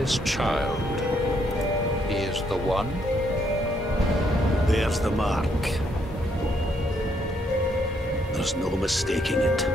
this child? He is the one? There's the mark. There's no mistaking it.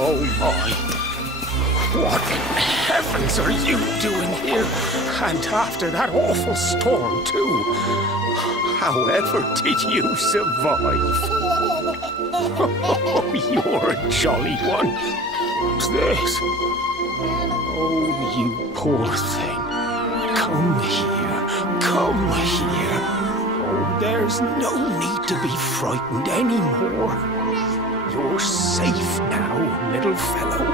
Oh my! What in heavens are you doing here? And after that awful storm, too. However did you survive? Oh, you're a jolly one. What's this? Oh, you poor thing. Come here. Come here. Oh, there's no need to be frightened anymore. You're safe now, little fellow.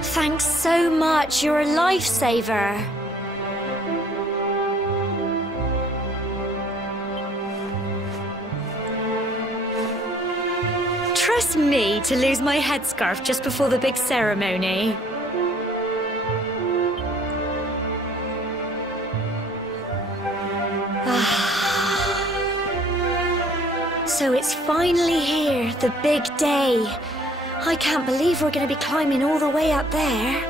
Thanks so much, you're a lifesaver. Trust me to lose my headscarf just before the big ceremony. So it's finally here, the big day. I can't believe we're going to be climbing all the way up there.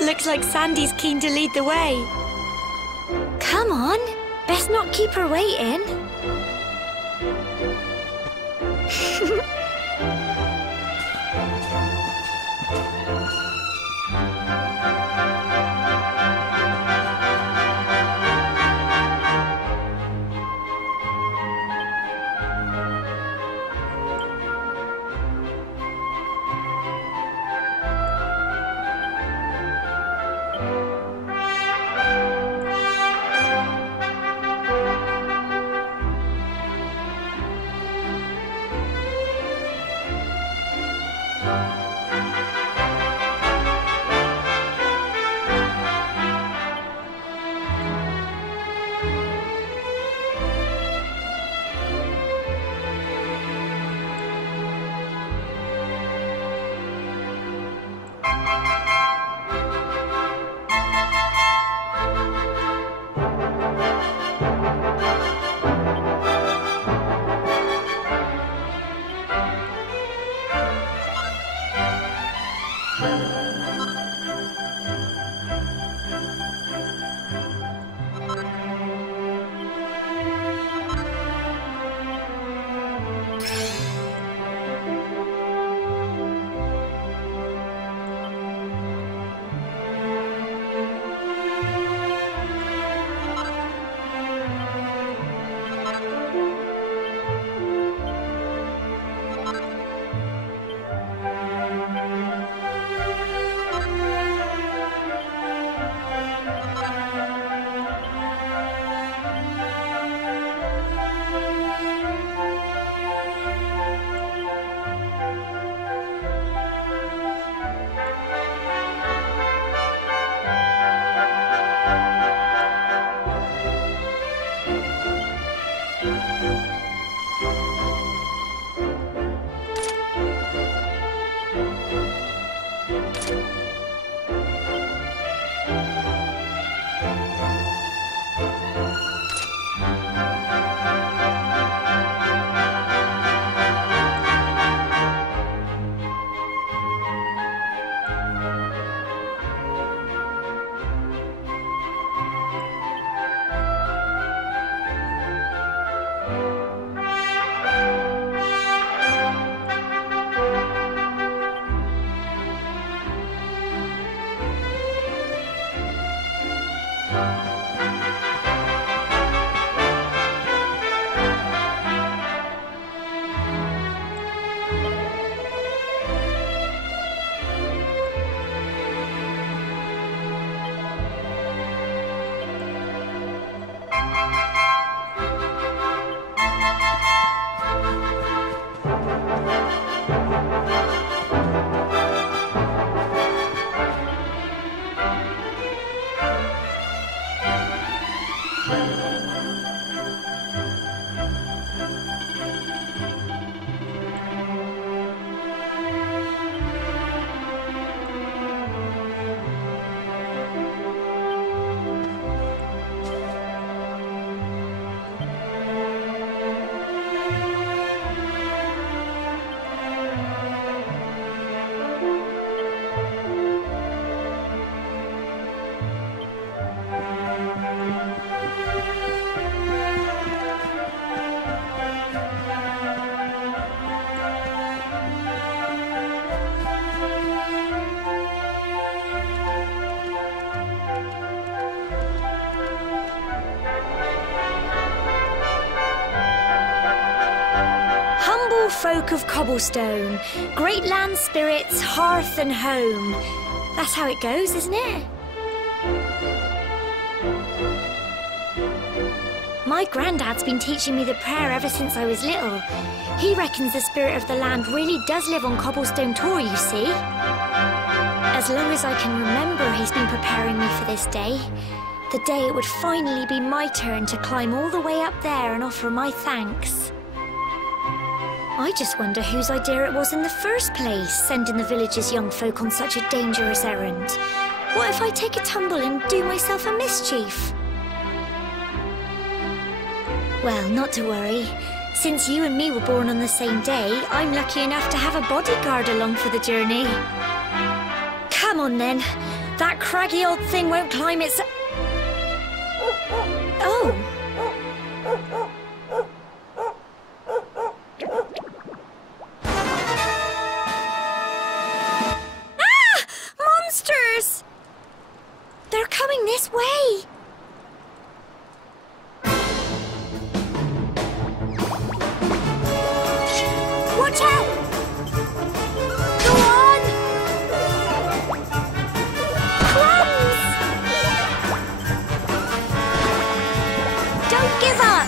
Looks like Sandy's keen to lead the way. Come on, best not keep her waiting. Folk of cobblestone, great land spirits, hearth and home. That's how it goes, isn't it? My granddad's been teaching me the prayer ever since I was little. He reckons the spirit of the land really does live on Cobblestone Tor, you see. As long as I can remember, he's been preparing me for this day. The day it would finally be my turn to climb all the way up there and offer my thanks. I just wonder whose idea it was in the first place, sending the village's young folk on such a dangerous errand. What if I take a tumble and do myself a mischief? Well, not to worry. Since you and me were born on the same day, I'm lucky enough to have a bodyguard along for the journey. Come on then. That craggy old thing won't climb its... Oh! They're coming this way! Watch out! Go on! Crumbs! Don't give up!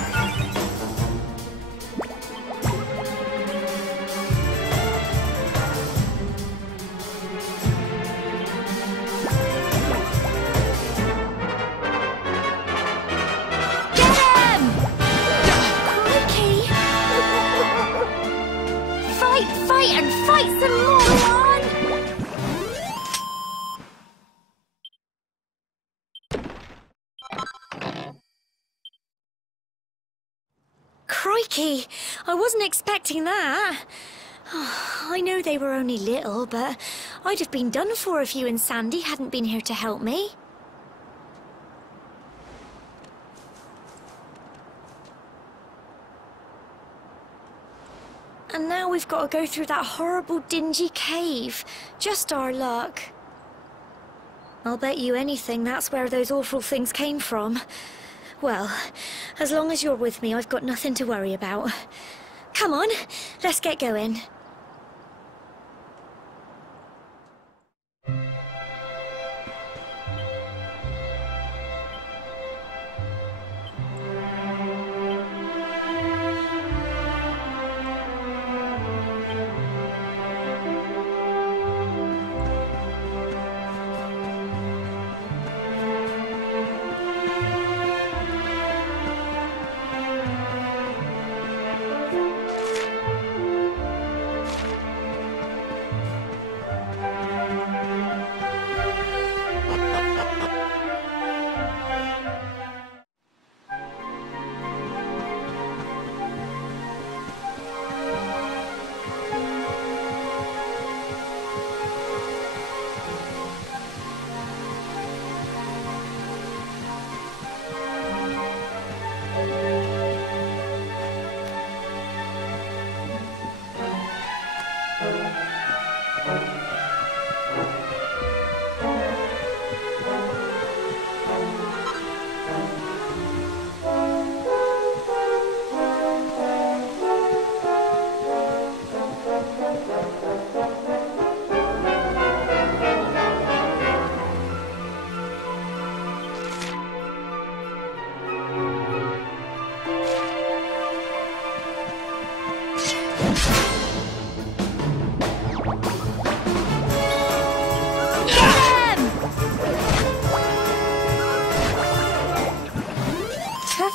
And fight some more, on! Crikey! I wasn't expecting that. Oh, I know they were only little, but I'd have been done for if you and Sandy hadn't been here to help me. And now we've got to go through that horrible, dingy cave. Just our luck. I'll bet you anything that's where those awful things came from. Well, as long as you're with me, I've got nothing to worry about. Come on, let's get going.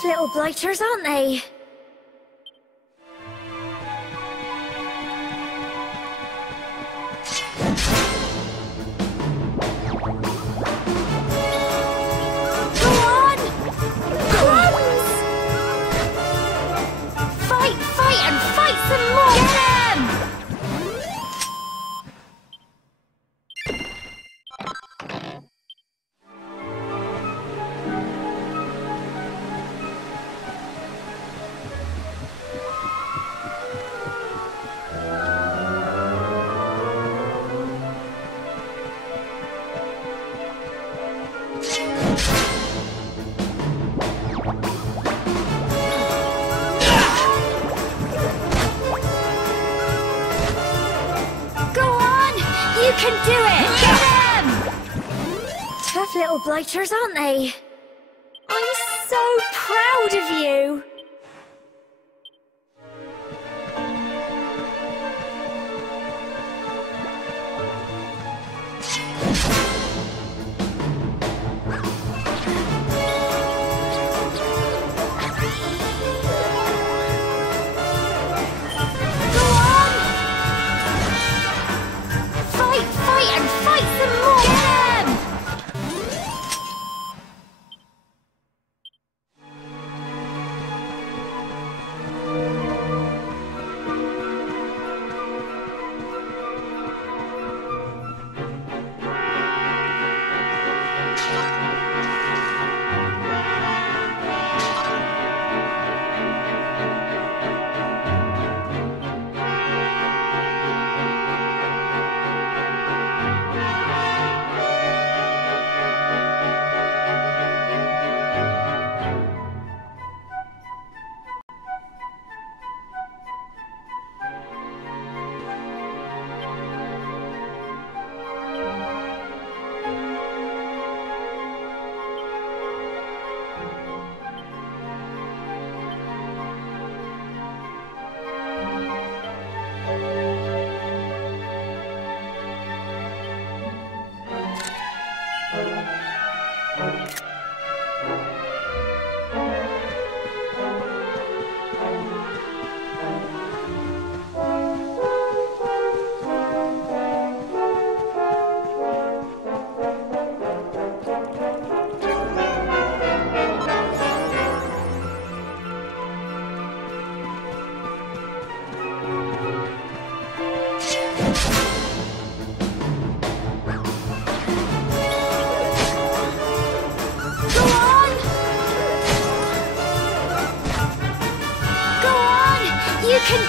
Little blighters, aren't they? Go on! Crumbs! Fight and fight some more! Get 'em! You can do it! Get 'em! Tough little blighters, aren't they? I'm so proud of you! And fight some more! Get 'em!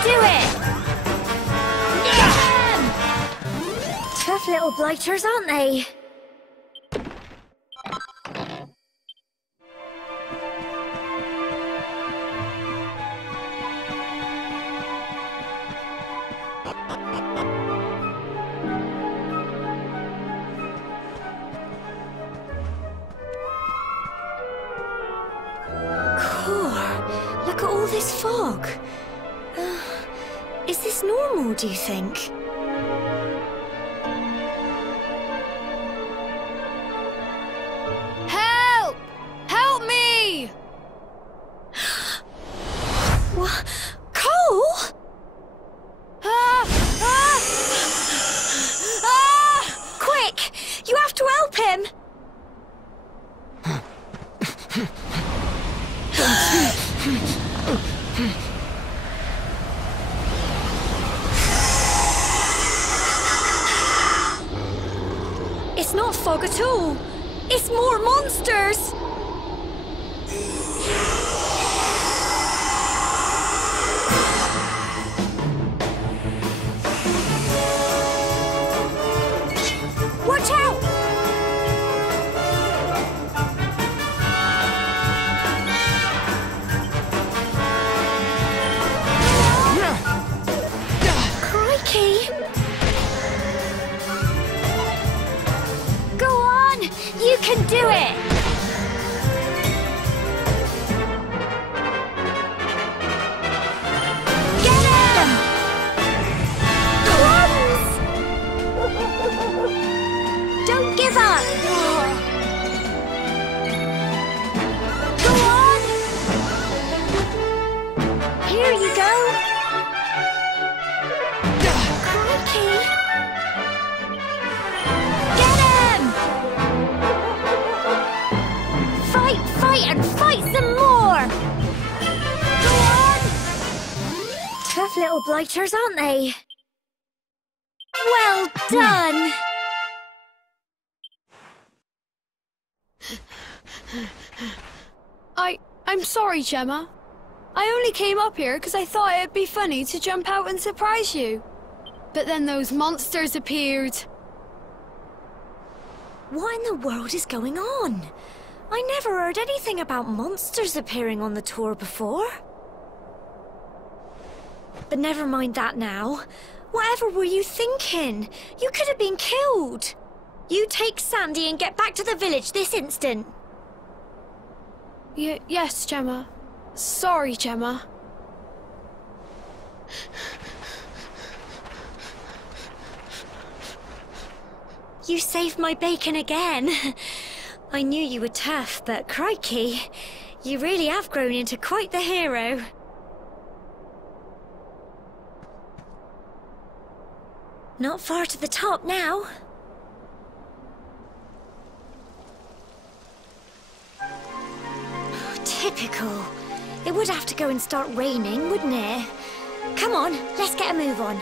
do it! Get them! Tough little blighters, aren't they? Look at all this fog. Is this normal, do you think? Help! Help me! What? Cole? Quick! You have to help him! It's not fog at all. It's more monsters. Watch out! Crikey! Go on! You can do it! Get him! Crumbs! Don't give up! Go on! Here you go! Crikey! Get him! Fight and fight some more! Go on! Tough little blighters, aren't they? Well done! I'm sorry, Gemma. I only came up here because I thought it'd be funny to jump out and surprise you. But then those monsters appeared. What in the world is going on? I never heard anything about monsters appearing on the tour before. But never mind that now. Whatever were you thinking? You could have been killed. You take Sandy and get back to the village this instant. Yes, Gemma. Sorry, Gemma. You saved my bacon again. I knew you were tough, but crikey, you really have grown into quite the hero. Not far to the top now. Typical. It would have to go and start raining, wouldn't it? Come on, let's get a move on.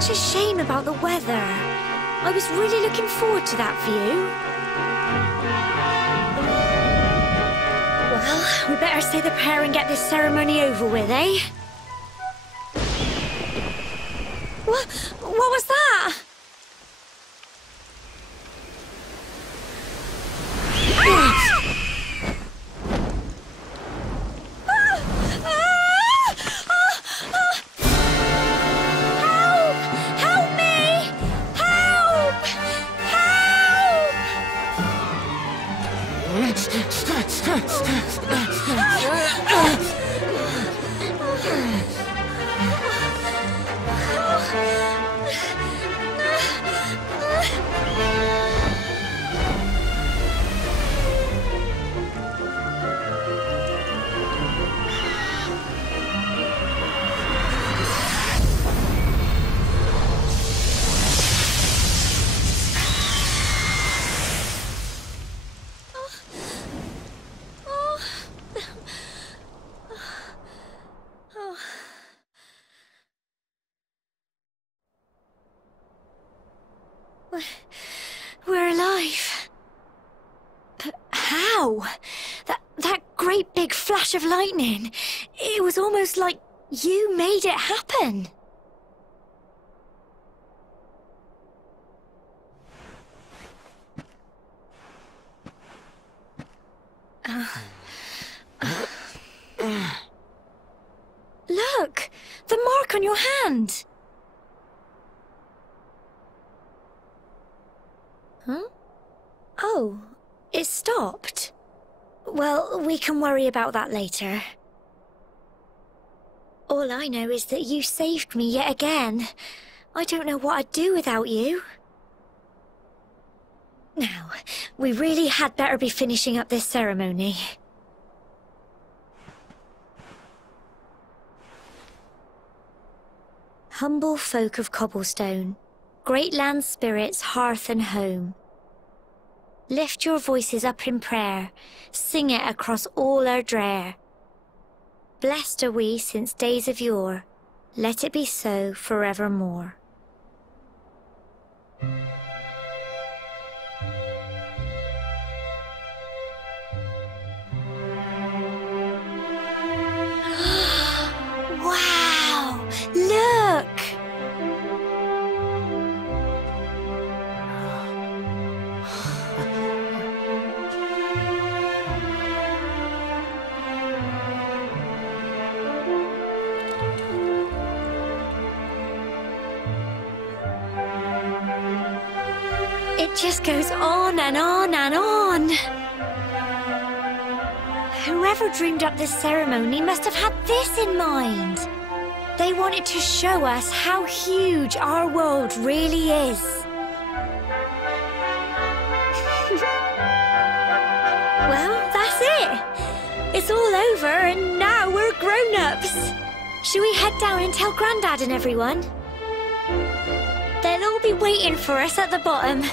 such a shame about the weather. I was really looking forward to that view. Well, we better say the prayer and get this ceremony over with, eh? What was that? We're alive. But how? That great big flash of lightning. It was almost like you made it happen. Look! The mark on your hand! Huh? Oh, it stopped. Well, we can worry about that later. All I know is that you saved me yet again. I don't know what I'd do without you. Now, we really had better be finishing up this ceremony. Humble folk of Cobblestone, great land spirits, hearth and home. Lift your voices up in prayer, sing it across all Erdrea. Blessed are we since days of yore, let it be so forevermore. Wow! Look! It just goes on and on and on. Whoever dreamed up this ceremony must have had this in mind. They wanted to show us how huge our world really is. Well, that's it. It's all over and now we're grown-ups. Shall we head down and tell Grandad and everyone? They'll all be waiting for us at the bottom.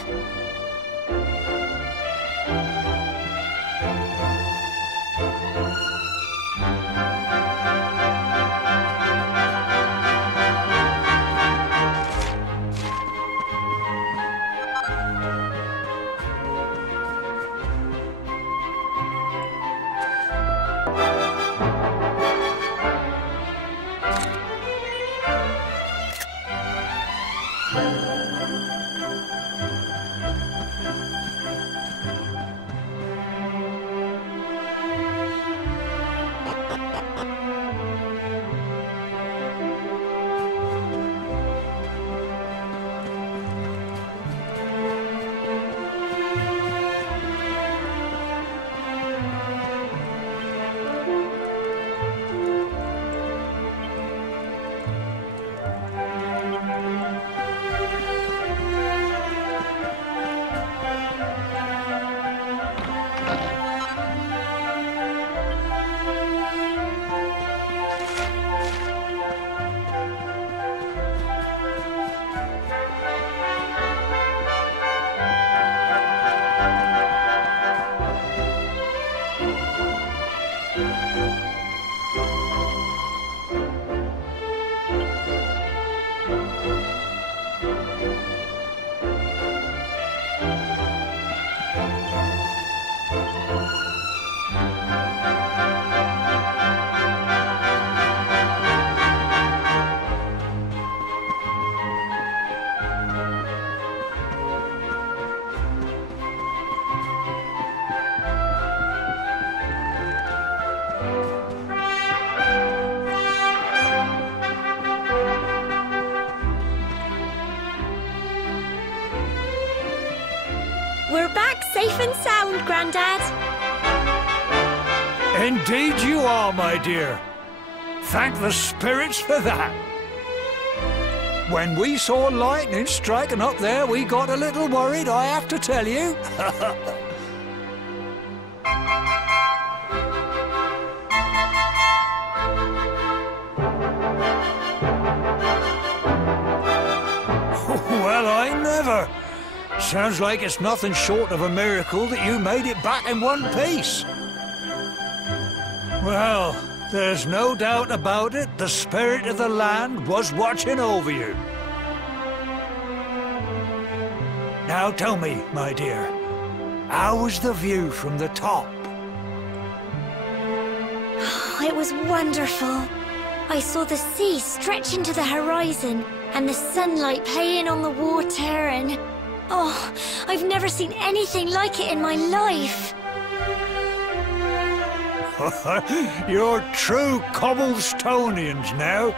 We're back safe and sound, Grandad. Indeed you are, my dear. Thank the spirits for that. When we saw lightning striking up there, we got a little worried, I have to tell you. Well, I never. Sounds like it's nothing short of a miracle that you made it back in one piece. Well, there's no doubt about it, the spirit of the land was watching over you. Now tell me, my dear, how was the view from the top? It was wonderful. I saw the sea stretch into the horizon and the sunlight playing on the water and... Oh, I've never seen anything like it in my life. You're true Cobblestonians now.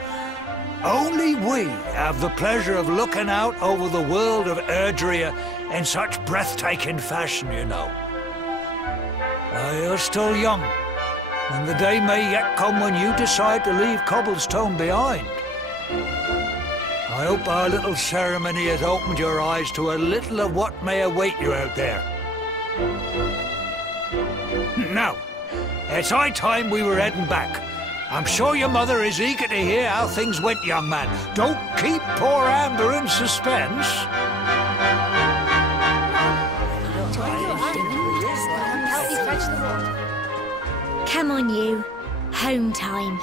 Only we have the pleasure of looking out over the world of Erdrea in such breathtaking fashion, you know. You're still young, and the day may yet come when you decide to leave Cobblestone behind. I hope our little ceremony has opened your eyes to a little of what may await you out there. Now, it's high time we were heading back. I'm sure your mother is eager to hear how things went, young man. Don't keep poor Amber in suspense. Come on, you. Home time.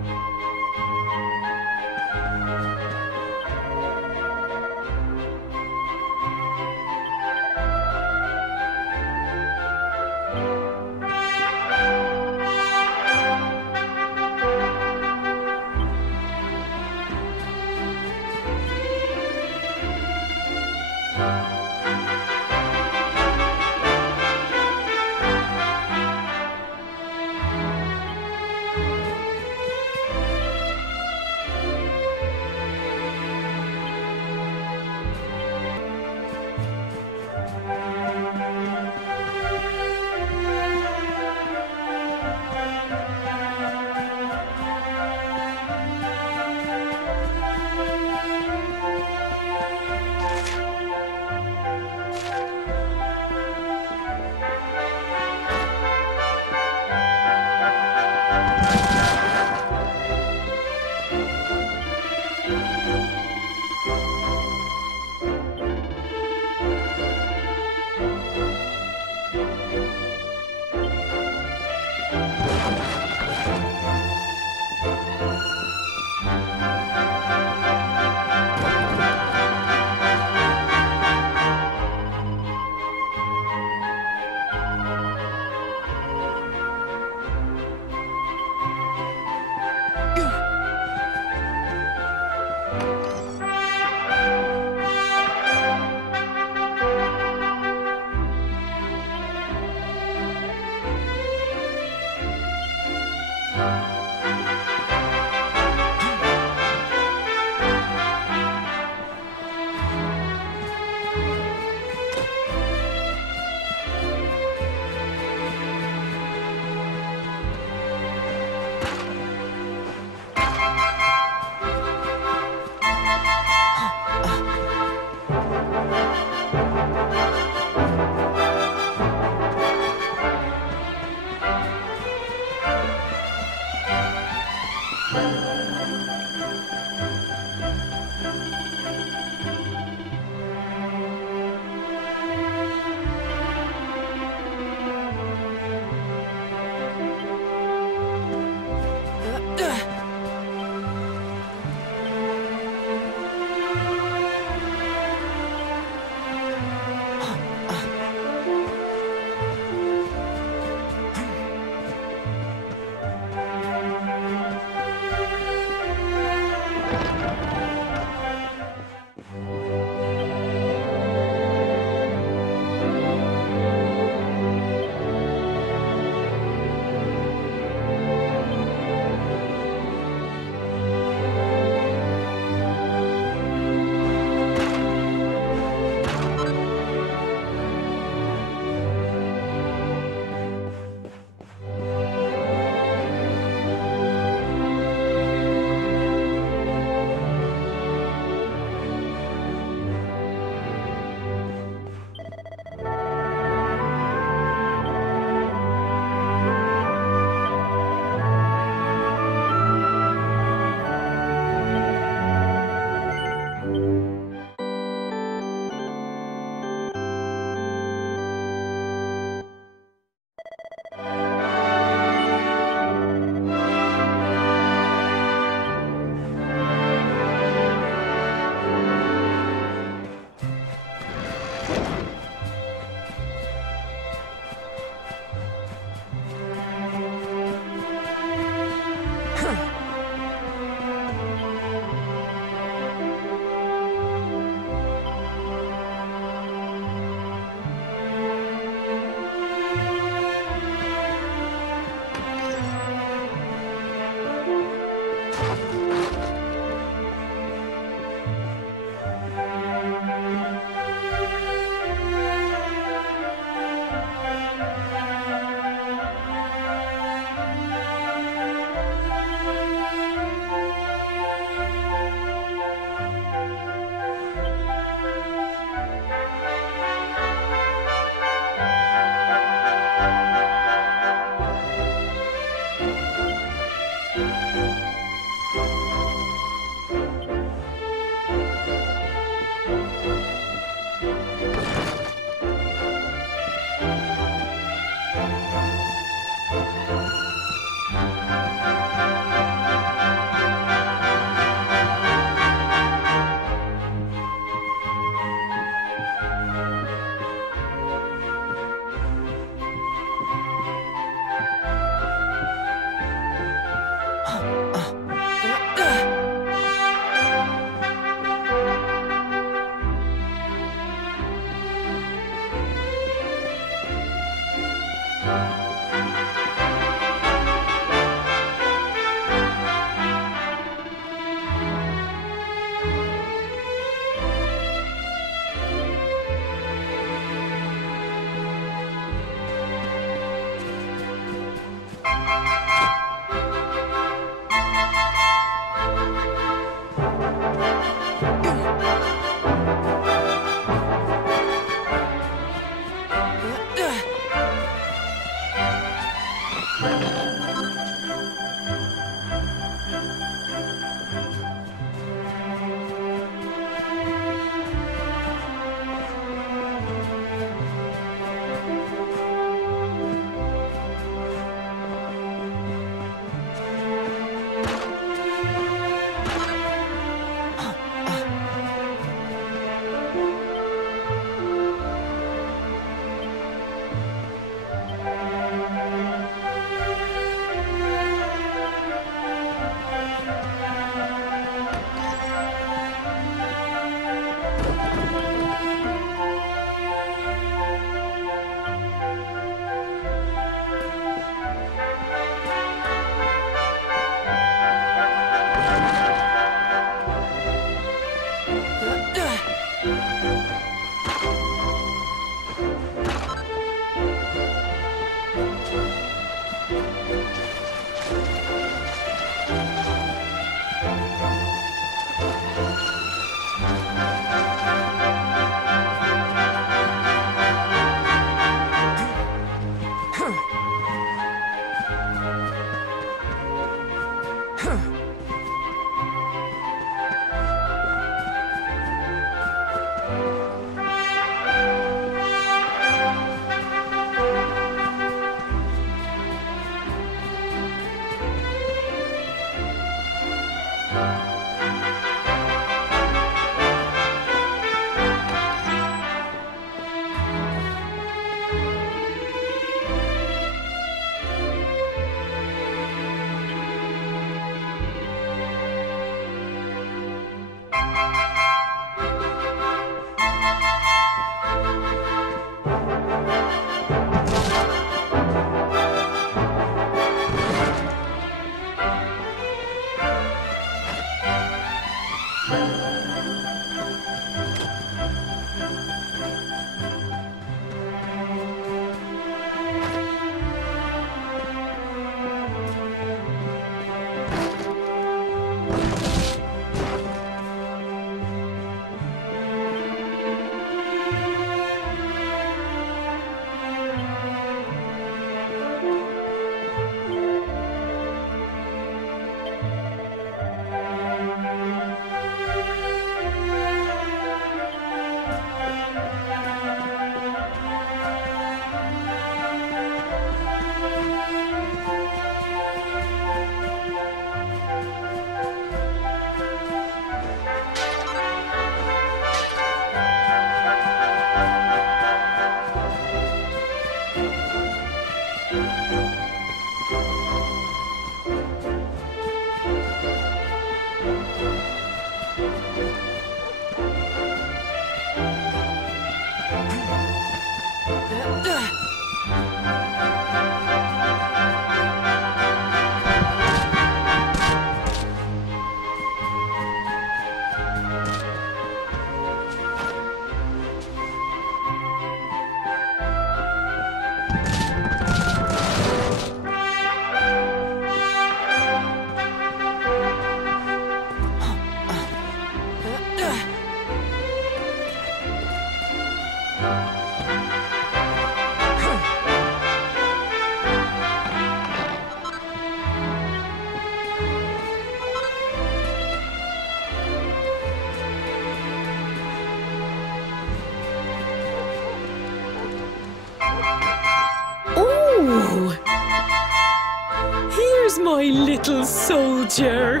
Here's my little soldier.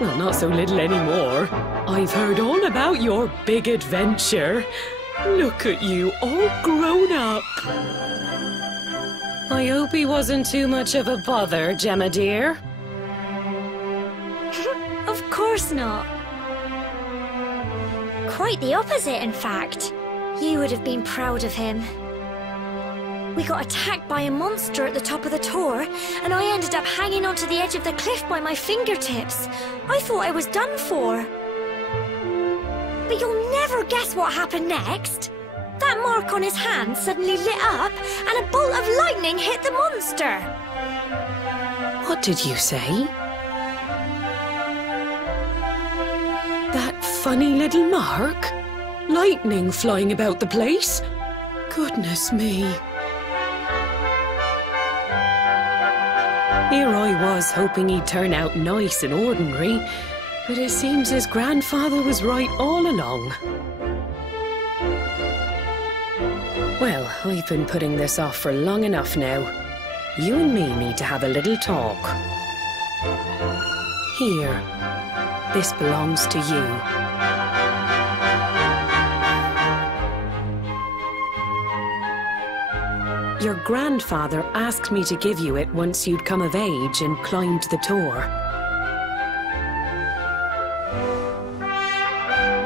Well, not so little anymore. I've heard all about your big adventure. Look at you, all grown up. I hope he wasn't too much of a bother, Gemma dear. Of course not. Quite the opposite, in fact. You would have been proud of him. We got attacked by a monster at the top of the tour, and I ended up hanging onto the edge of the cliff by my fingertips. I thought I was done for. But you'll never guess what happened next. That mark on his hand suddenly lit up, and a bolt of lightning hit the monster. What did you say? That funny little mark? Lightning flying about the place? Goodness me. Here I was hoping he'd turn out nice and ordinary, but it seems his grandfather was right all along. Well, I've been putting this off for long enough now. You and me need to have a little talk. Here, this belongs to you. Your grandfather asked me to give you it once you'd come of age and climbed the tour.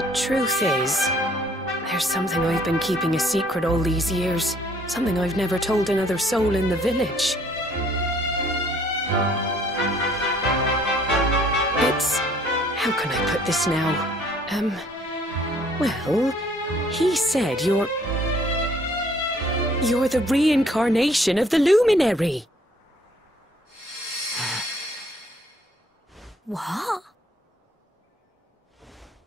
The truth is, there's something I've been keeping a secret all these years. Something I've never told another soul in the village. It's... how can I put this now? Well, he said you're the reincarnation of the Luminary. What?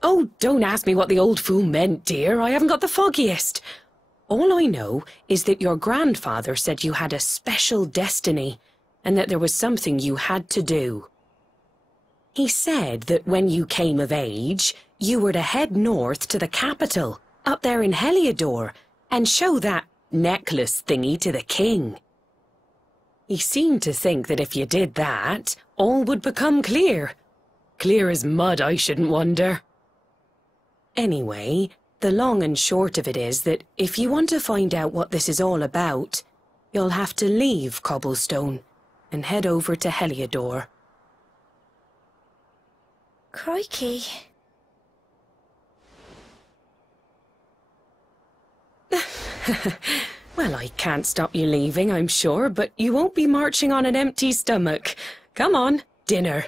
Oh, don't ask me what the old fool meant, dear. I haven't got the foggiest. All I know is that your grandfather said you had a special destiny, and that there was something you had to do. He said that when you came of age, you were to head north to the capital, up there in Heliodor, and show that necklace thingy to the king. He seemed to think that if you did that, all would become clear. Clear as mud, I shouldn't wonder. Anyway, the long and short of it is that if you want to find out what this is all about, you'll have to leave Cobblestone and head over to Heliodor. Crikey. Well, I can't stop you leaving, I'm sure, but you won't be marching on an empty stomach. Come on, dinner.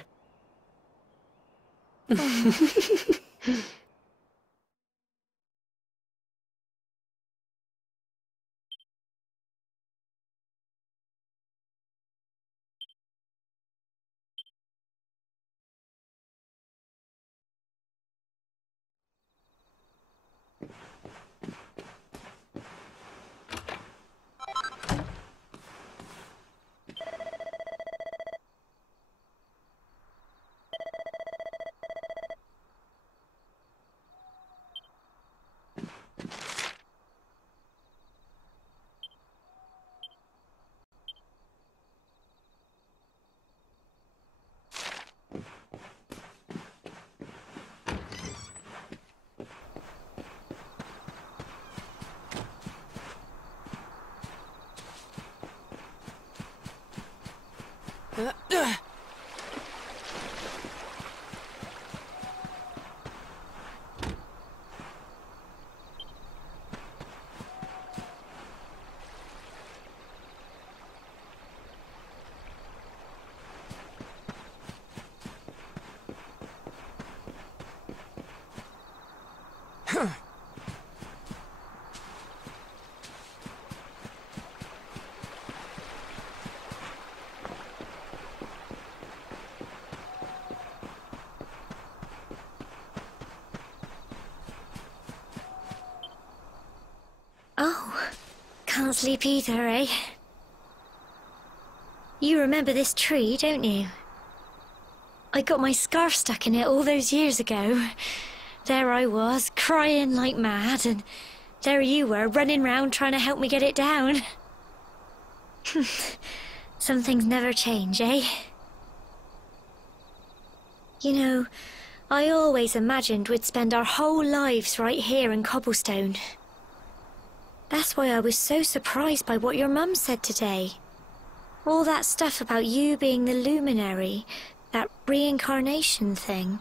Oh, can't sleep either, eh? You remember this tree, don't you? I got my scarf stuck in it all those years ago. There I was, crying like mad, and there you were, running round trying to help me get it down. Some things never change, eh? You know, I always imagined we'd spend our whole lives right here in Cobblestone. That's why I was so surprised by what your mum said today. All that stuff about you being the Luminary, that reincarnation thing.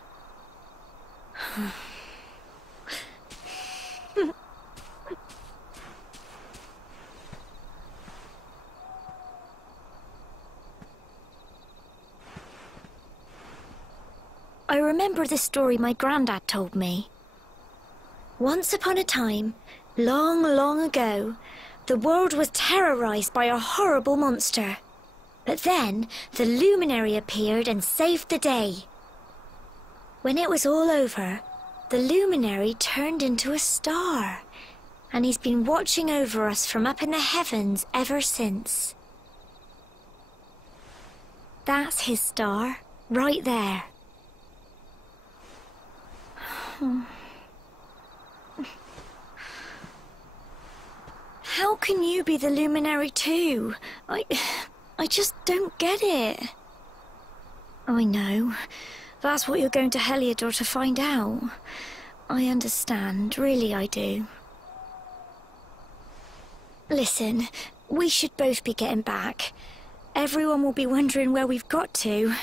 I remember the story my granddad told me. Once upon a time, long, long ago, the world was terrorized by a horrible monster. But then, the Luminary appeared and saved the day. When it was all over, the Luminary turned into a star, and he's been watching over us from up in the heavens ever since. That's his star, right there. How can you be the Luminary too? I just don't get it. I know. That's what you're going to Heliodor to find out. I understand, really I do. Listen, we should both be getting back. Everyone will be wondering where we've got to.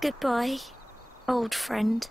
Goodbye, old friend.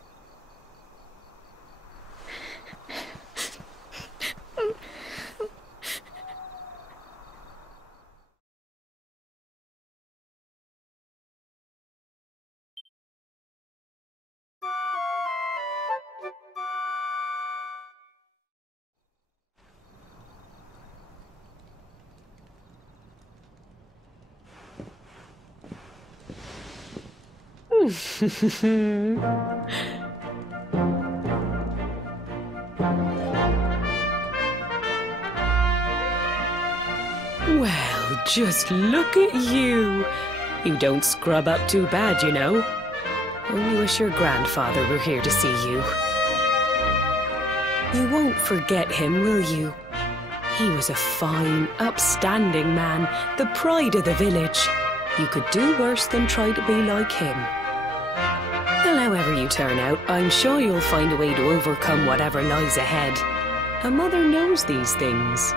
Well, just look at you. You don't scrub up too bad, you know. Only wish your grandfather were here to see you. You won't forget him, will you? He was a fine, upstanding man, the pride of the village. You could do worse than try to be like him. Well, however you turn out, I'm sure you'll find a way to overcome whatever lies ahead. A mother knows these things.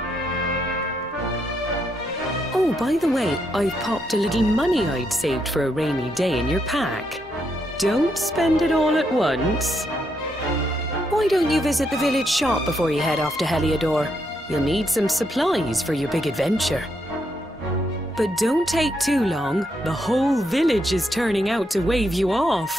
Oh, by the way, I've popped a little money I'd saved for a rainy day in your pack. Don't spend it all at once. Why don't you visit the village shop before you head off to Heliodor? You'll need some supplies for your big adventure. But don't take too long. The whole village is turning out to wave you off.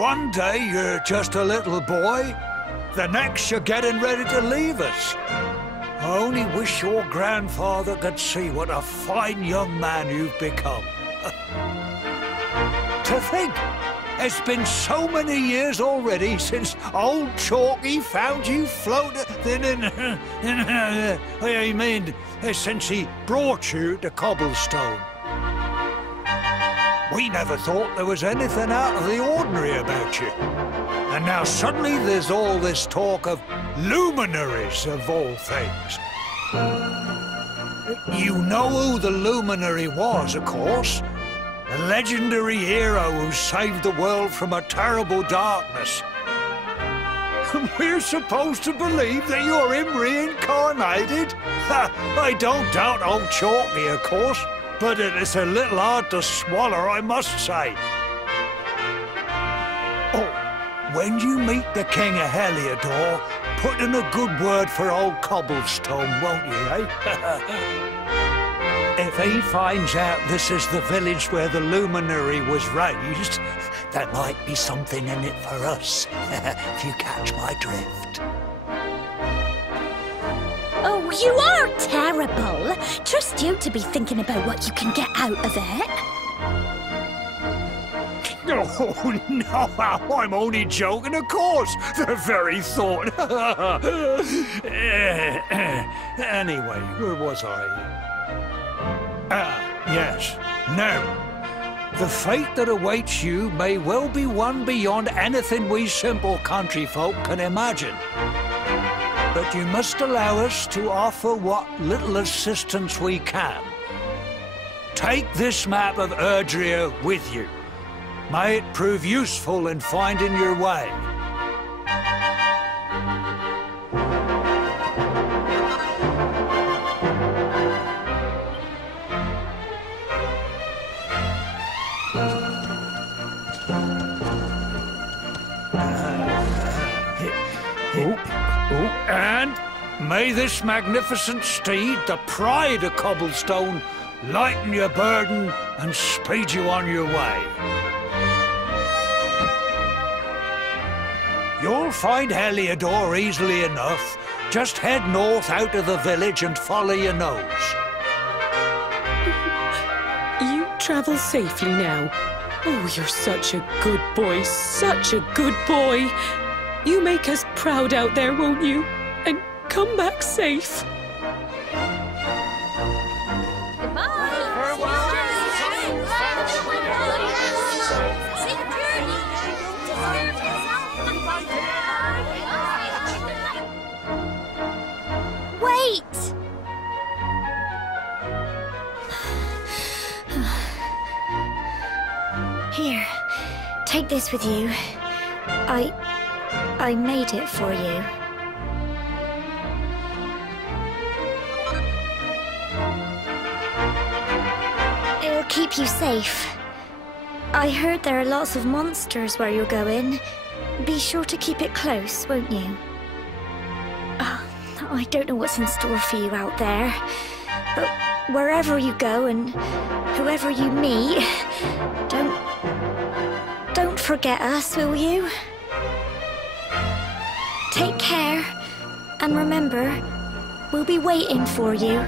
One day you're just a little boy, the next you're getting ready to leave us. I only wish your grandfather could see what a fine young man you've become. To think, it's been so many years already since old Chalky found you floating since he brought you to Cobblestone. We never thought there was anything out of the ordinary about you. And now suddenly there's all this talk of luminaries, of all things. You know who the Luminary was, of course. A legendary hero who saved the world from a terrible darkness. We're supposed to believe that you're him reincarnated? I don't doubt old Chalky, of course, but it's a little hard to swallow, I must say. Oh, when you meet the King of Heliodor, put in a good word for old Cobblestone, won't you, eh? If he finds out this is the village where the Luminary was raised, there might be something in it for us, if you catch my drift. Oh, you are terrible. Trust you to be thinking about what you can get out of it. Oh, no, I'm only joking, of course. The very thought. Anyway, where was I? Yes. Now, the fate that awaits you may well be one beyond anything we simple country folk can imagine. But you must allow us to offer what little assistance we can. Take this map of Erdrea with you. May it prove useful in finding your way. And may this magnificent steed, the pride of Cobblestone, lighten your burden and speed you on your way. You'll find Heliodor easily enough. Just head north out of the village and follow your nose. You travel safely now. Oh, you're such a good boy, such a good boy. You make us proud out there, won't you? And come back safe. Wait! Here, take this with you. I made it for you. It'll keep you safe. I heard there are lots of monsters where you're going. Be sure to keep it close, won't you? Oh, I don't know what's in store for you out there, but wherever you go and whoever you meet, don't forget us, will you? Take care, and remember, we'll be waiting for you.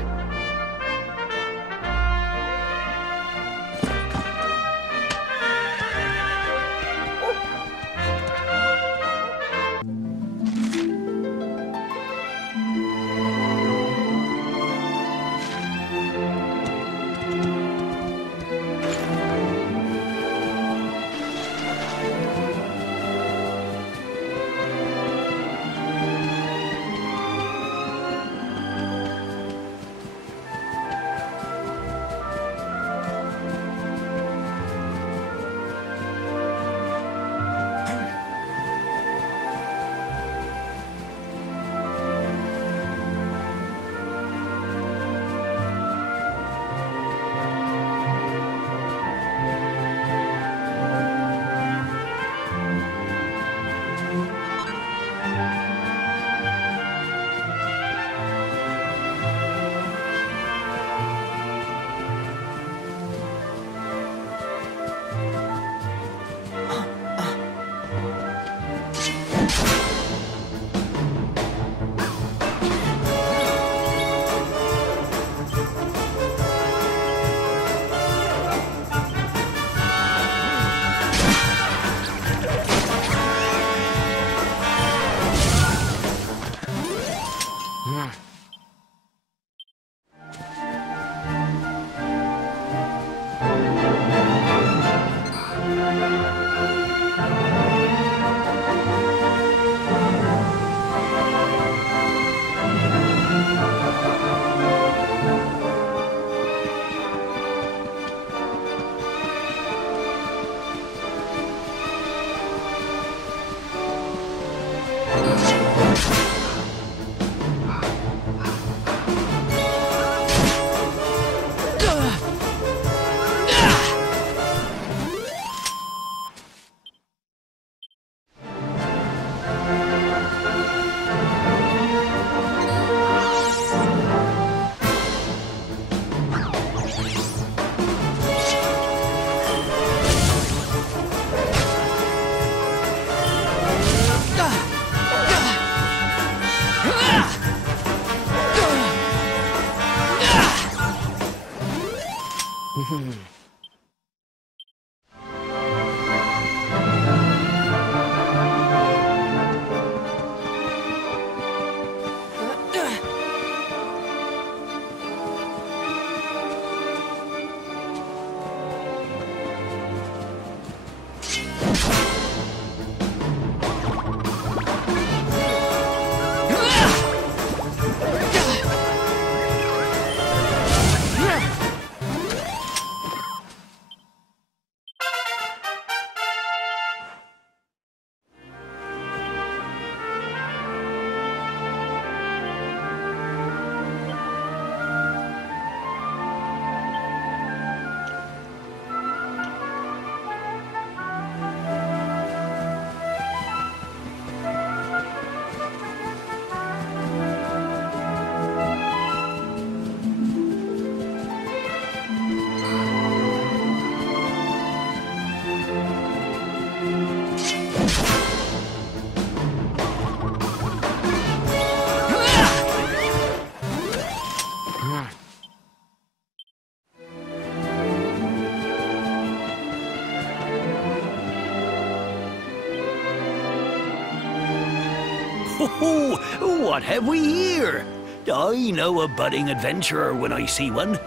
Oh, what have we here? I know a budding adventurer when I see one.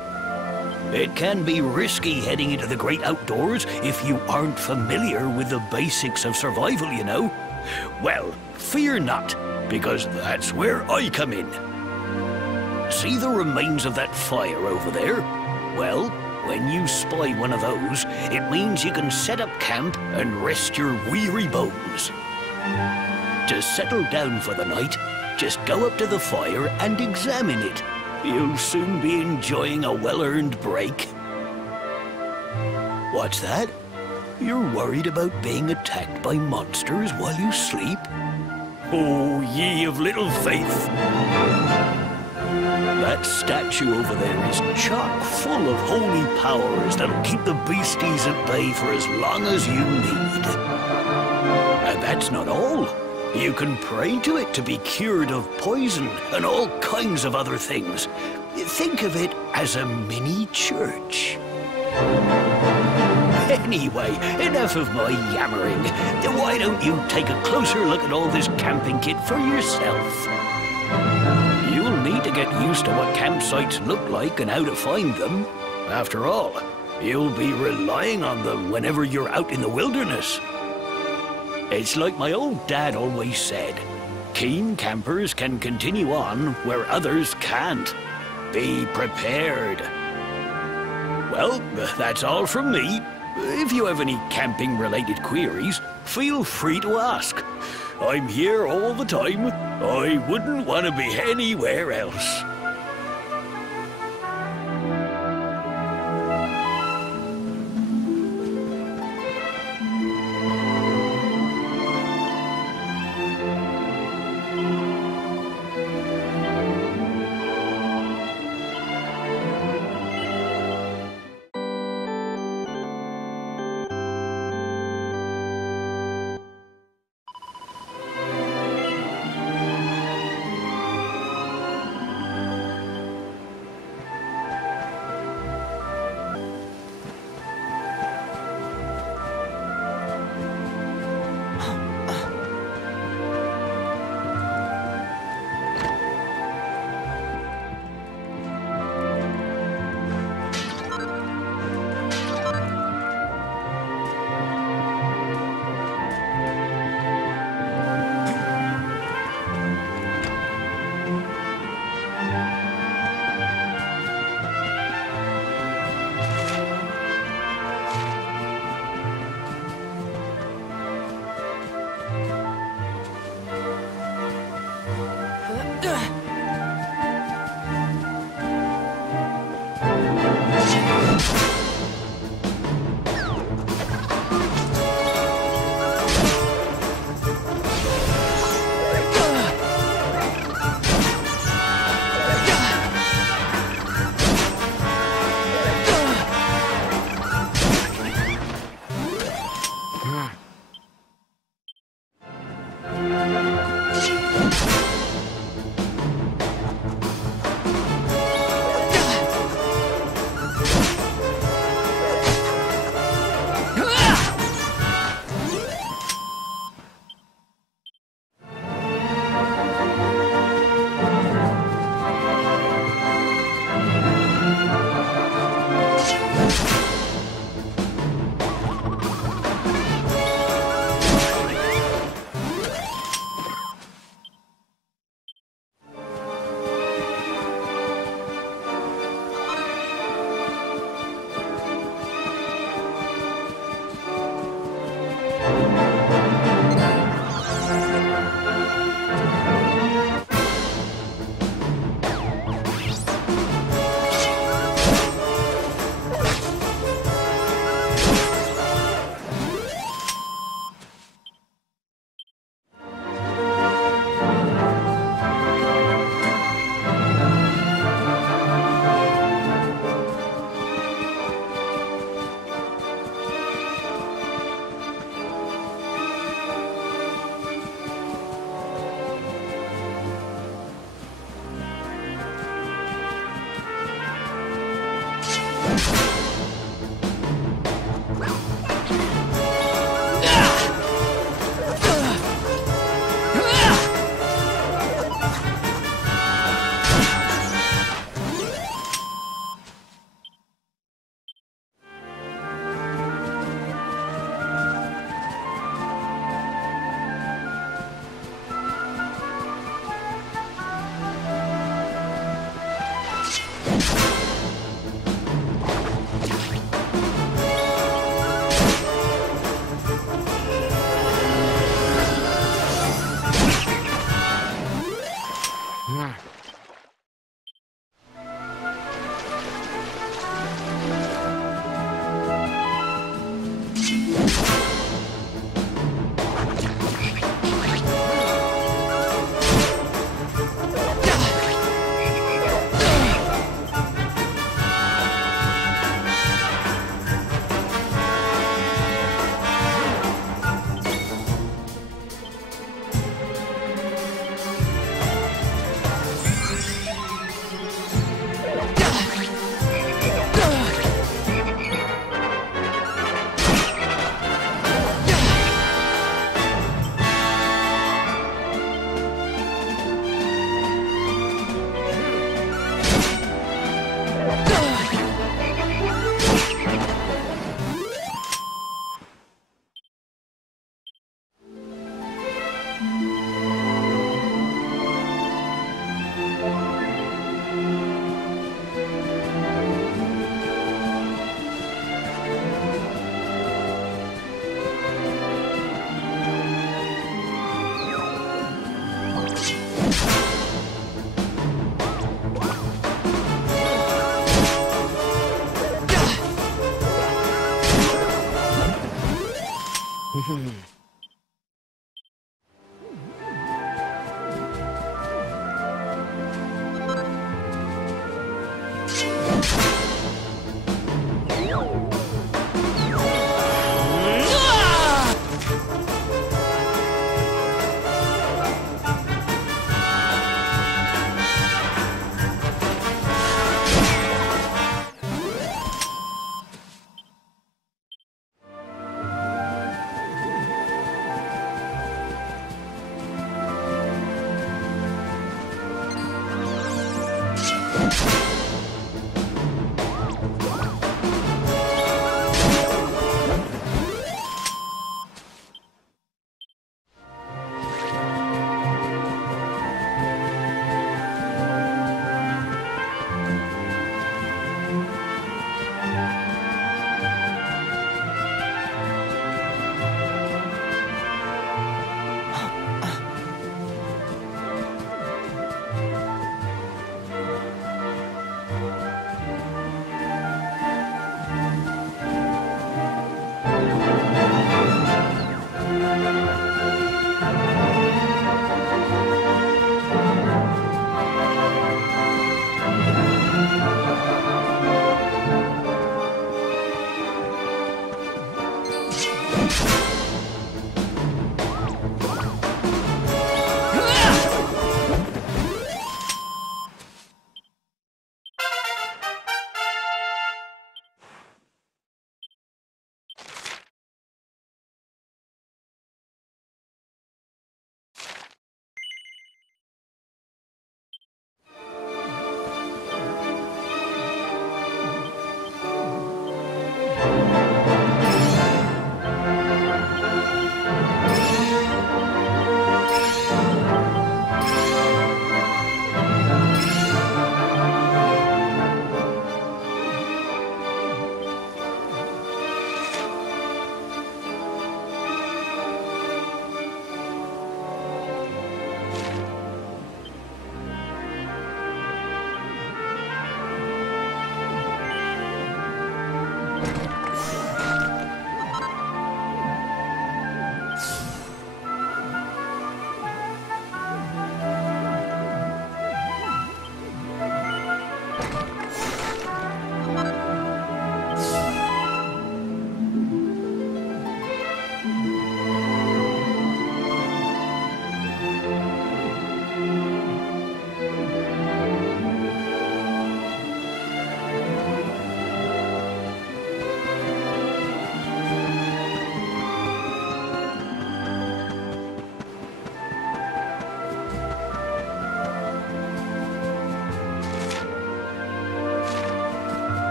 It can be risky heading into the great outdoors if you aren't familiar with the basics of survival, you know. Well, fear not, because that's where I come in. See the remains of that fire over there? Well, when you spy one of those, it means you can set up camp and rest your weary bones. To settle down for the night, just go up to the fire and examine it. You'll soon be enjoying a well-earned break. What's that? You're worried about being attacked by monsters while you sleep? Oh, ye of little faith! That statue over there is chock full of holy powers that'll keep the beasties at bay for as long as you need. And that's not all. You can pray to it to be cured of poison and all kinds of other things. Think of it as a mini church. Anyway, enough of my yammering. Why don't you take a closer look at all this camping kit for yourself? You'll need to get used to what campsites look like and how to find them. After all, you'll be relying on them whenever you're out in the wilderness. It's like my old dad always said, keen campers can continue on where others can't. Be prepared. Well, that's all from me. If you have any camping-related queries, feel free to ask. I'm here all the time. I wouldn't want to be anywhere else.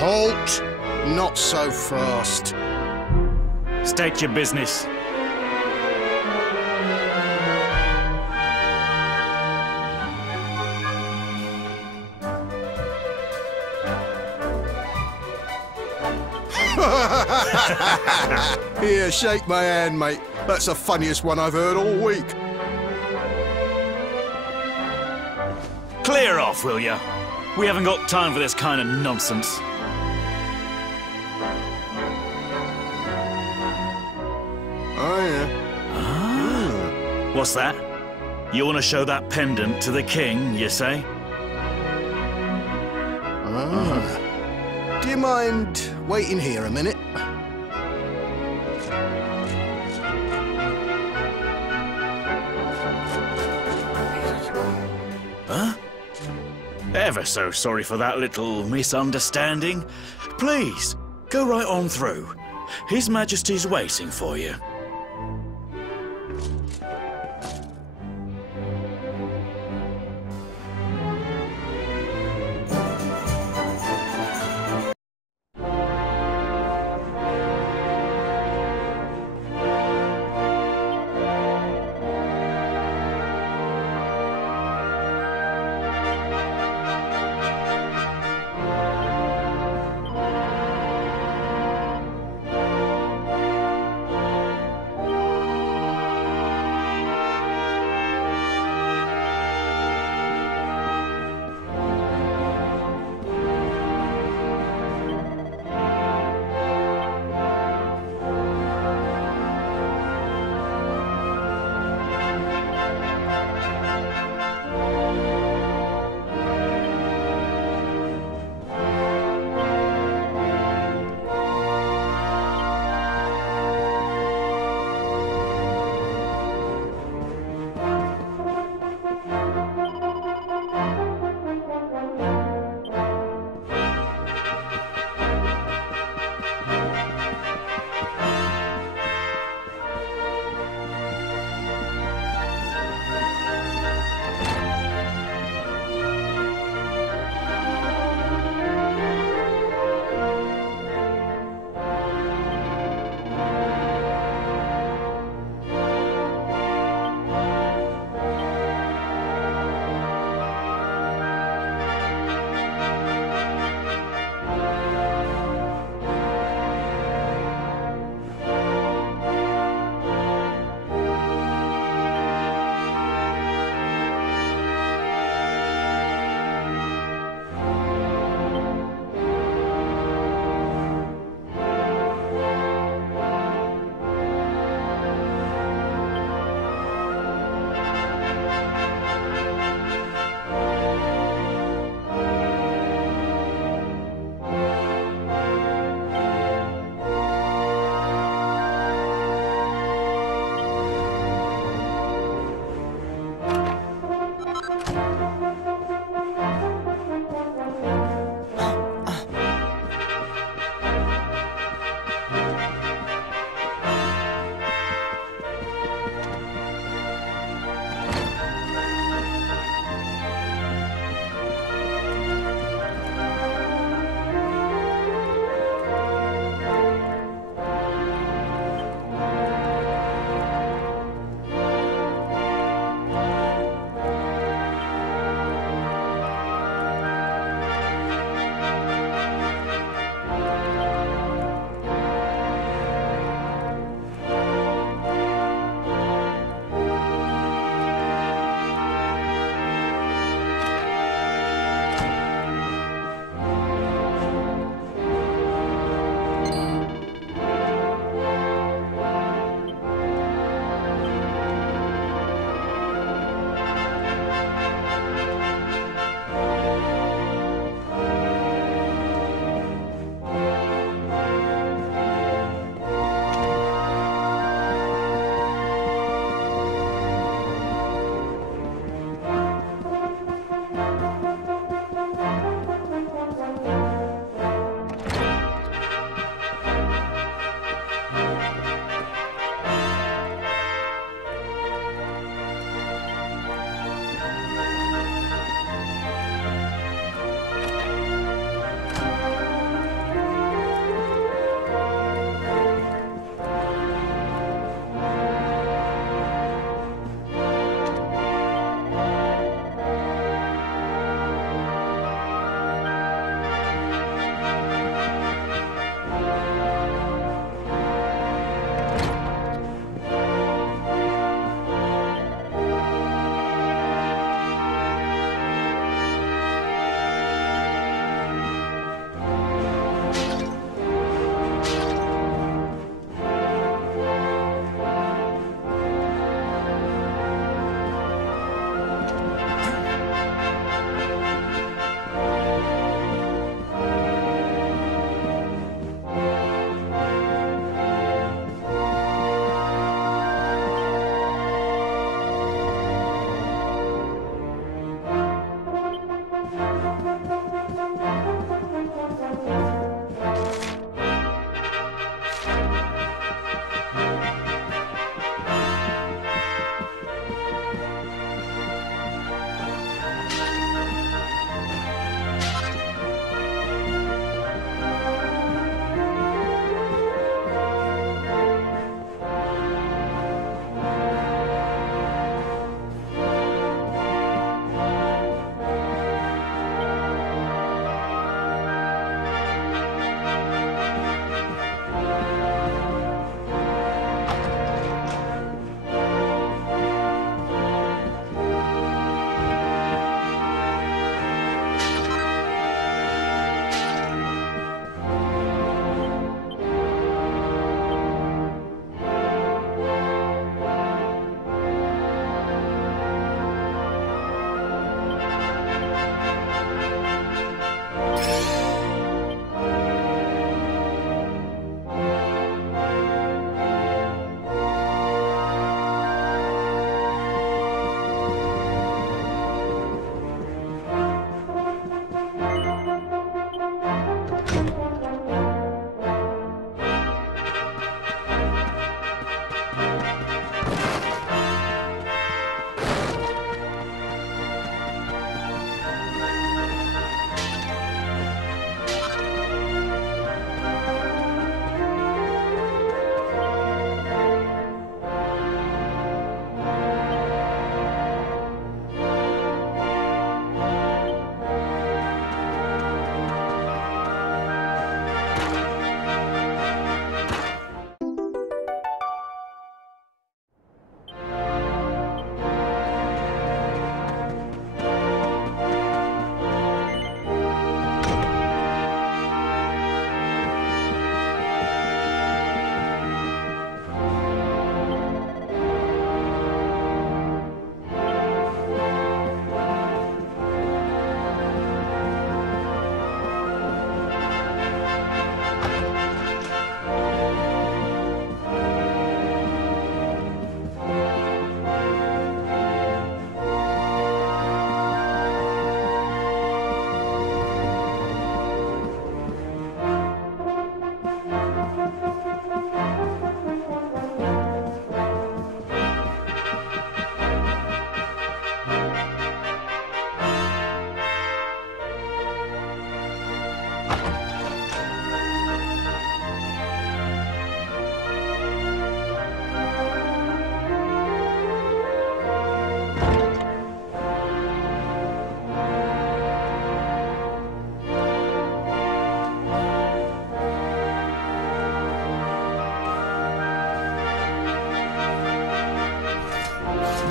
Halt! Not so fast. State your business. Here, shake my hand, mate. That's the funniest one I've heard all week. Clear off, will ya? We haven't got time for this kind of nonsense. Oh, yeah. Ah. What's that? You want to show that pendant to the king, you say? Ah. Do you mind waiting here a minute? Huh? Ever so sorry for that little misunderstanding. Please, go right on through. His Majesty's waiting for you.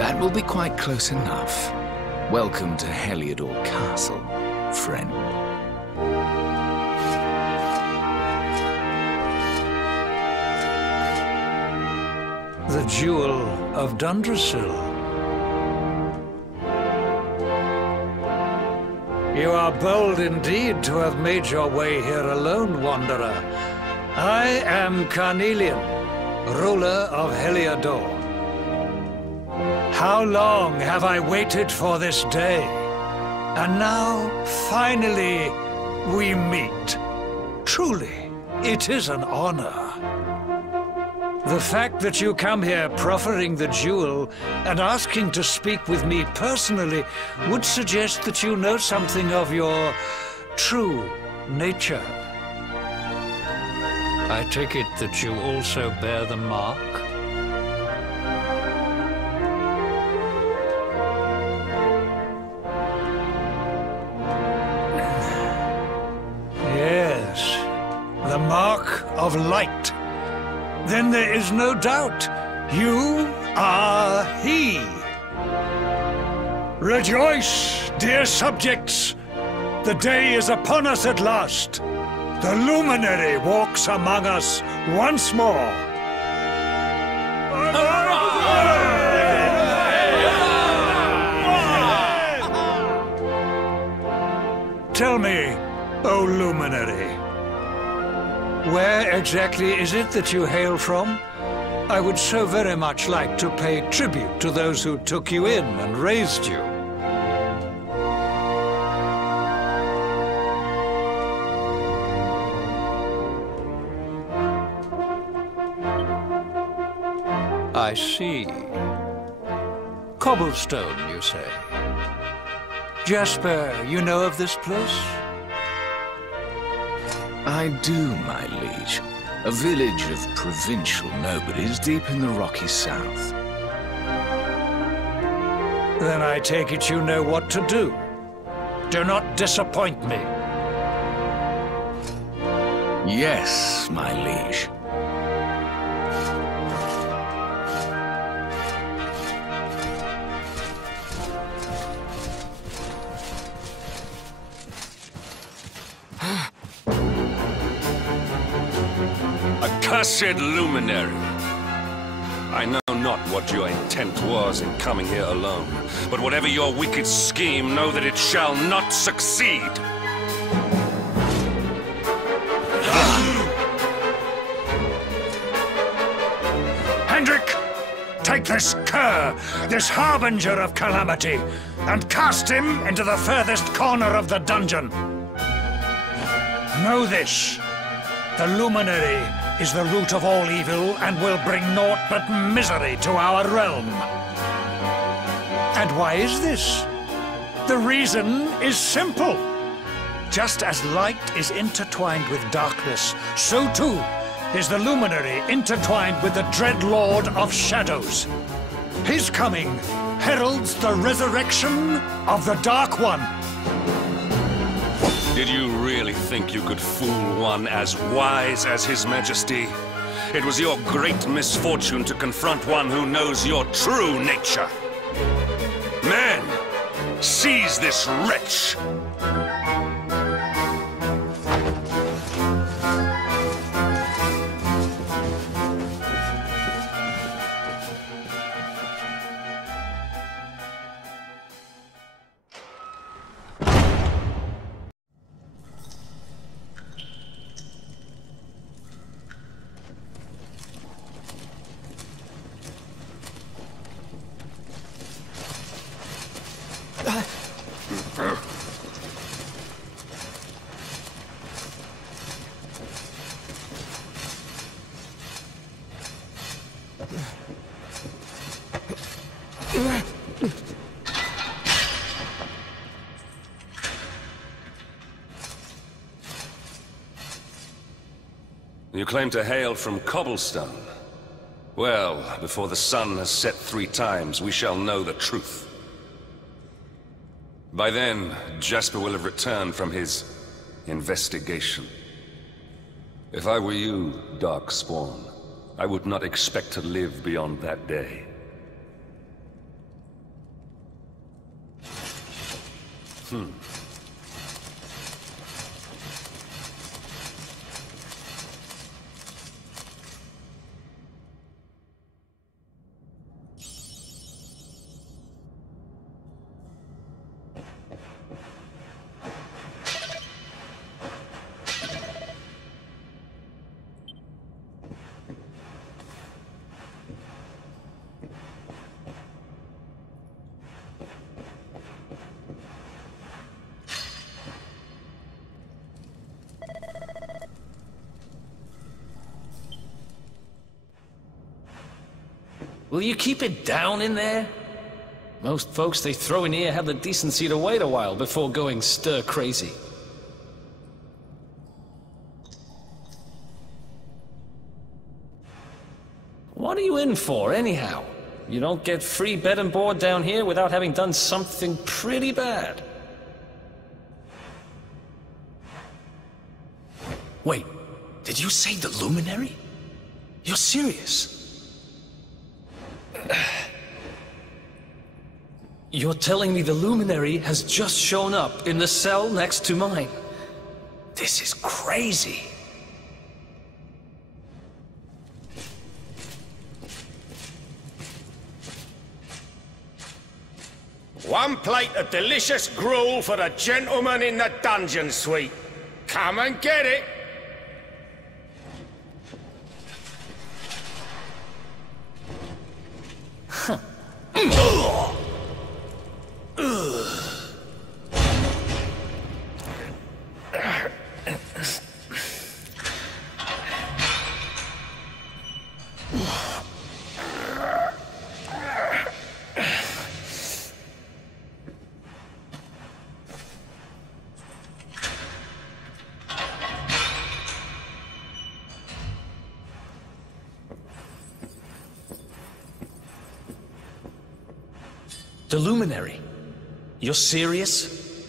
That will be quite close enough. Welcome to Heliodor Castle, friend. The Jewel of Dundrasil. You are bold indeed to have made your way here alone, Wanderer. I am Carnelian, ruler of Heliodor. How long have I waited for this day? And now, finally, we meet. Truly, it is an honor. The fact that you come here proffering the jewel and asking to speak with me personally would suggest that you know something of your true nature. I take it that you also bear the mark? Yes, the mark of light. Then there is no doubt, you are he. Rejoice, dear subjects! The day is upon us at last. The Luminary walks among us once more. Tell me, O Luminary, where exactly is it that you hail from? I would so very much like to pay tribute to those who took you in and raised you. I see. Cobblestone, you say? Jasper, you know of this place? I do, my liege. A village of provincial nobodies deep in the rocky south. Then I take it you know what to do. Do not disappoint me. Yes, my liege. Accursed Luminary! I know not what your intent was in coming here alone, but whatever your wicked scheme, know that it shall not succeed! Hendrik! Take this cur, this harbinger of calamity, and cast him into the furthest corner of the dungeon. Know this. The Luminary is the root of all evil and will bring naught but misery to our realm. And why is this? The reason is simple. Just as light is intertwined with darkness, so too is the Luminary intertwined with the dread Lord of Shadows. His coming heralds the resurrection of the Dark One. Did you really think you could fool one as wise as His Majesty? It was your great misfortune to confront one who knows your true nature. Men, seize this wretch! You claim to hail from Cobblestone. Well, before the sun has set 3 times, we shall know the truth. By then, Jasper will have returned from his investigation. If I were you, Darkspawn, I would not expect to live beyond that day. Will you keep it down in there? Most folks they throw in here have the decency to wait a while before going stir crazy. What are you in for, anyhow? You don't get free bed and board down here without having done something pretty bad. Wait, did you say the Luminary? You're serious? You're telling me the Luminary has just shown up in the cell next to mine? This is crazy. One plate of delicious gruel for the gentleman in the dungeon suite. Come and get it. Huh. The Luminary? You're serious?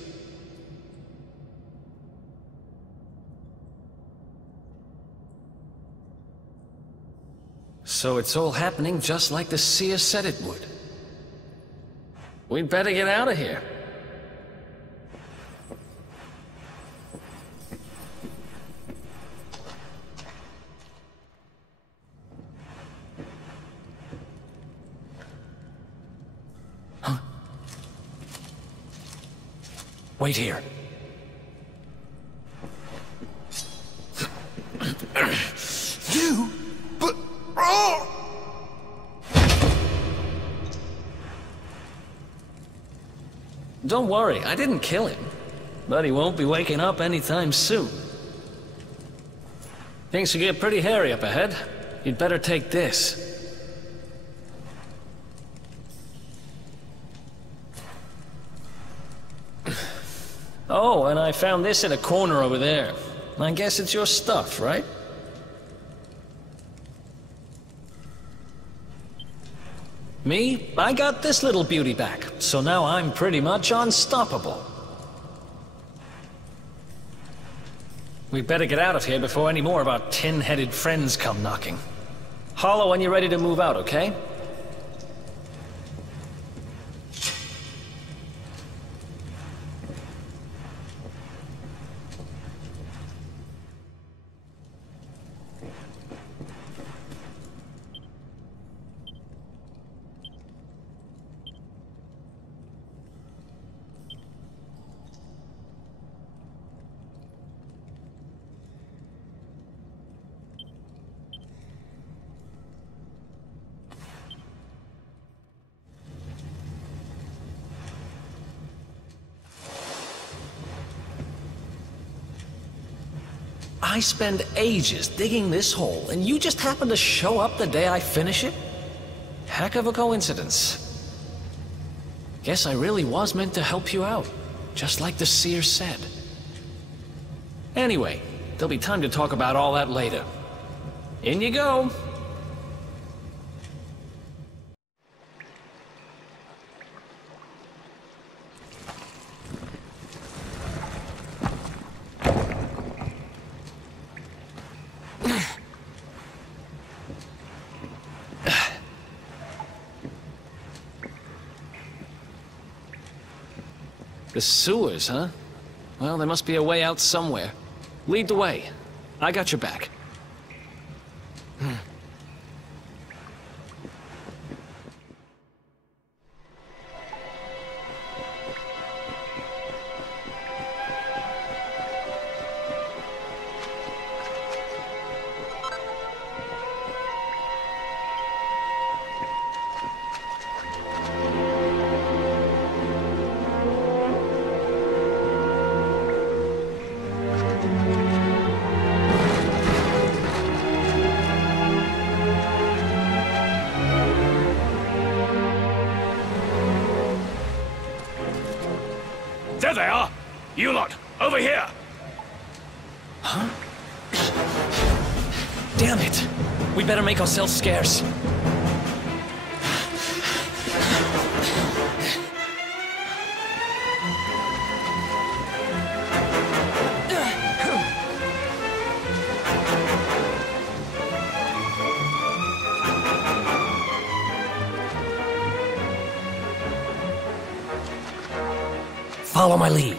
So it's all happening just like the seer said it would. We'd better get out of here. Wait here. You? But... Oh! Don't worry, I didn't kill him. But he won't be waking up anytime soon. Things will get pretty hairy up ahead. You'd better take this. Oh, and I found this in a corner over there. I guess it's your stuff, right? Me? I got this little beauty back, so now I'm pretty much unstoppable. We'd better get out of here before any more of our tin-headed friends come knocking. Holler when you're ready to move out, okay? I spend ages digging this hole, and you just happen to show up the day I finish it? Heck of a coincidence. Guess I really was meant to help you out, just like the seer said. Anyway, there'll be time to talk about all that later. In you go. The sewers, huh? Well, there must be a way out somewhere. Lead the way. I got your back. There they are! You lot, over here! Huh? Damn it! We better make ourselves scarce. Follow my lead.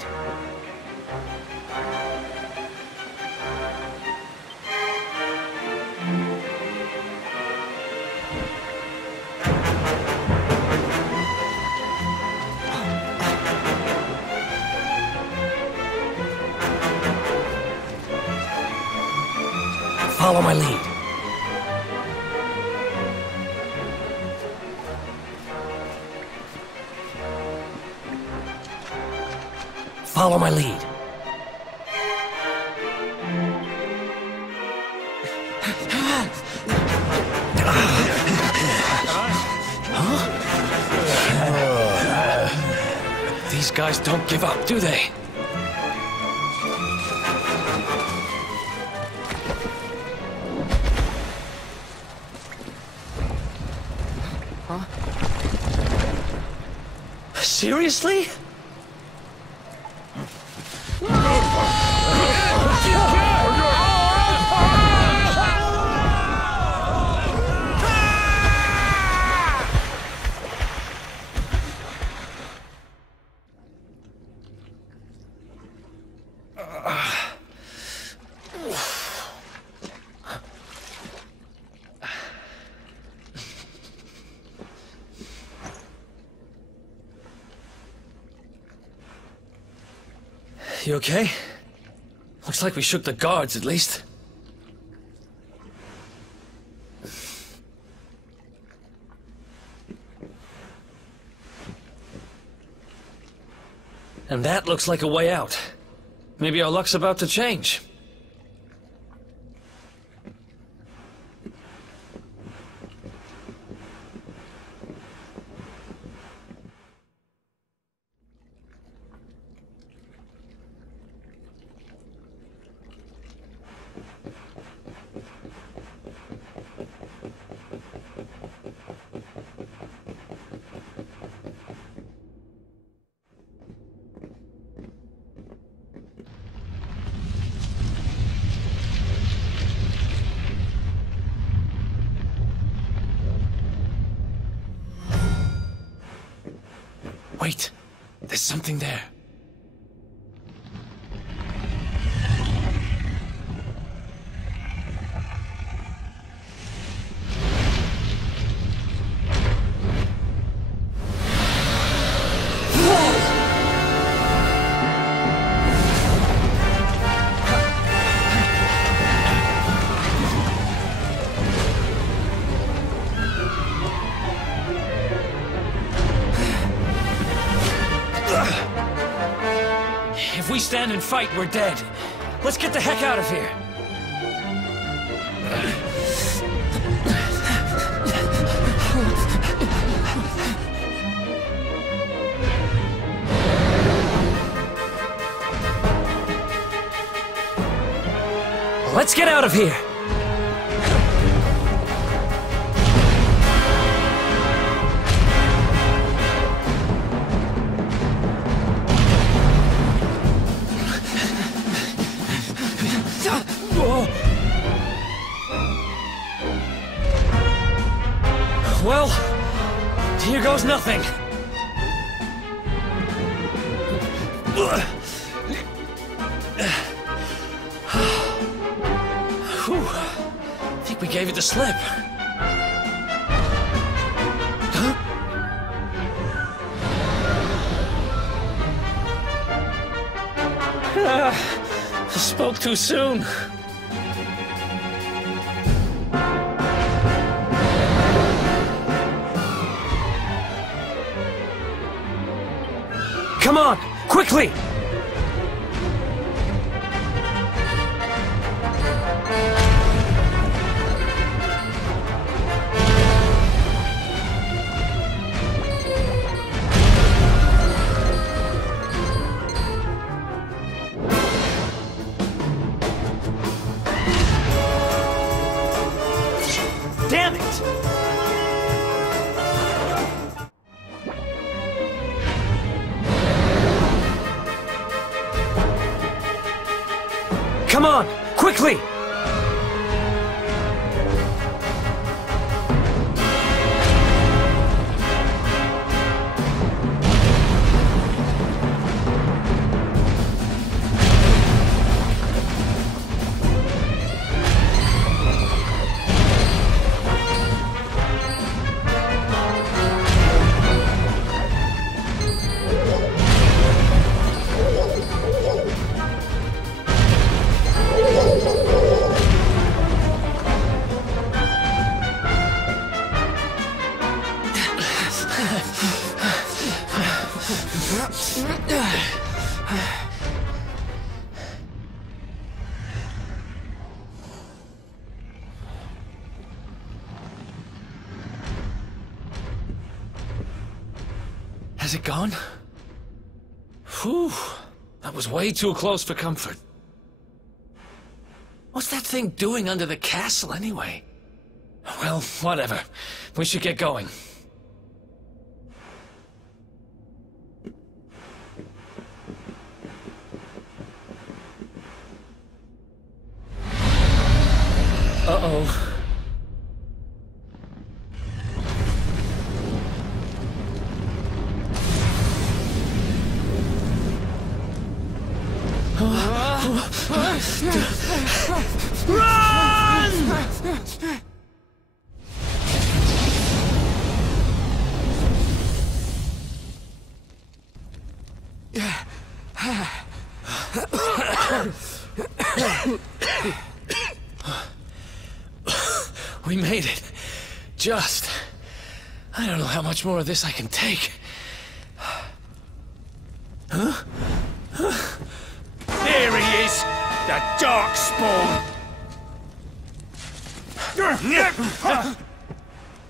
Follow my lead. Follow my lead. Huh? These guys don't give up, do they? Huh? Seriously? You okay? Looks like we shook the guards, at least. And that looks like a way out. Maybe our luck's about to change. Wait, there's something there. If we stand and fight, we're dead. Let's get the heck out of here. Let's get out of here. Well, here goes nothing. Whew. I think we gave it the slip. I spoke too soon. Come on, quickly! Damn it! Come on, quickly! Has it gone? Whew. That was way too close for comfort. What's that thing doing under the castle, anyway? Well, whatever. We should get going. Uh-oh. Run! We made it. Just. I don't know how much more of this I can take. Huh? There he is! The dark spawn!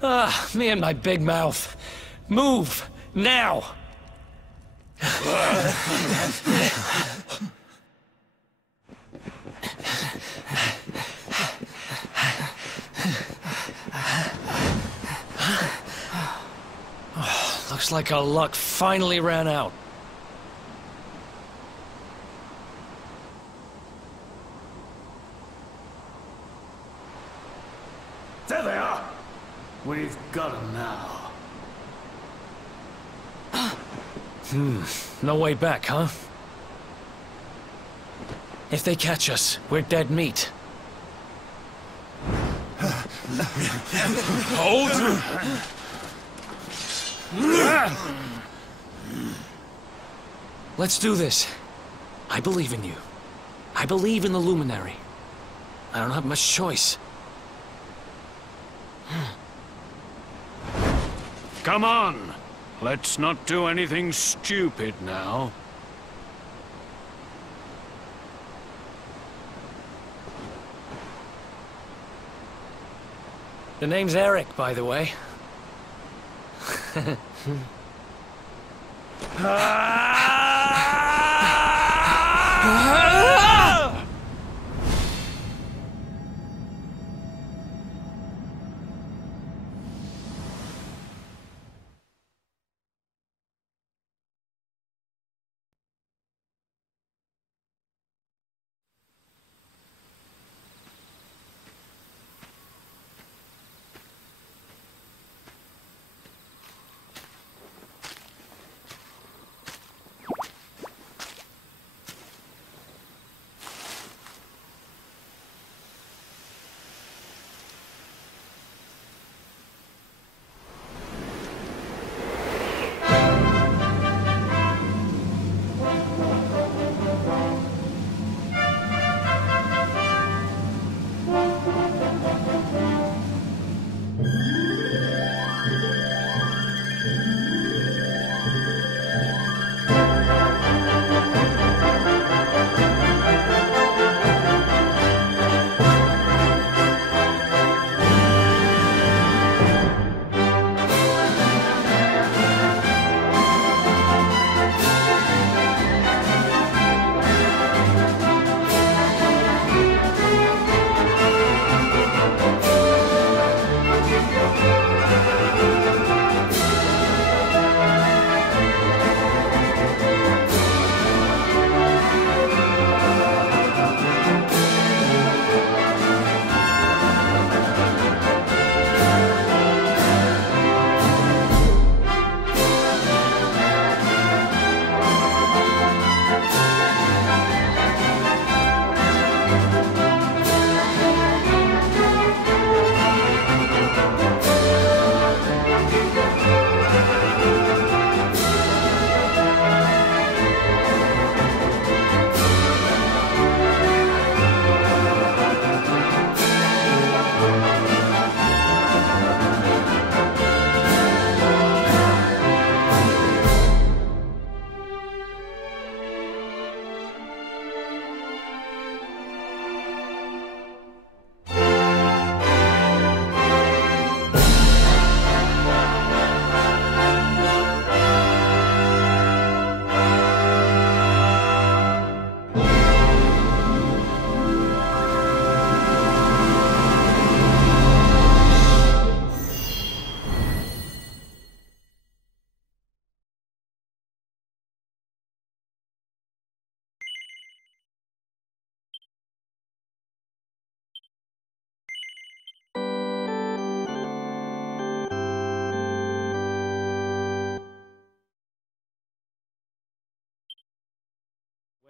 Ah, me and my big mouth. Move, now! Oh, looks like our luck finally ran out. There they are! We've got them now. No way back, huh? If they catch us, we're dead meat. Hold! Let's do this. I believe in you. I believe in the Luminary. I don't have much choice. Come on! Let's not do anything stupid now. The name's Eric, by the way.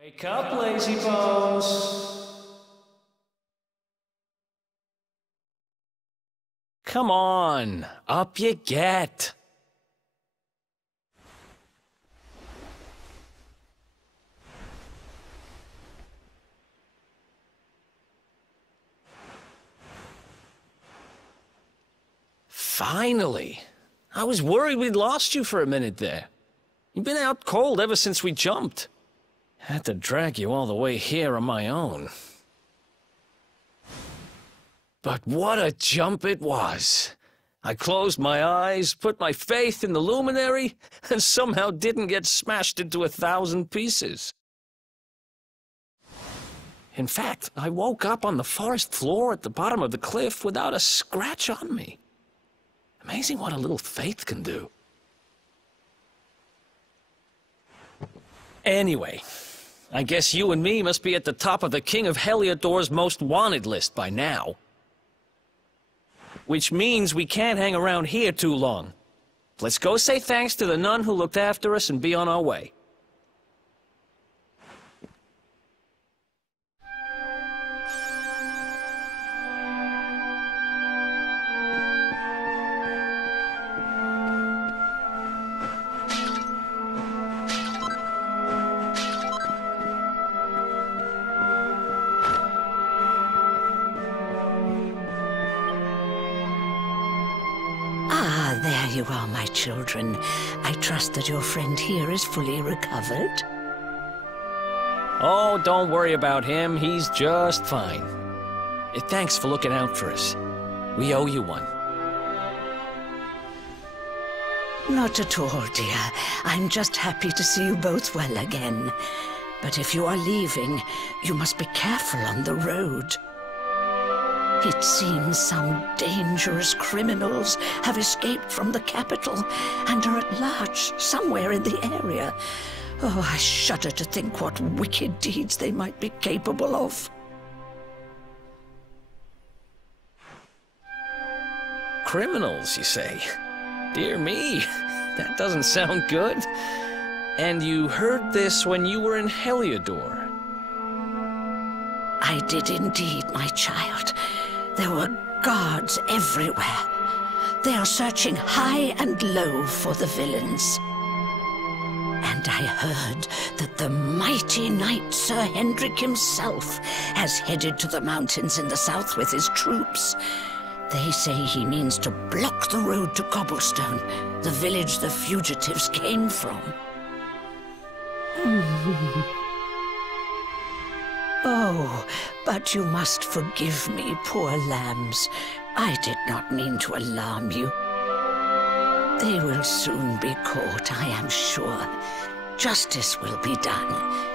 Wake up, lazy bones. Come on, up you get. Finally! I was worried we'd lost you for a minute there. You've been out cold ever since we jumped. Had to drag you all the way here on my own. But what a jump it was! I closed my eyes, put my faith in the Luminary, and somehow didn't get smashed into 1,000 pieces. In fact, I woke up on the forest floor at the bottom of the cliff without a scratch on me. Amazing what a little faith can do. Anyway, I guess you and me must be at the top of the King of Heliodor's most wanted list by now. Which means we can't hang around here too long. Let's go say thanks to the nun who looked after us and be on our way. There you are, my children. I trust that your friend here is fully recovered. Oh, don't worry about him. He's just fine. Thanks for looking out for us. We owe you one. Not at all, dear. I'm just happy to see you both well again. But if you are leaving, you must be careful on the road. It seems some dangerous criminals have escaped from the capital and are at large somewhere in the area. Oh, I shudder to think what wicked deeds they might be capable of. Criminals, you say? Dear me, that doesn't sound good. And you heard this when you were in Heliodor? I did indeed, my child. There were guards everywhere. They are searching high and low for the villains. And I heard that the mighty knight Sir Hendrik himself has headed to the mountains in the south with his troops. They say he means to block the road to Cobblestone, the village the fugitives came from. Oh, but you must forgive me, poor lambs. I did not mean to alarm you. They will soon be caught, I am sure. Justice will be done.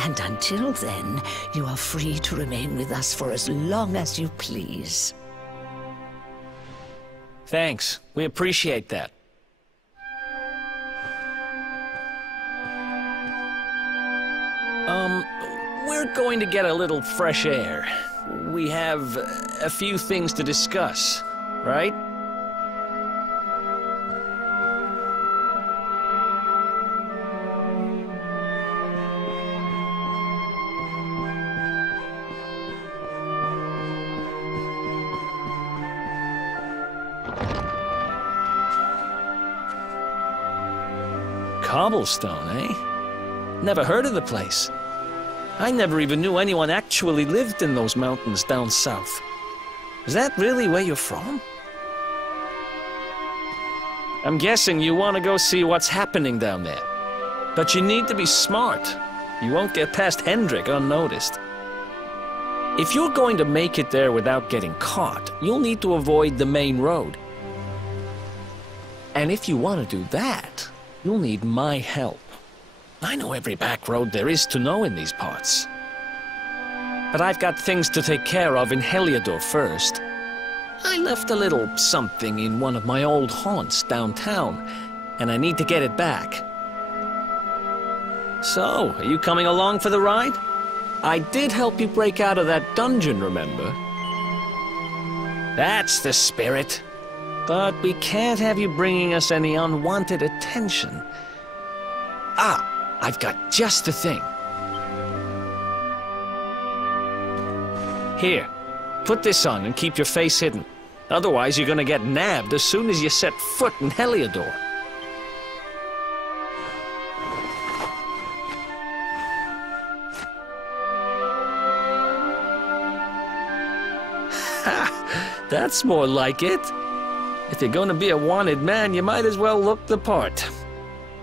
And until then, you are free to remain with us for as long as you please. Thanks. We appreciate that. We're going to get a little fresh air. We have a few things to discuss, right? Cobblestone, eh? Never heard of the place. I never even knew anyone actually lived in those mountains down south. Is that really where you're from? I'm guessing you want to go see what's happening down there. But you need to be smart. You won't get past Hendrik unnoticed. If you're going to make it there without getting caught, you'll need to avoid the main road. And if you want to do that, you'll need my help. I know every back road there is to know in these parts. But I've got things to take care of in Heliodor first. I left a little something in one of my old haunts downtown, and I need to get it back. So, are you coming along for the ride? I did help you break out of that dungeon, remember? That's the spirit. But we can't have you bringing us any unwanted attention. Ah, I've got just the thing. Here, put this on and keep your face hidden. Otherwise, you're gonna get nabbed as soon as you set foot in Heliodor. Ha! That's more like it. If you're gonna be a wanted man, you might as well look the part.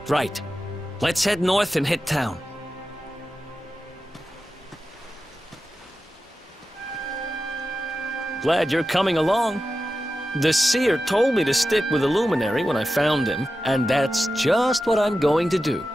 Right. Let's head north and hit town. Glad you're coming along. The seer told me to stick with the Luminary when I found him, and that's just what I'm going to do.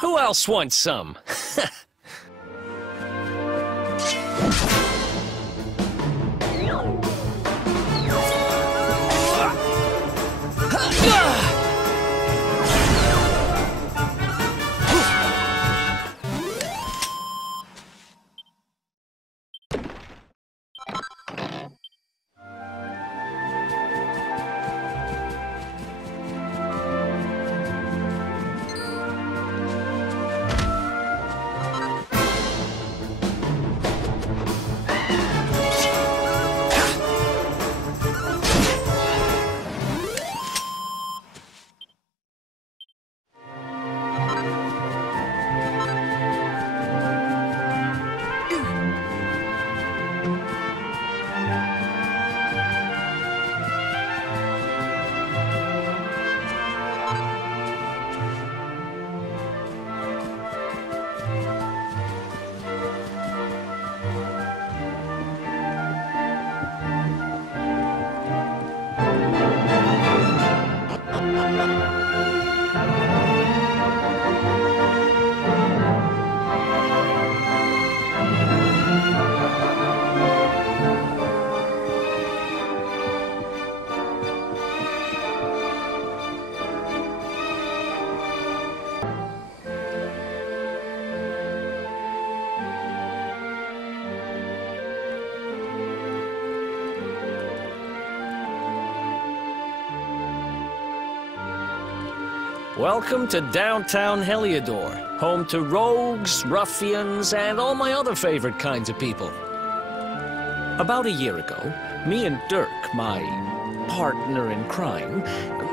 Who else wants some? Welcome to downtown Heliodor, home to rogues, ruffians, and all my other favorite kinds of people. About a year ago, me and Dirk, my partner in crime,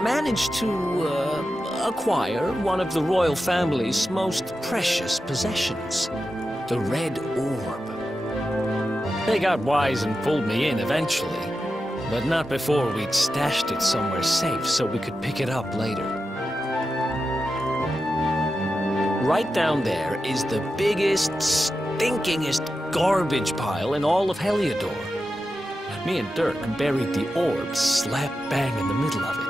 managed to acquire one of the royal family's most precious possessions, the Red Orb. They got wise and pulled me in eventually, but not before we'd stashed it somewhere safe so we could pick it up later. Right down there is the biggest, stinkingest garbage pile in all of Heliodor. Me and Dirk buried the orb slap bang in the middle of it.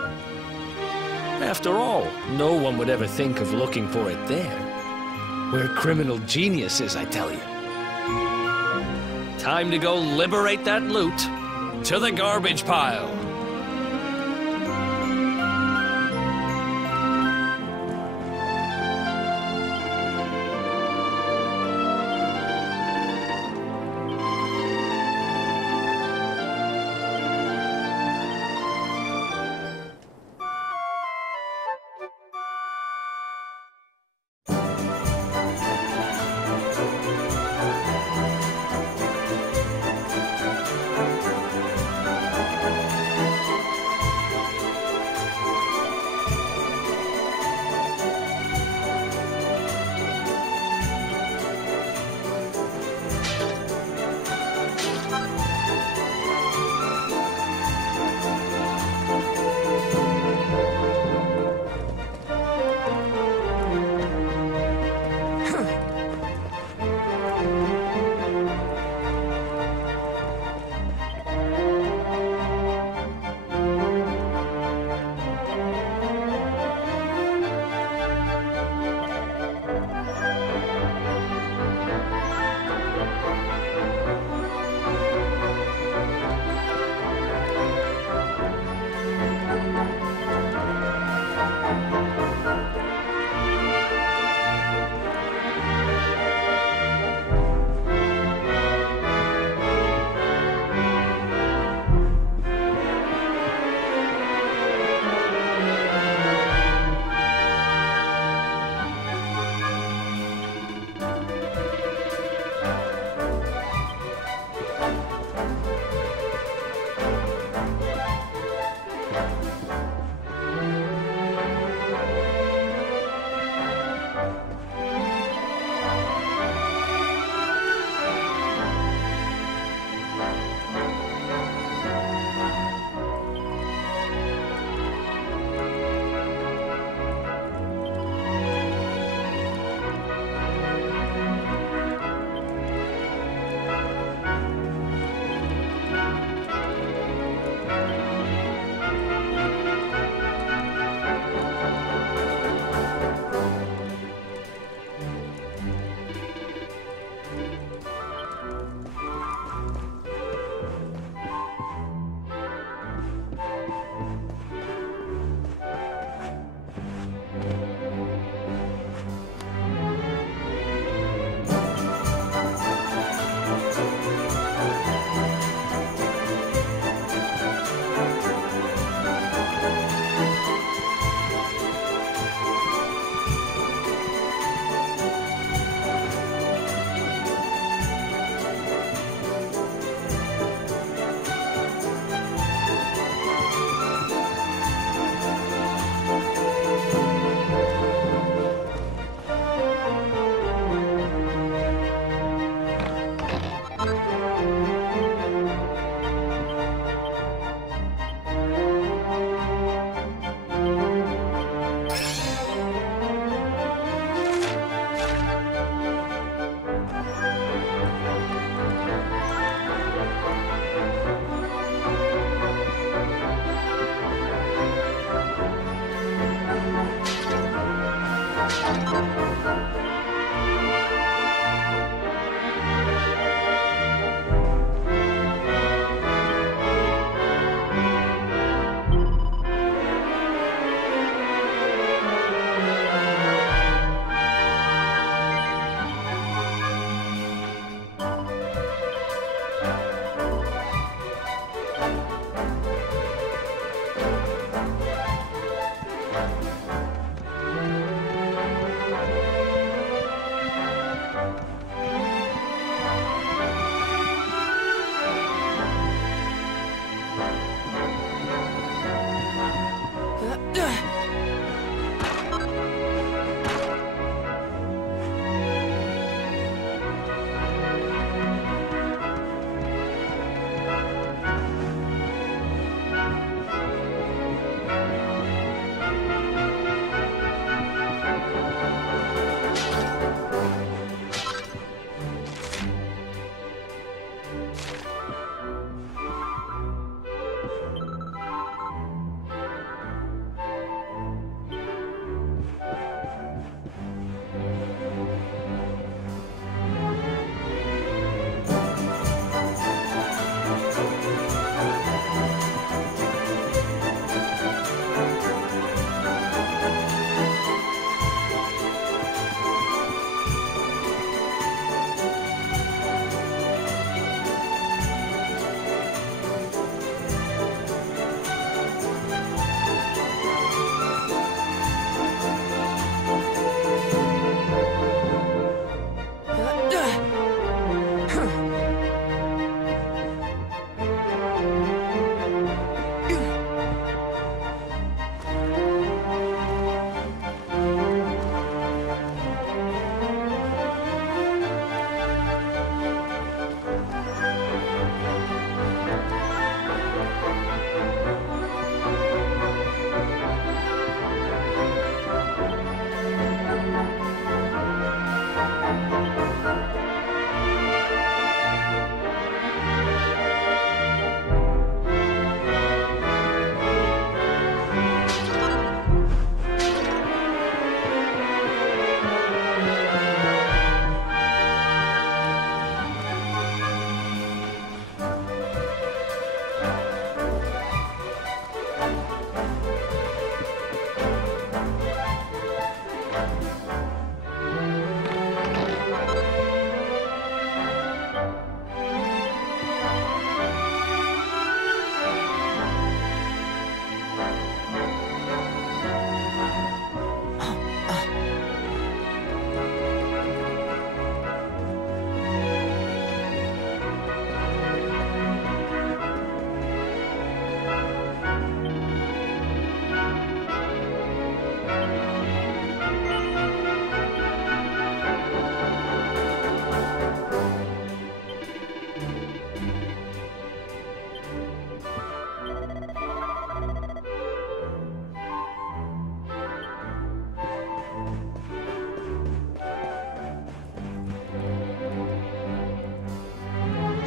After all, no one would ever think of looking for it there. We're criminal geniuses, I tell you. Time to go liberate that loot to the garbage pile.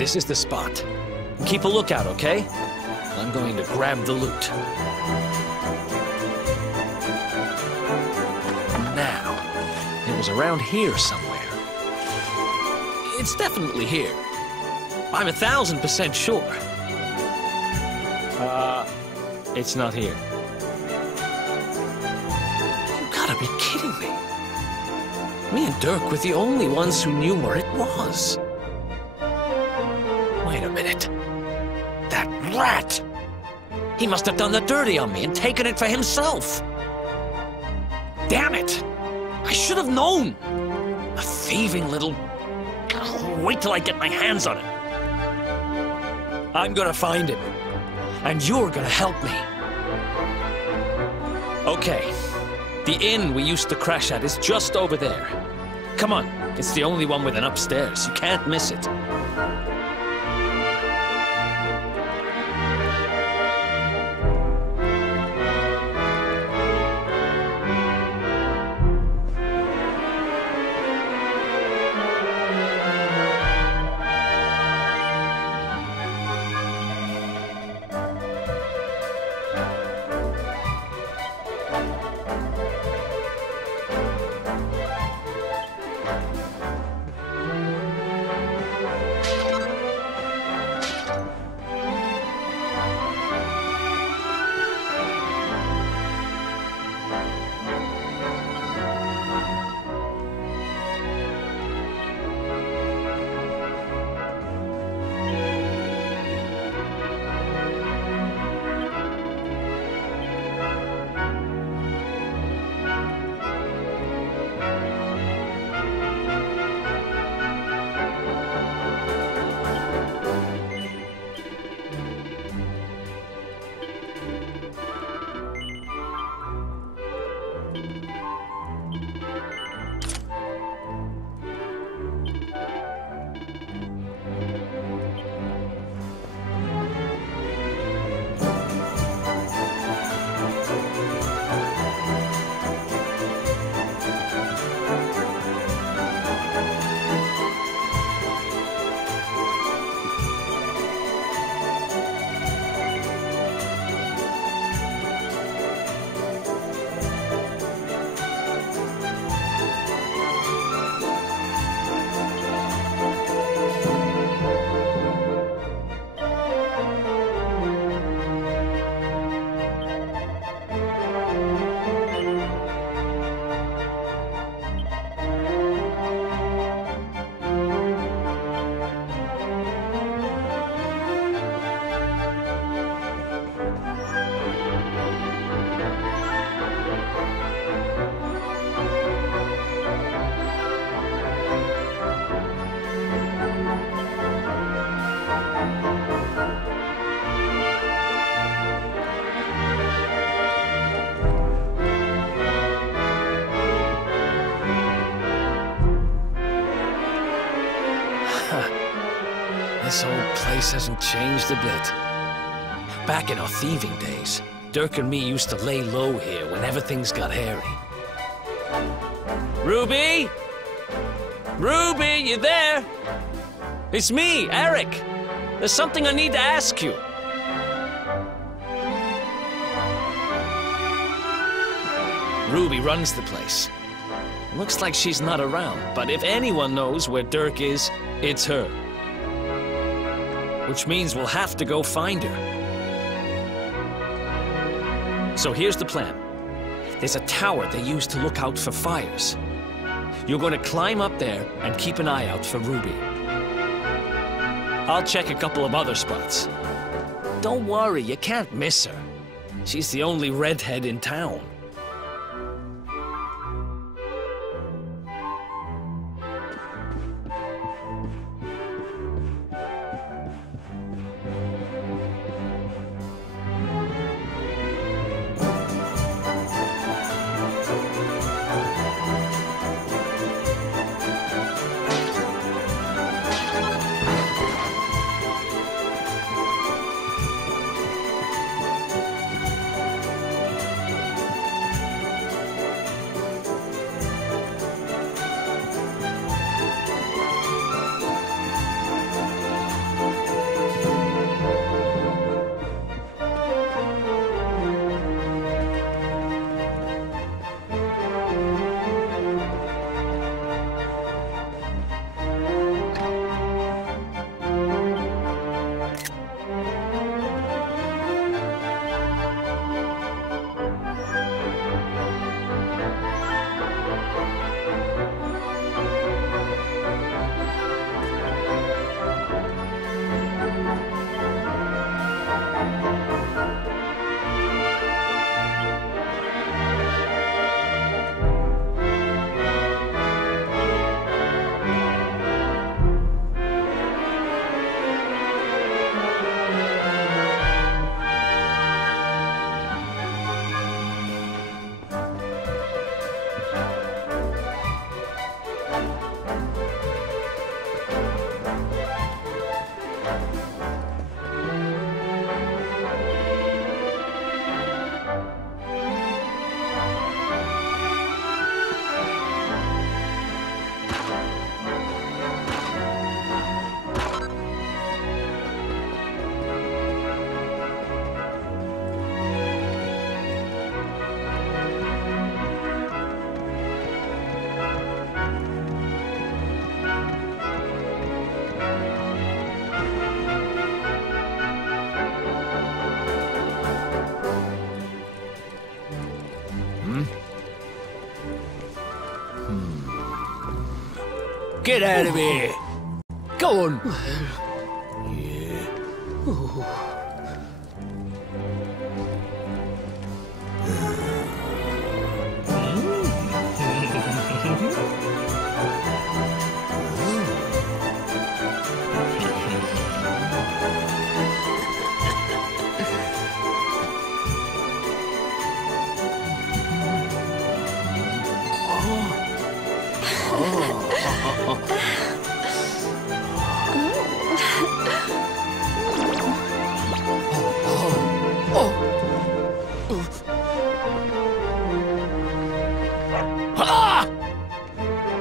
this is the spot. Keep a lookout, okay? I'm going to grab the loot. Now, it was around here somewhere. It's definitely here. I'm 1000% sure. It's not here. You gotta be kidding me. Me and Dirk were the only ones who knew where it was. Wait a minute. That rat! He must have done the dirty on me and taken it for himself. Damn it! I should have known! A thieving little... Wait till I get my hands on it. I'm gonna find him. And you're gonna help me. Okay. The inn we used to crash at is just over there. Come on. It's the only one with an upstairs. You can't miss it. This whole place hasn't changed a bit. Back in our thieving days, Dirk and me used to lay low here whenever things got hairy. Ruby? Ruby, you there? It's me, Eric. There's something I need to ask you. Ruby runs the place. Looks like she's not around, but if anyone knows where Dirk is, it's her. Which means we'll have to go find her. So here's the plan. There's a tower they use to look out for fires. You're going to climb up there and keep an eye out for Ruby. I'll check a couple of other spots. Don't worry, you can't miss her. She's the only redhead in town. Get out of here! Go on!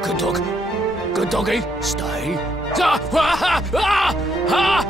Good dog. Good doggy. Stay. Ah! Ah! Ah! Ah!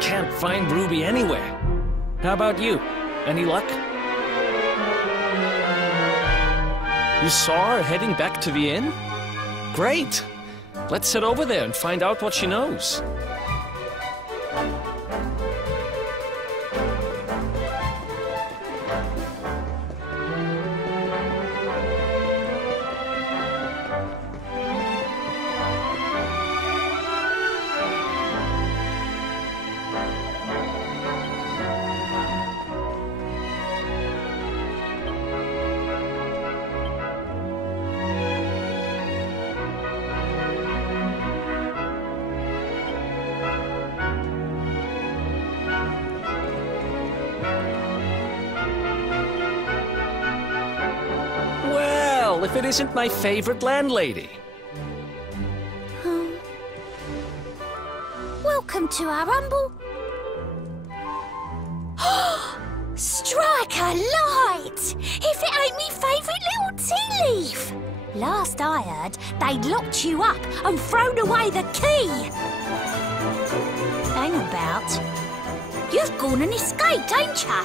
Can't find Ruby anywhere. How about you? Any luck? You saw her heading back to the inn? Great! Let's head over there and find out what she knows. If it isn't my favorite landlady. Welcome to our humble... Strike a light! If it ain't me favourite little tea leaf! Last I heard, they'd locked you up and thrown away the key! Hang about. You've gone and escaped, ain't ya?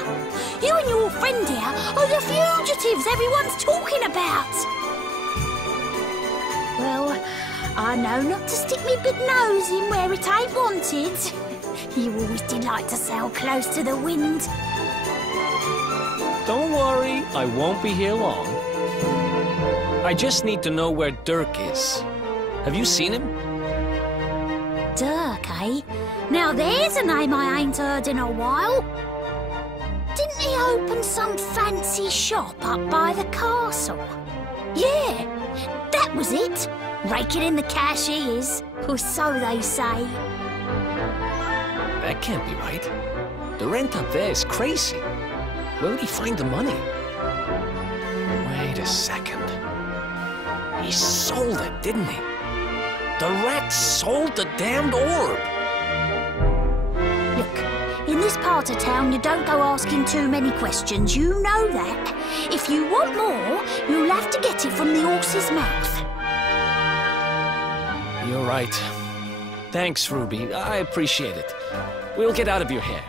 You and your friend here are the fugitives everyone's talking about! Well, I know not to stick me big nose in where it ain't wanted. You always did like to sail close to the wind. Don't worry, I won't be here long. I just need to know where Dirk is. Have you seen him? Dirk, eh? Now there's a name I ain't heard in a while. Didn't he open some fancy shop up by the castle? Yeah, that was it. Raking in the cash he is, or so they say. That can't be right. The rent up there is crazy. Where would he find the money? Wait a second. He sold it, didn't he? The rat sold the damned orb. Look, in this part of town, you don't go asking too many questions. You know that. If you want more, you'll have to get it from the horse's mouth. You're right. Thanks, Ruby. I appreciate it. We'll get out of your hair.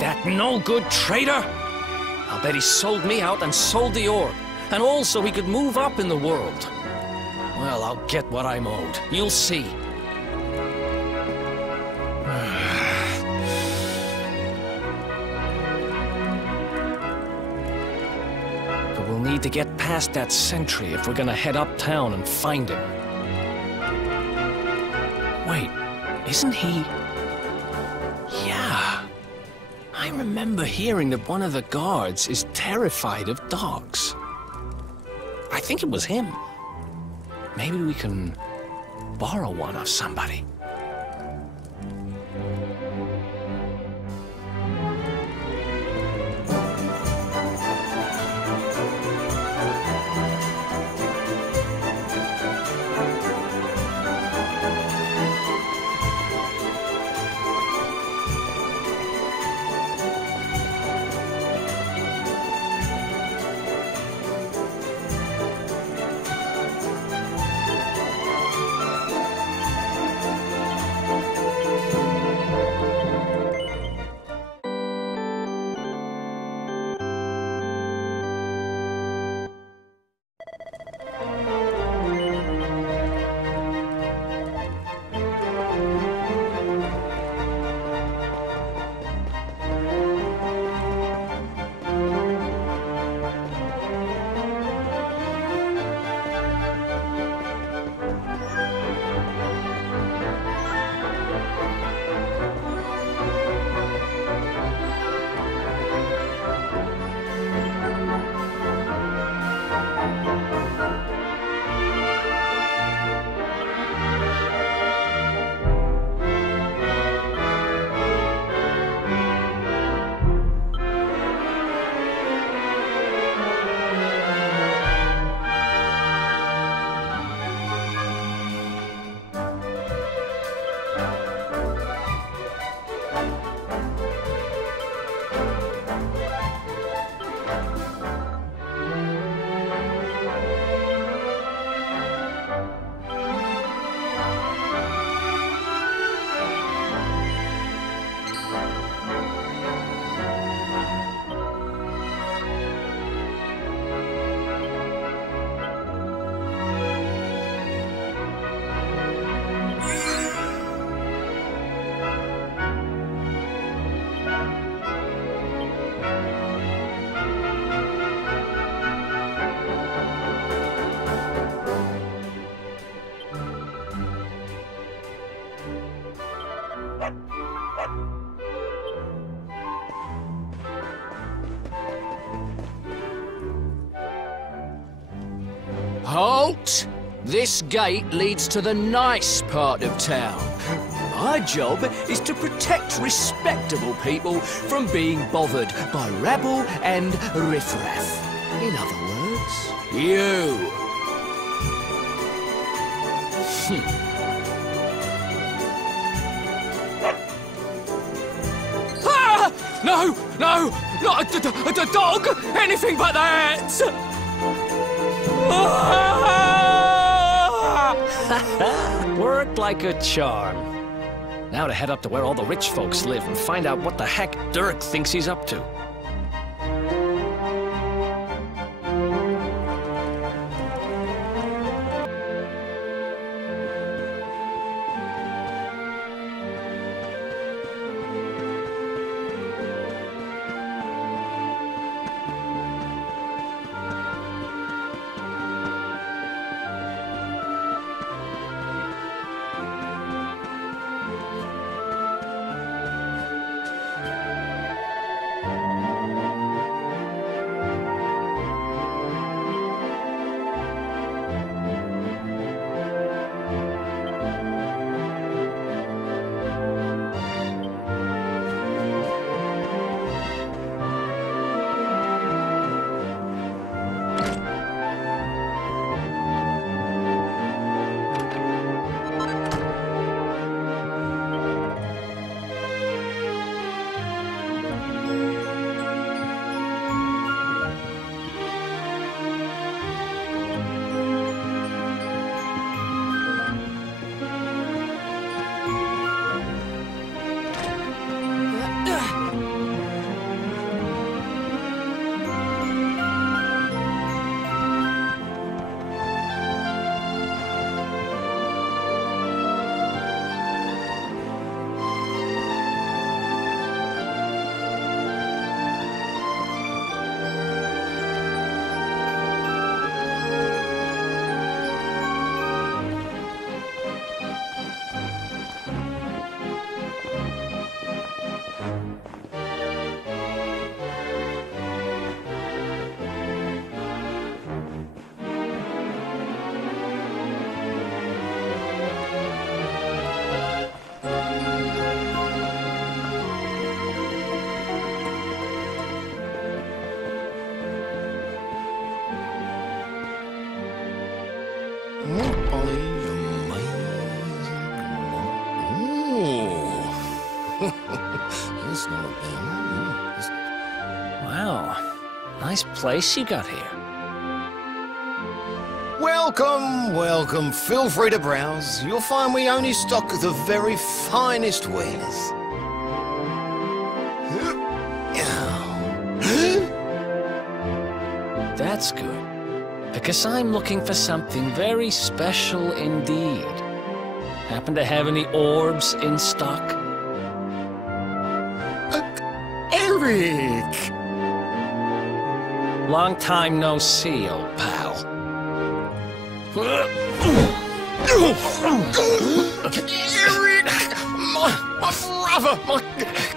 That no-good traitor! I'll bet he sold me out and sold the orb. And also he could move up in the world. Well, I'll get what I'm owed. You'll see. But we'll need to get past that sentry if we're gonna head uptown and find him. Wait, isn't he... Yeah. I remember hearing that one of the guards is terrified of dogs. I think it was him. Maybe we can borrow one of somebody. Halt! This gate leads to the nice part of town. My job is to protect respectable people from being bothered by rabble and riffraff. In other words, you. Ah! No! No! Not a dog! Anything but that! Worked like a charm. Now to head up to where all the rich folks live and find out what the heck Dirk thinks he's up to. Wow, nice place you got here. Welcome, welcome. Feel free to browse. You'll find we only stock the very finest wares. That's good, because I'm looking for something very special indeed. Happen to have any orbs in stock? Eric! Long time no see, old pal. Eric! My brother, my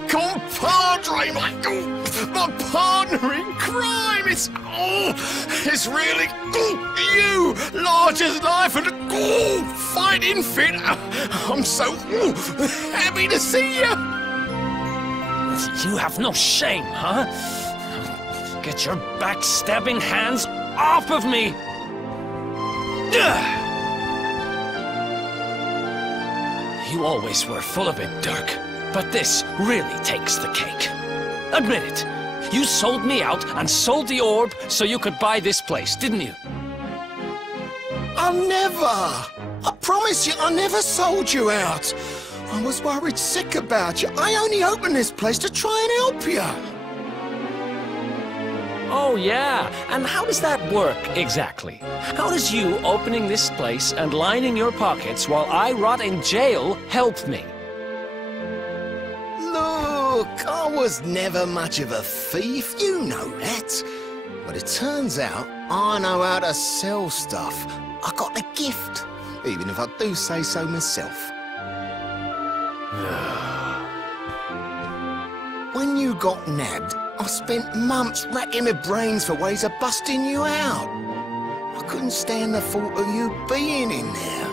compadre, my partner in crime! It's really you, large as life and fighting fit. I'm so happy to see you. You have no shame, huh? Get your backstabbing hands off of me! You always were full of it, Dirk, but this really takes the cake. Admit it. You sold me out and sold the orb so you could buy this place, didn't you? I never! I promise you, I never sold you out. I was worried sick about you. I only opened this place to try and help you. Oh, yeah. And how does that work, exactly? How does you opening this place and lining your pockets while I rot in jail help me? Look, I was never much of a thief, you know that. But it turns out I know how to sell stuff. I got a gift, even if I do say so myself. When you got nabbed, I spent months racking my brains for ways of busting you out. I couldn't stand the thought of you being in there.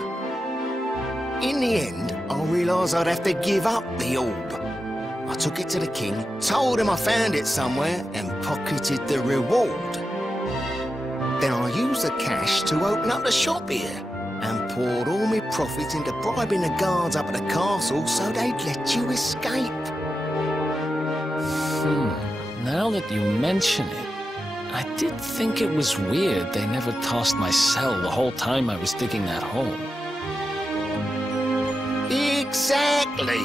In the end, I realised I'd have to give up the orb. I took it to the king, told him I found it somewhere, and pocketed the reward. Then I used the cash to open up the shop here, and poured all my profits into bribing the guards up at the castle so they'd let you escape. Now that you mention it, I did think it was weird they never tossed my cell the whole time I was digging that hole. Exactly!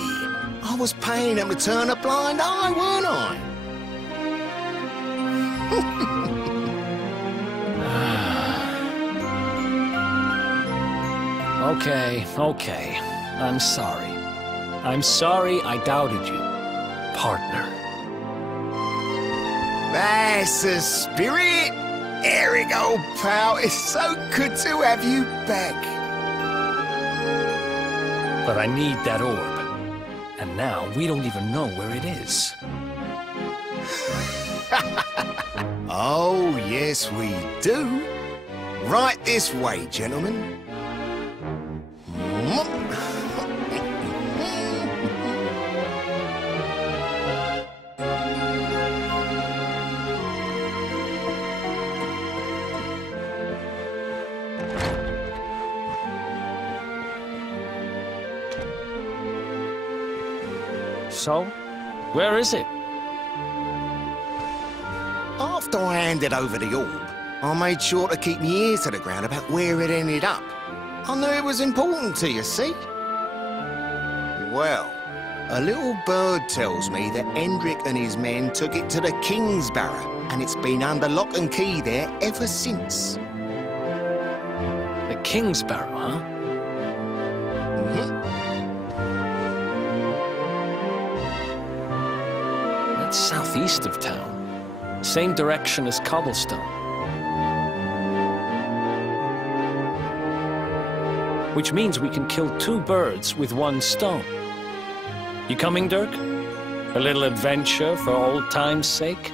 I was paying them to turn a blind eye, weren't I? Okay. I'm sorry. I'm sorry I doubted you, partner. That's the spirit! Eric, old pal, it's so good to have you back. But I need that orb. And now we don't even know where it is. Oh, yes, we do. Right this way, gentlemen. So, where is it? After I handed over the orb, I made sure to keep my ears to the ground about where it ended up. I knew it was important to you, see? Well, a little bird tells me that Hendrik and his men took it to the King's Barrow, and it's been under lock and key there ever since. The King's Barrow, huh? That's southeast of town. Same direction as Cobblestone. Which means we can kill 2 birds with 1 stone. You coming, Dirk? A little adventure for old time's sake?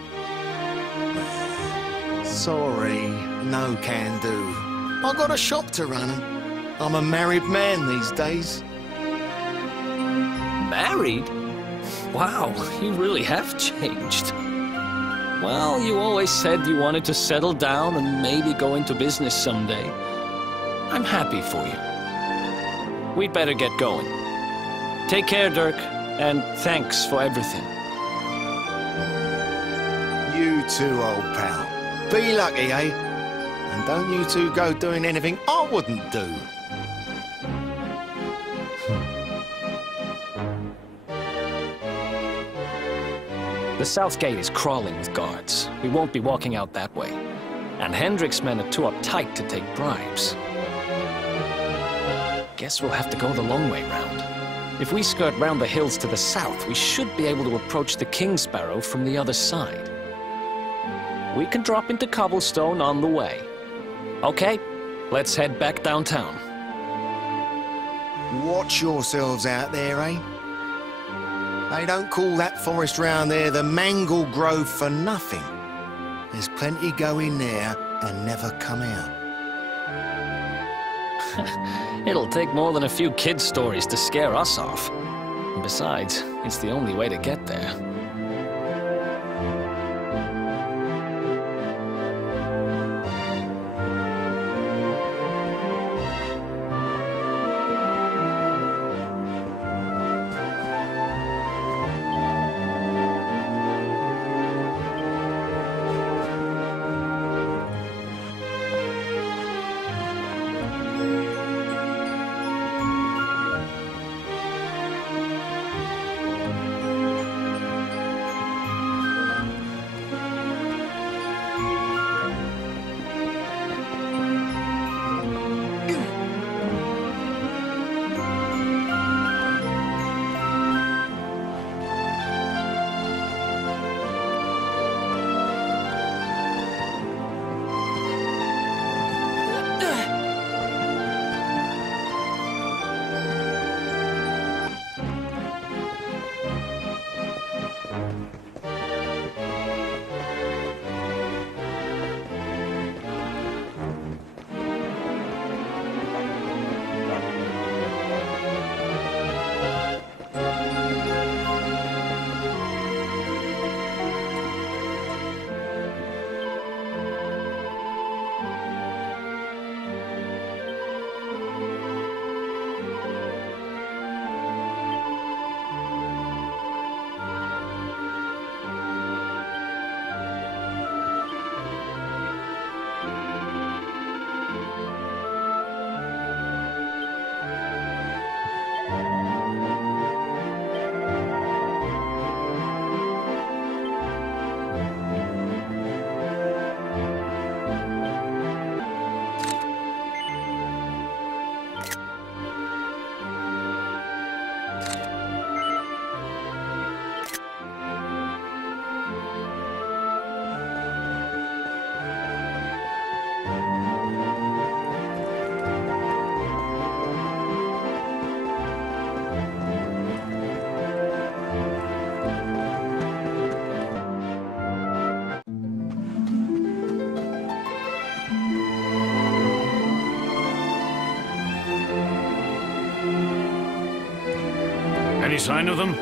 Sorry, no can do. I got a shop to run. I'm a married man these days. Married? Wow, you really have changed. Well, you always said you wanted to settle down and maybe go into business someday. I'm happy for you. We'd better get going. Take care, Dirk, and thanks for everything. You too, old pal. Be lucky, eh? And don't you two go doing anything I wouldn't do. The south gate is crawling with guards. We won't be walking out that way. And Hendrik's men are too uptight to take bribes. Guess we'll have to go the long way round. If we skirt round the hills to the south, we should be able to approach the King's Barrow from the other side. We can drop into Cobblestone on the way. Okay, let's head back downtown. Watch yourselves out there, eh? They don't call that forest round there the Mangle Grove for nothing. There's plenty go in there and never come out. It'll take more than a few kid stories to scare us off. And besides, it's the only way to get there. Any sign of them?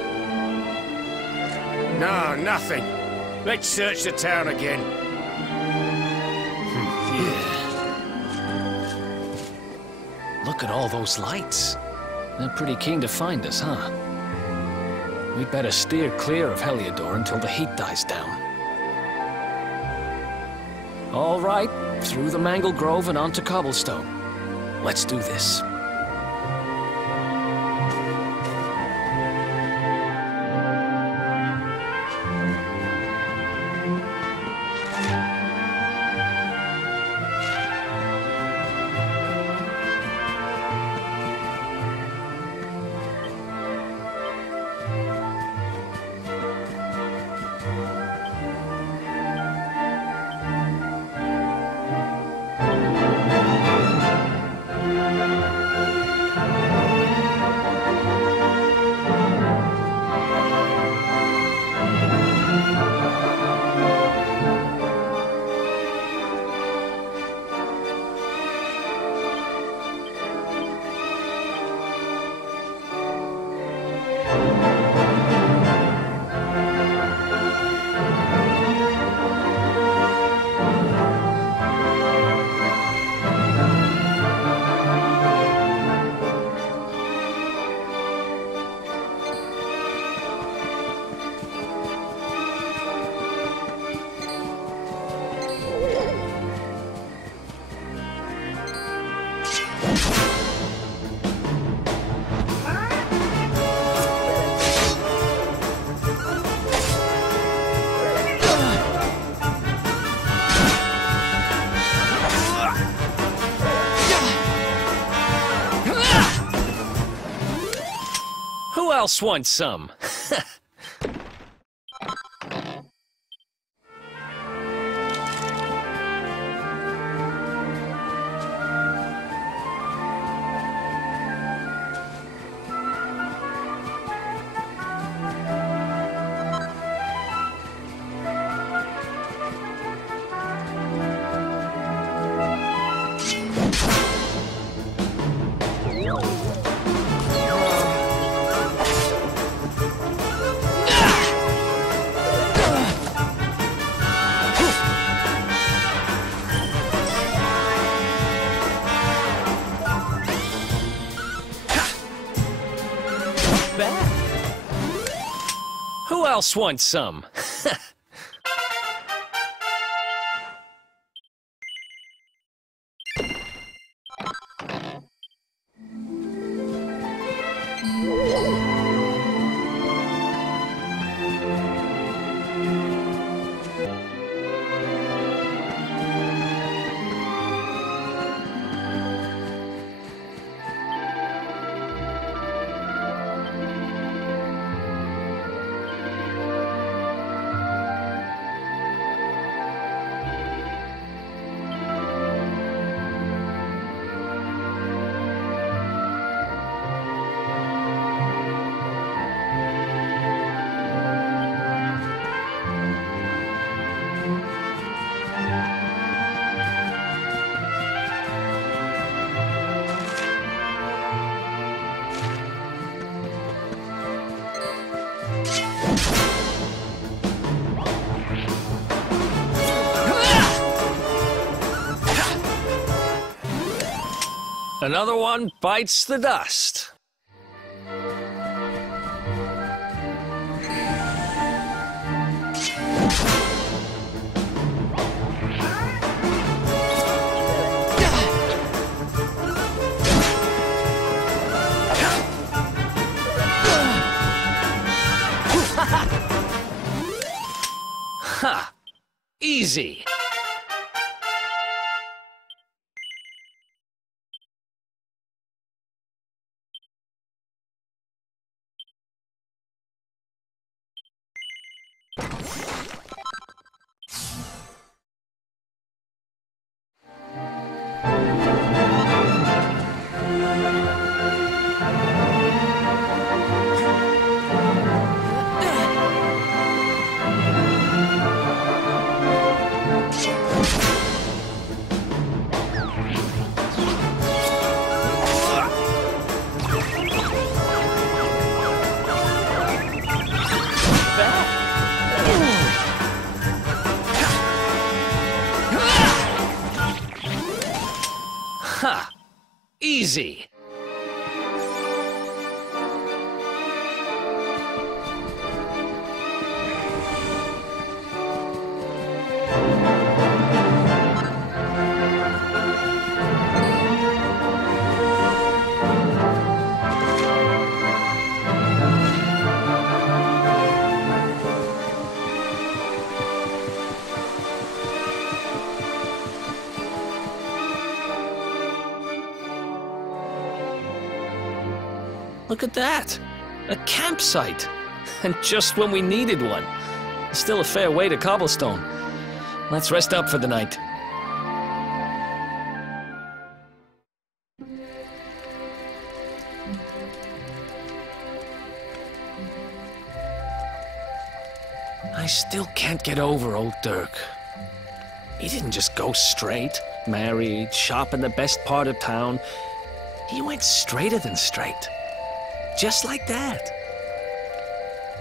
No, nothing. Let's search the town again. Look at all those lights. They're pretty keen to find us, huh? We'd better steer clear of Heliodor until the heat dies down. All right, through the Mangle Grove and onto Cobblestone. Let's do this. Who else wants some? Who else wants some? Another one bites the dust. Ha! Easy. easy. Look at that! A campsite! And just when we needed one. Still a fair way to cobblestone. Let's rest up for the night. I still can't get over old Dirk. He didn't just go straight, married, shop in the best part of town. He went straighter than straight. Just like that.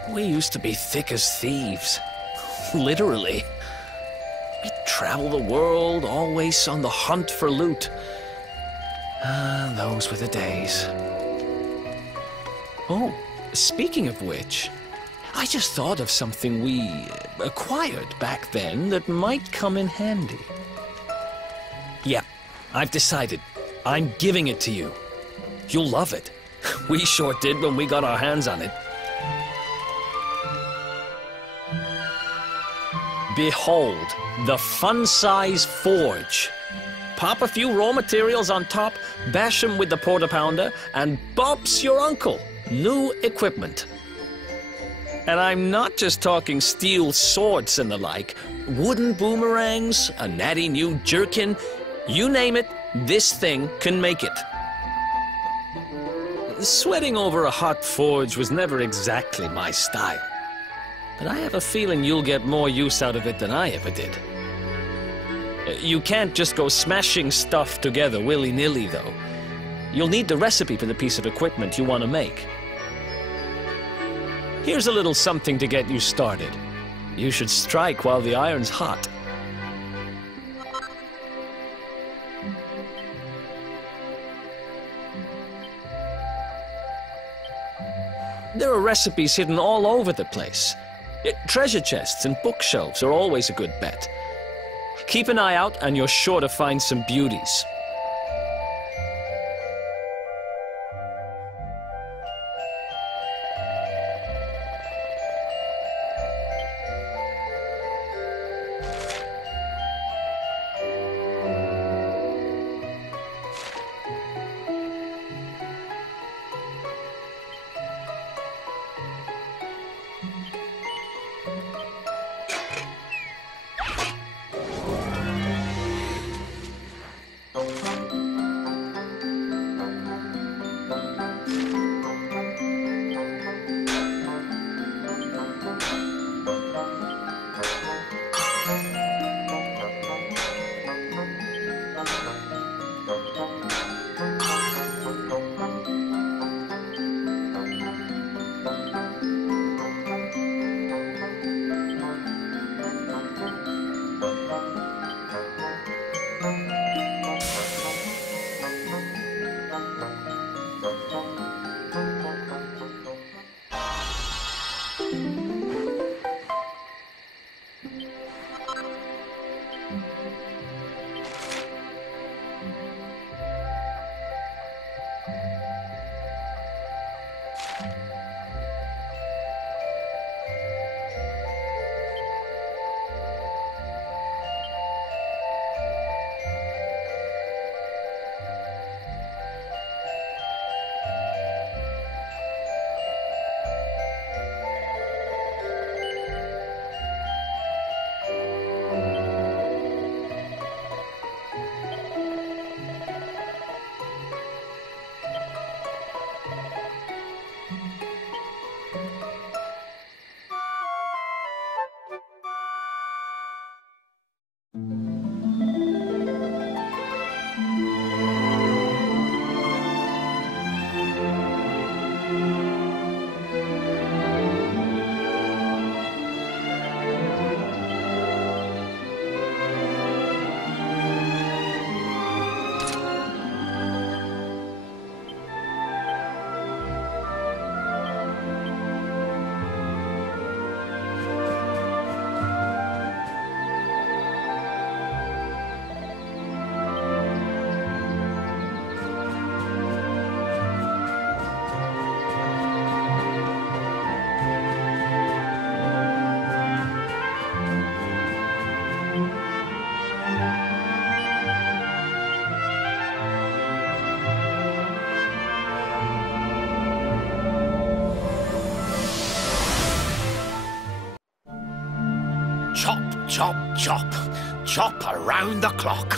We used to be thick as thieves. Literally. We'd travel the world, always on the hunt for loot. Ah, those were the days. Oh, speaking of which, I just thought of something we acquired back then that might come in handy. Yeah, I've decided. I'm giving it to you. You'll love it. We sure did when we got our hands on it. Behold, the fun-size forge. Pop a few raw materials on top, bash them with the porta pounder, and bumps your uncle. New equipment. And I'm not just talking steel swords and the like. Wooden boomerangs, a natty new jerkin. You name it, this thing can make it. Sweating over a hot forge was never exactly my style. But I have a feeling you'll get more use out of it than I ever did. You can't just go smashing stuff together willy-nilly, though. You'll need the recipe for the piece of equipment you want to make. Here's a little something to get you started. You should strike while the iron's hot. There are recipes hidden all over the place. Treasure chests and bookshelves are always a good bet. Keep an eye out and you're sure to find some beauties. chop, chop. Chop around the clock.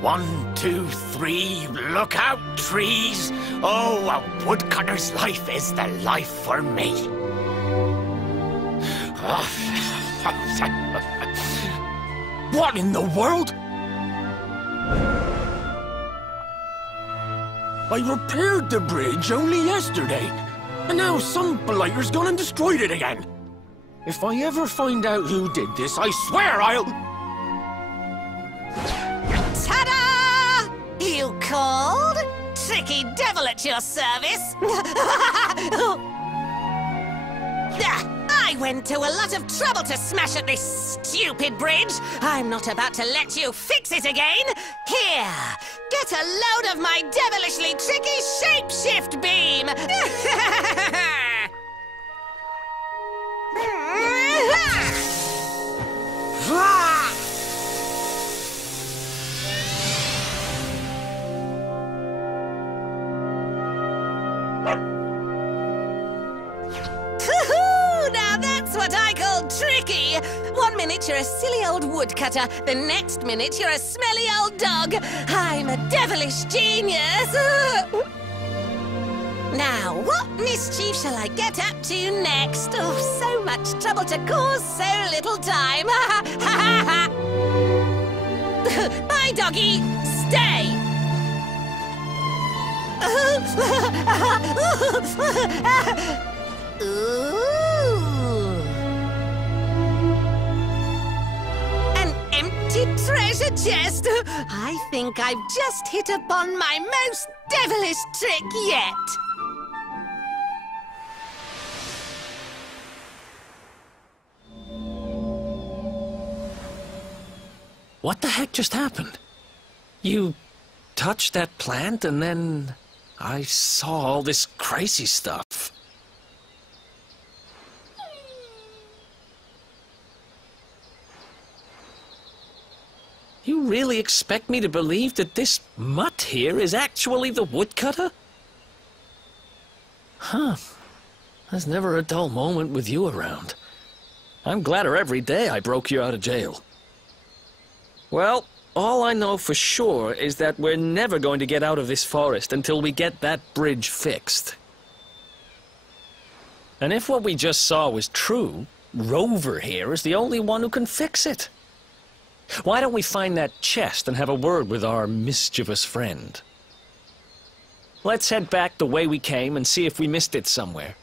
1, 2, 3, look out, trees. Oh, a woodcutter's life is the life for me. What in the world? I repaired the bridge only yesterday, and now some blighter's gone and destroyed it again. If I ever find out who did this, I swear I'll... Ta-da! You called? Tricky devil at your service. I went to a lot of trouble to smash at this stupid bridge. I'm not about to let you fix it again. Here, get a load of my devilishly tricky shapeshift beam. Now that's what I call tricky. 1 minute you're a silly old woodcutter, the next minute you're a smelly old dog. I'm a devilish genius. Now, what mischief shall I get up to next? Oh, so much trouble to cause so little time. Bye, doggy. Stay. An empty treasure chest. I think I've just hit upon my most devilish trick yet. What the heck just happened? You touched that plant and then I saw all this crazy stuff. You really expect me to believe that this mutt here is actually the woodcutter? Huh. There's never a dull moment with you around. I'm gladder every day I broke you out of jail. Well, all I know for sure is that we're never going to get out of this forest until we get that bridge fixed. And if what we just saw was true, Rover here is the only one who can fix it. Why don't we find that chest and have a word with our mischievous friend? Let's head back the way we came and see if we missed it somewhere.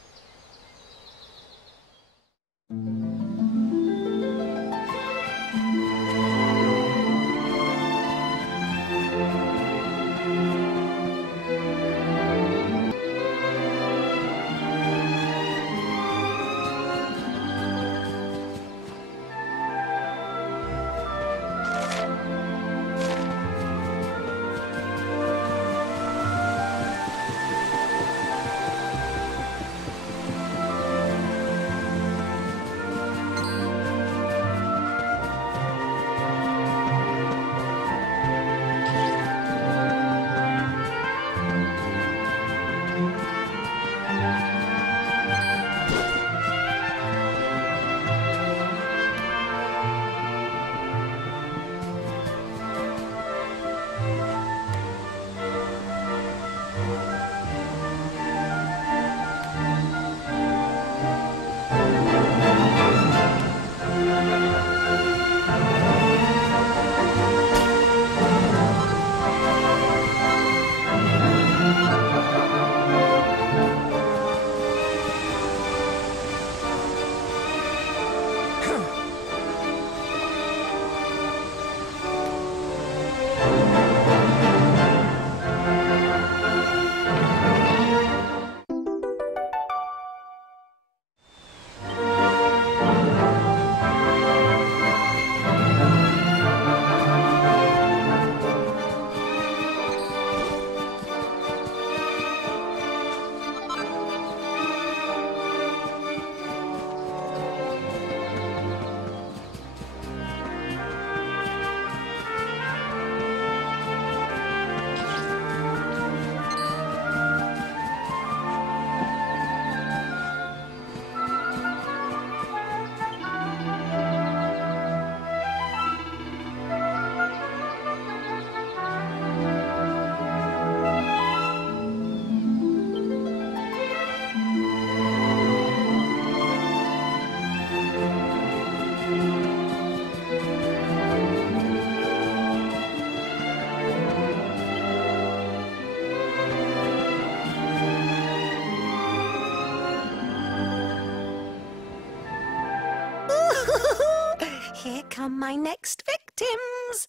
my next victims.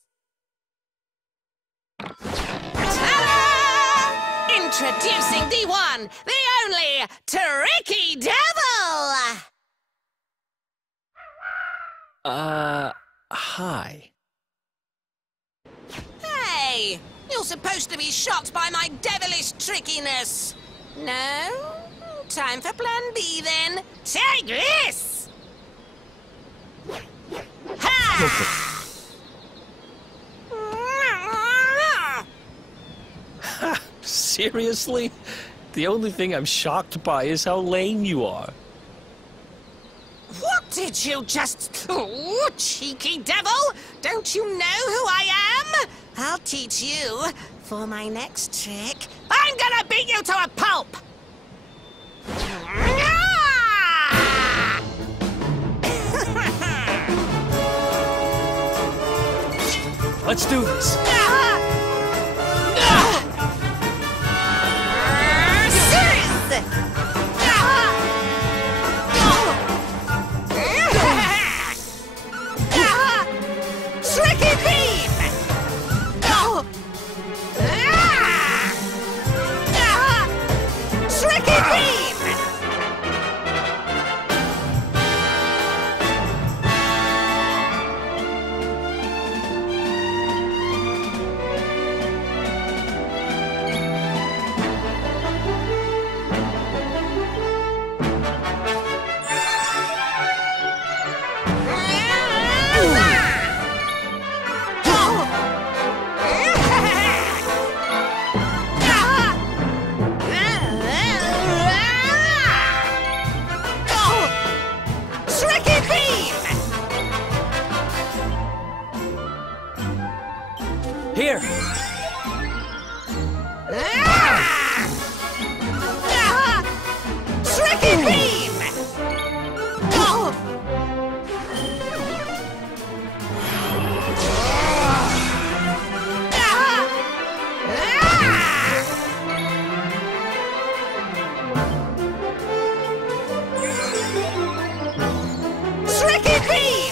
Ta-da! Introducing the one, the only, Tricky Devil! Hi. Hey! You're supposed to be shocked by my devilish trickiness. No? Time for plan B then. Take this! Ha! Seriously? The only thing I'm shocked by is how lame you are. What did you just... Oh, cheeky devil! Don't you know who I am? I'll teach you. For my next trick, I'm gonna beat you to a pulp! Let's do this. Tricky beam! Tricky beam! Here. Tricky beam! Tricky beam!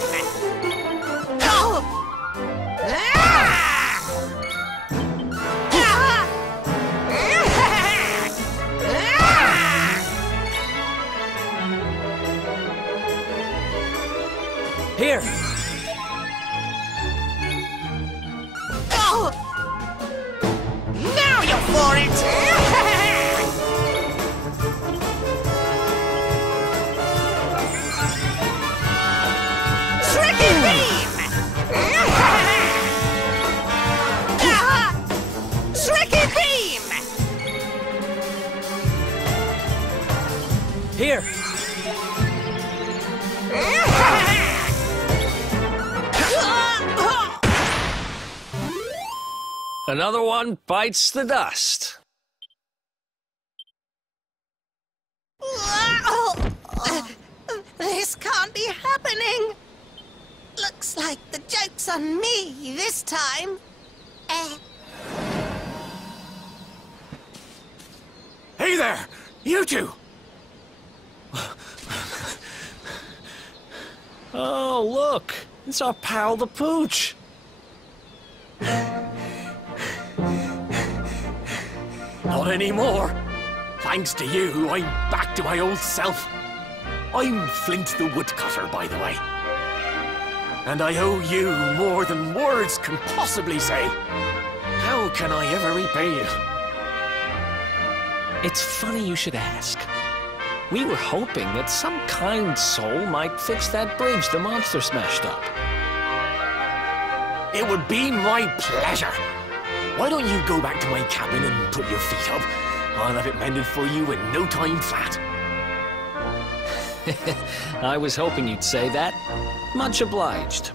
Here. Now you're for it! Tricky beam! Tricky beam! Here. Another one bites the dust. This can't be happening. Looks like the joke's on me this time. Hey there! You two! Oh, look! It's our pal the Pooch! Not anymore. Thanks to you, I'm back to my old self. I'm Flint the Woodcutter, by the way. And I owe you more than words can possibly say. How can I ever repay you? It's funny you should ask. We were hoping that some kind soul might fix that bridge the monster smashed up. It would be my pleasure. Why don't you go back to my cabin and put your feet up? I'll have it mended for you in no time flat. I was hoping you'd say that. Much obliged.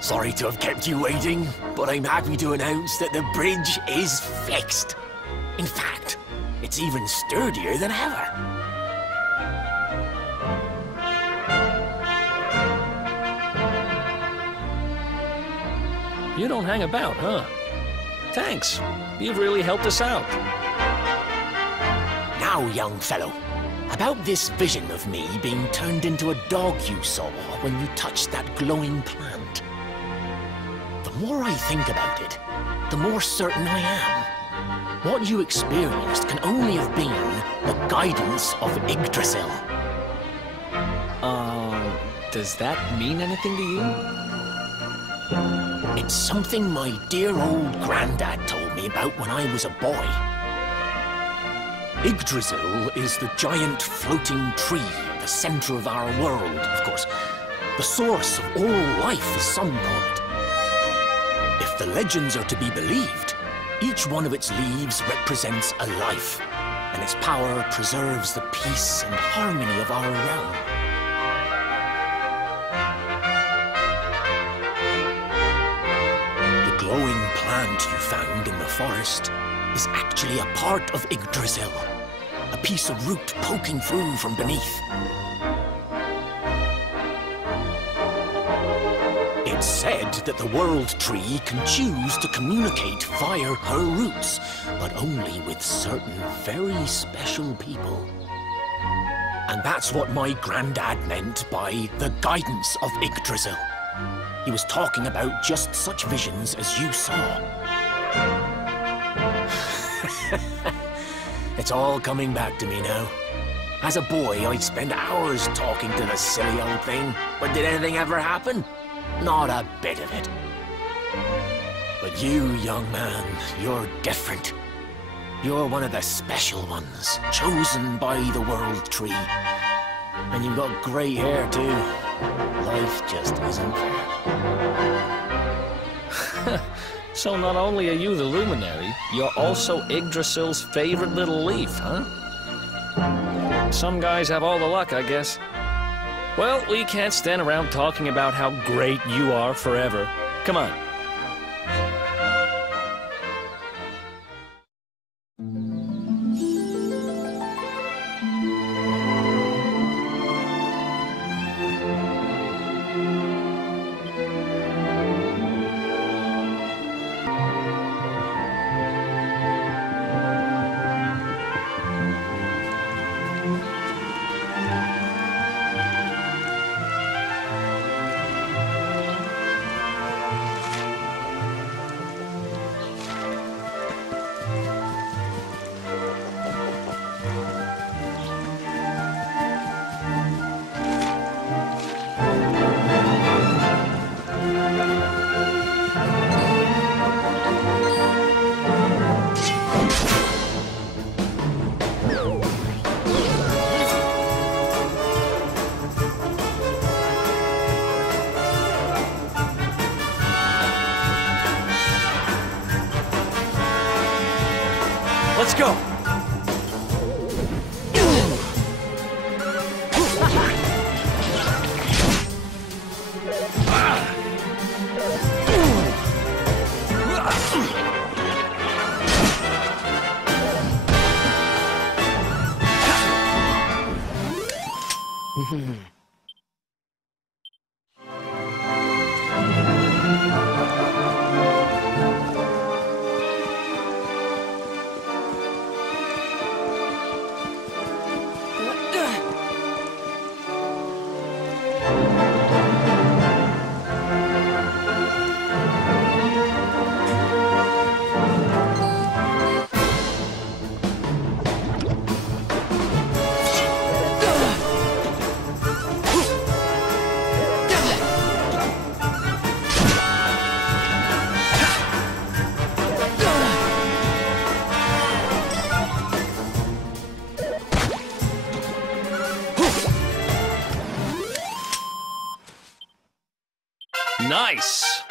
Sorry to have kept you waiting, but I'm happy to announce that the bridge is fixed. In fact, it's even sturdier than ever. You don't hang about, huh? Thanks. You've really helped us out. Now, young fellow, about this vision of me being turned into a dog you saw when you touched that glowing plant. The more I think about it, the more certain I am. What you experienced can only have been the guidance of Yggdrasil. Does that mean anything to you? It's something my dear old granddad told me about when I was a boy. Yggdrasil is the giant floating tree at the center of our world, of course. The source of all life, as some call it. If the legends are to be believed, each one of its leaves represents a life, and its power preserves the peace and harmony of our realm. The glowing plant you found in the forest is actually a part of Yggdrasil, a piece of root poking through from beneath. It's said that the World Tree can choose to communicate via her roots, but only with certain very special people. And that's what my granddad meant by the guidance of Yggdrasil. He was talking about just such visions as you saw. It's all coming back to me now. As a boy, I'd spend hours talking to the silly old thing, but did anything ever happen? Not a bit of it. But you, young man, you're different. You're one of the special ones, chosen by the World Tree. And you've got grey hair, too. Life just isn't fair. So not only are you the Luminary, you're also Yggdrasil's favorite little leaf, huh? Some guys have all the luck, I guess. Well, we can't stand around talking about how great you are forever. Come on. Let's go! Nice!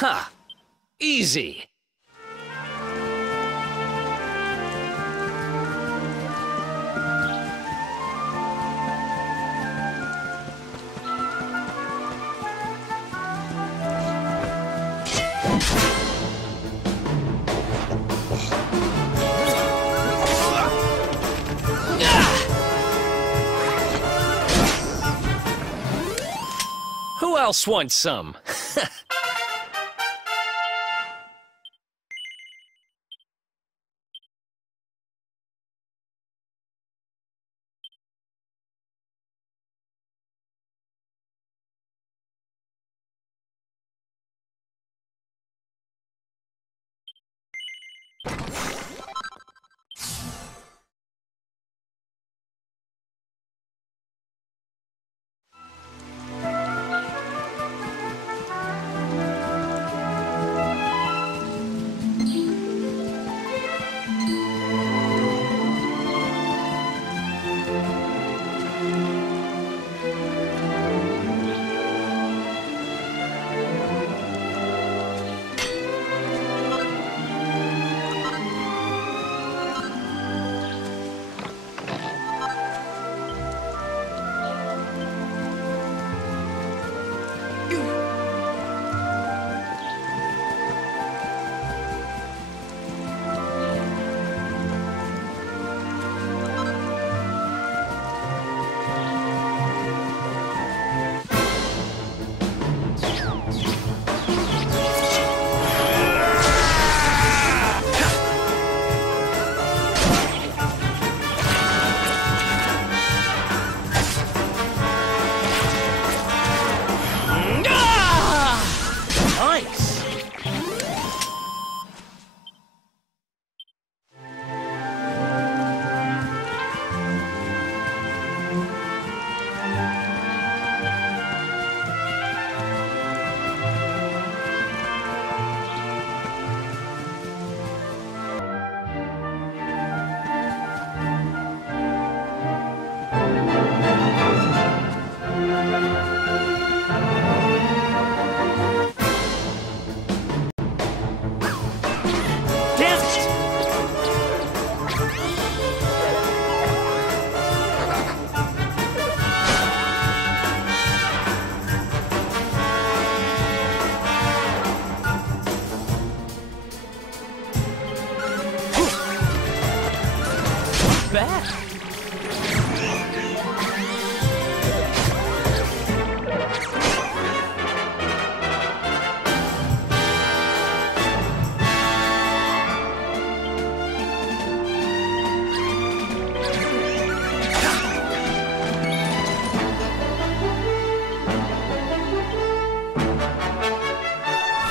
Ha! Easy! Who else wants some?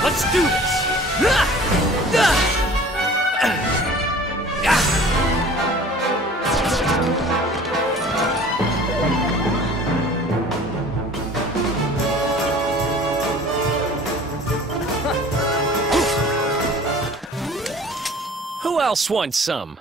Let's do this! Who else wants some?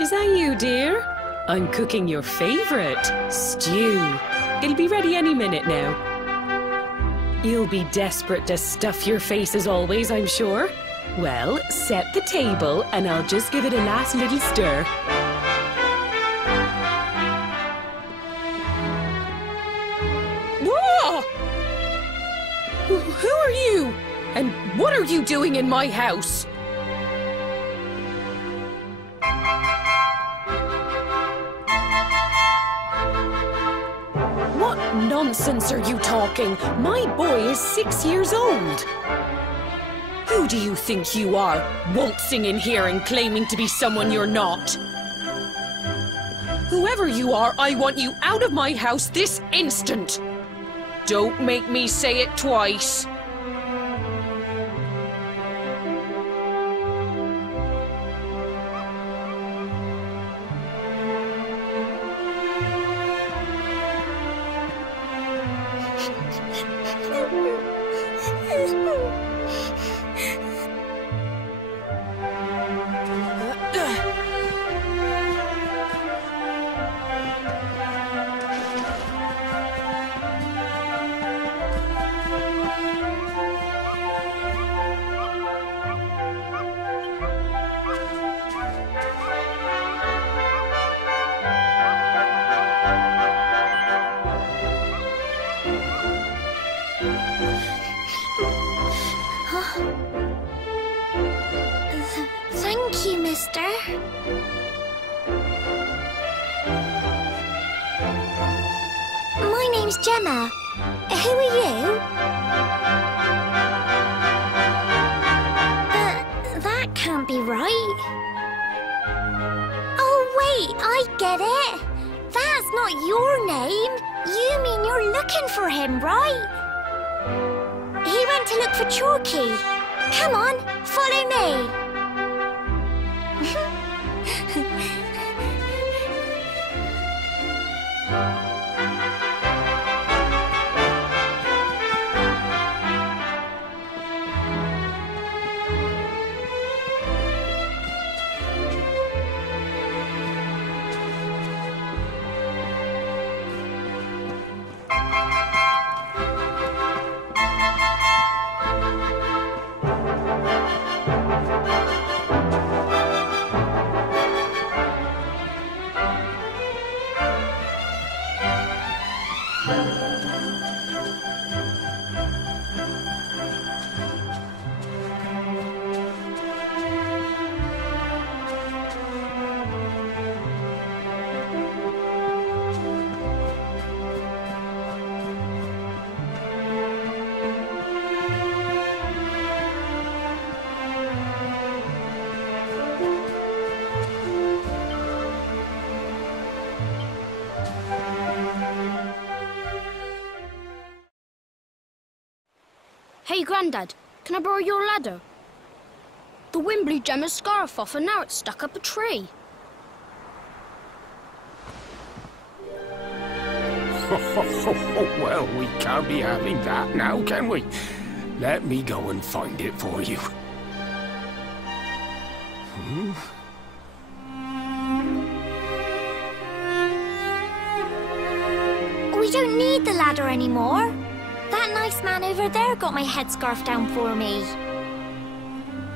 Is that you, dear? I'm cooking your favorite, stew. It'll be ready any minute now. You'll be desperate to stuff your face as always, I'm sure. Well, set the table and I'll just give it a last little stir. Whoa! Who are you? And what are you doing in my house? What nonsense are you talking? My boy is 6 years old. Who do you think you are, waltzing in here and claiming to be someone you're not? Whoever you are, I want you out of my house this instant. Don't make me say it twice. Thank you, mister. My name's Gemma. Who are you? That can't be right. Oh, wait, I get it. That's not your name. You mean you're looking for him, right? He went to look for Chalky. Come on, follow me. Hey, Grandad, can I borrow your ladder? The wind blew Gemma's scarf off and now it's stuck up a tree. Well, we can't be having that now, can we? Let me go and find it for you. We don't need the ladder anymore. That nice man over there got my headscarf down for me.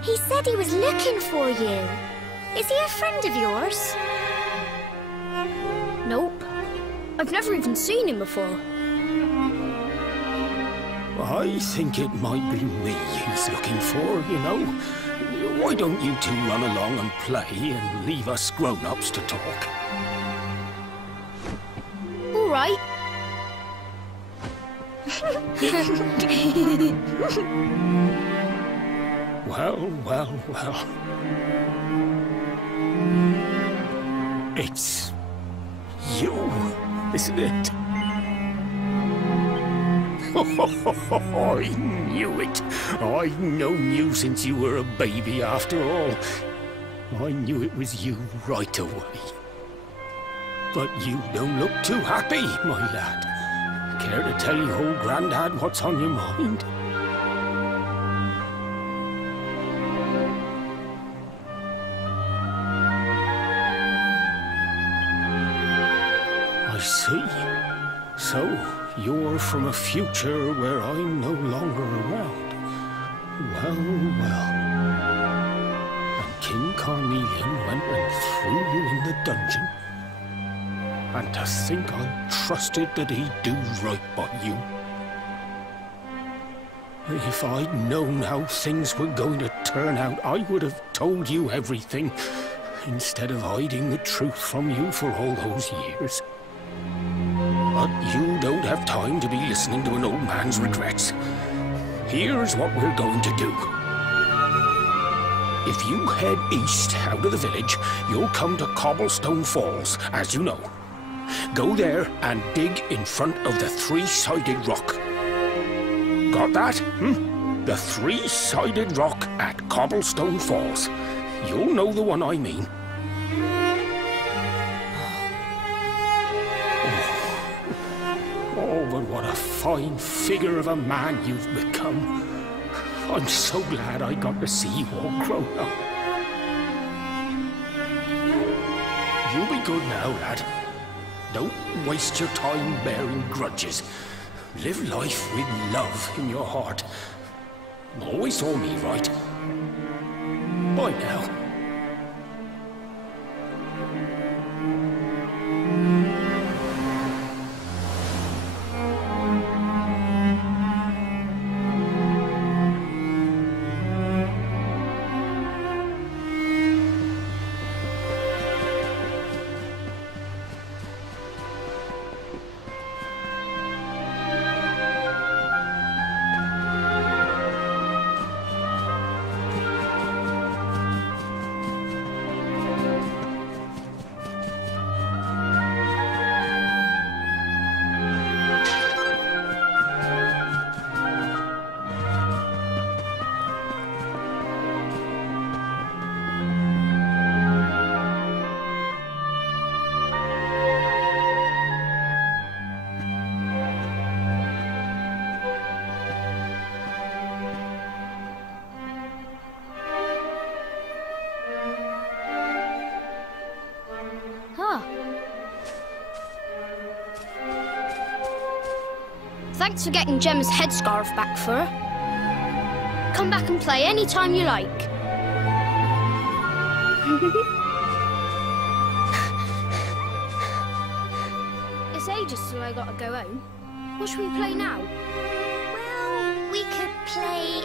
He said he was looking for you. Is he a friend of yours? Nope. I've never even seen him before. I think it might be me he's looking for, you know. Why don't you two run along and play and leave us grown-ups to talk? All right. Well. It's you, isn't it? I knew it. I've known you since you were a baby, after all. I knew it was you right away. But you don't look too happy, my lad. Care to tell your old Grandad what's on your mind? I see. So, you're from a future where I'm no longer around. Well, well. And King Carnelian went and threw you in the dungeon. And to think I trusted that he'd do right by you. If I'd known how things were going to turn out, I would have told you everything, instead of hiding the truth from you for all those years. But you don't have time to be listening to an old man's regrets. Here's what we're going to do. If you head east out of the village, you'll come to Cobblestone Falls, as you know. Go there and dig in front of the three-sided rock. Got that? The three-sided rock at Cobblestone Falls. You'll know the one I mean. Oh, but what a fine figure of a man you've become. I'm so glad I got to see you all grown up. You'll be good now, lad. Don't waste your time bearing grudges. Live life with love in your heart. Always saw me right. Bye now. Thanks for getting Gemma's headscarf back for her. Come back and play any time you like. It's ages till I gotta go home. What should we play now? Well, we could play,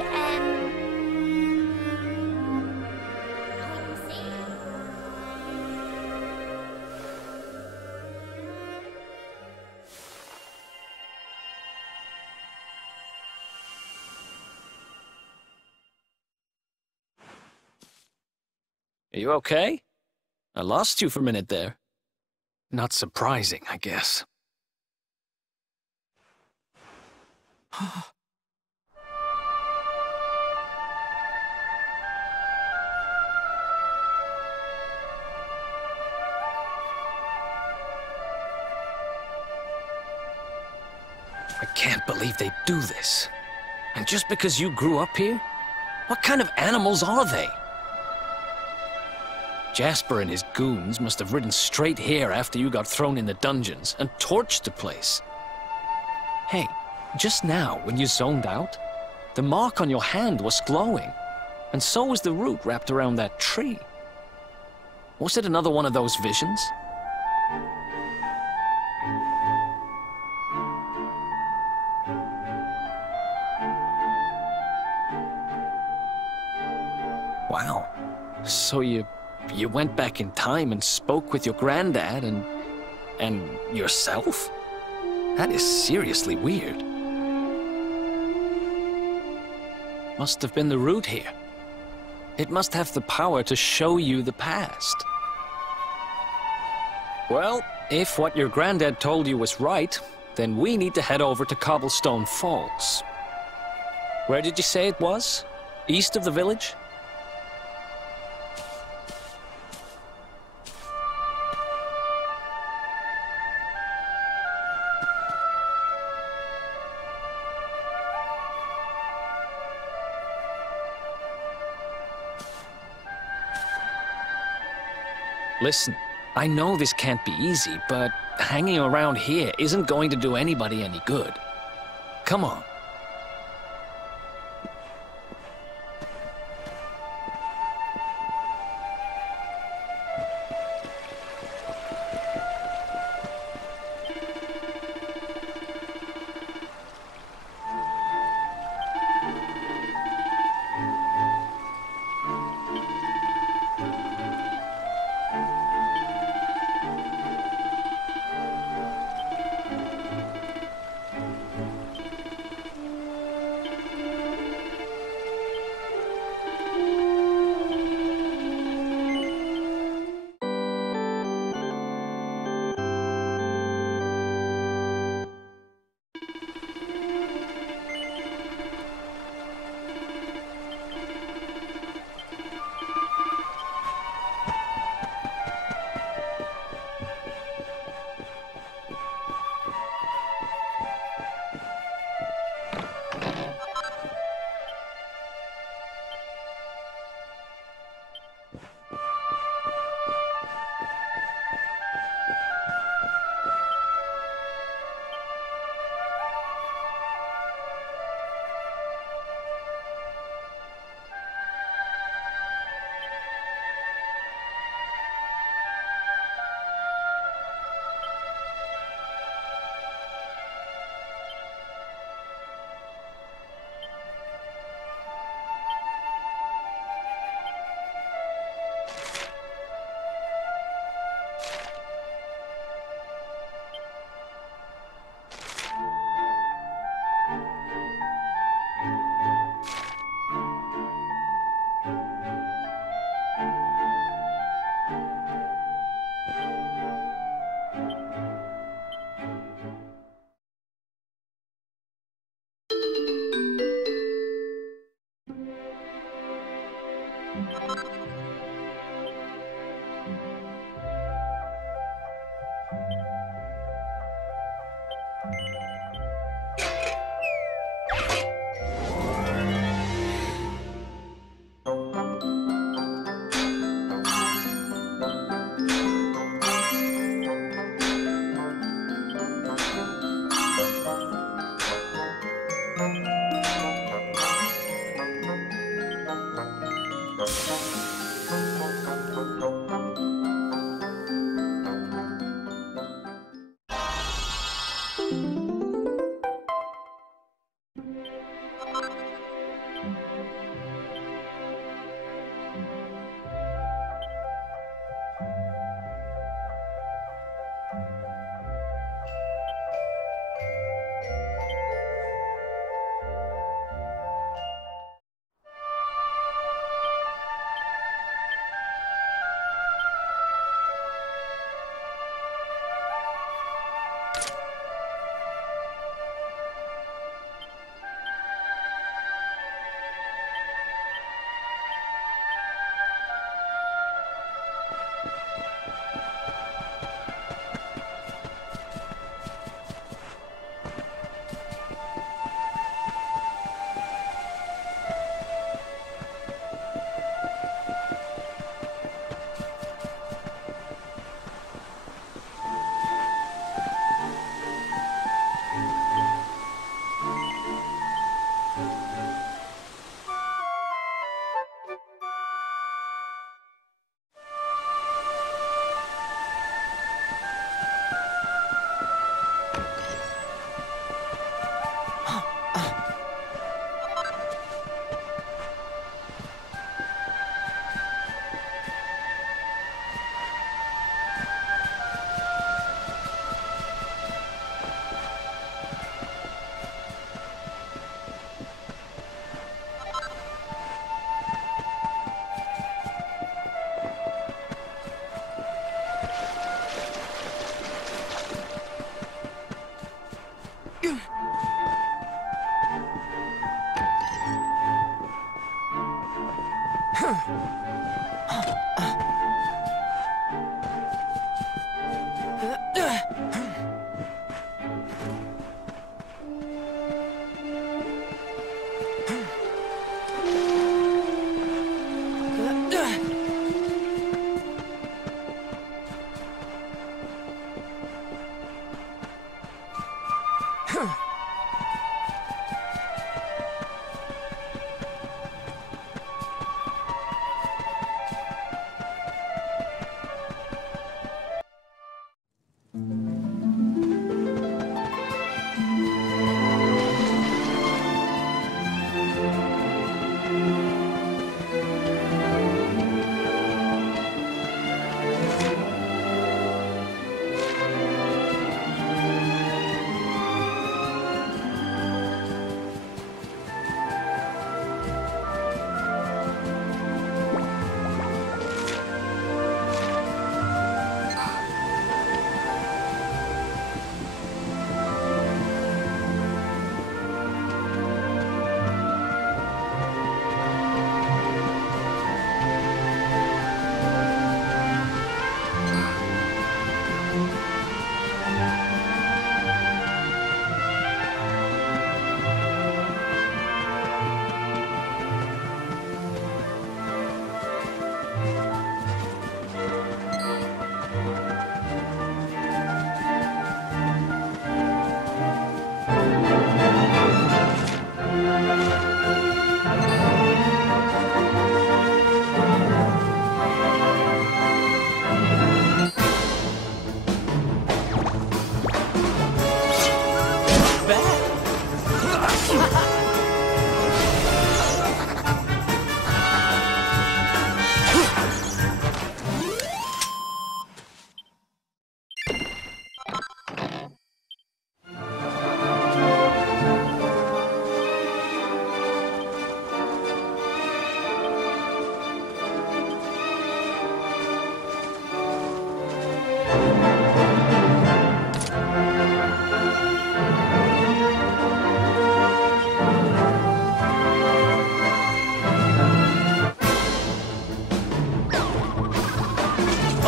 Are you okay? I lost you for a minute there. Not surprising, I guess. I can't believe they do this. And just because you grew up here? What kind of animals are they? Jasper and his goons must have ridden straight here after you got thrown in the dungeons and torched the place. Hey, just now, when you zoned out, the mark on your hand was glowing, and so was the root wrapped around that tree. Was it another one of those visions? Wow. So you went back in time and spoke with your granddad and yourself? That is seriously weird. Must have been the root here. It must have the power to show you the past. Well, if what your granddad told you was right, then we need to head over to Cobblestone Falls. Where did you say it was? East of the village? Listen, I know this can't be easy, but hanging around here isn't going to do anybody any good. Come on.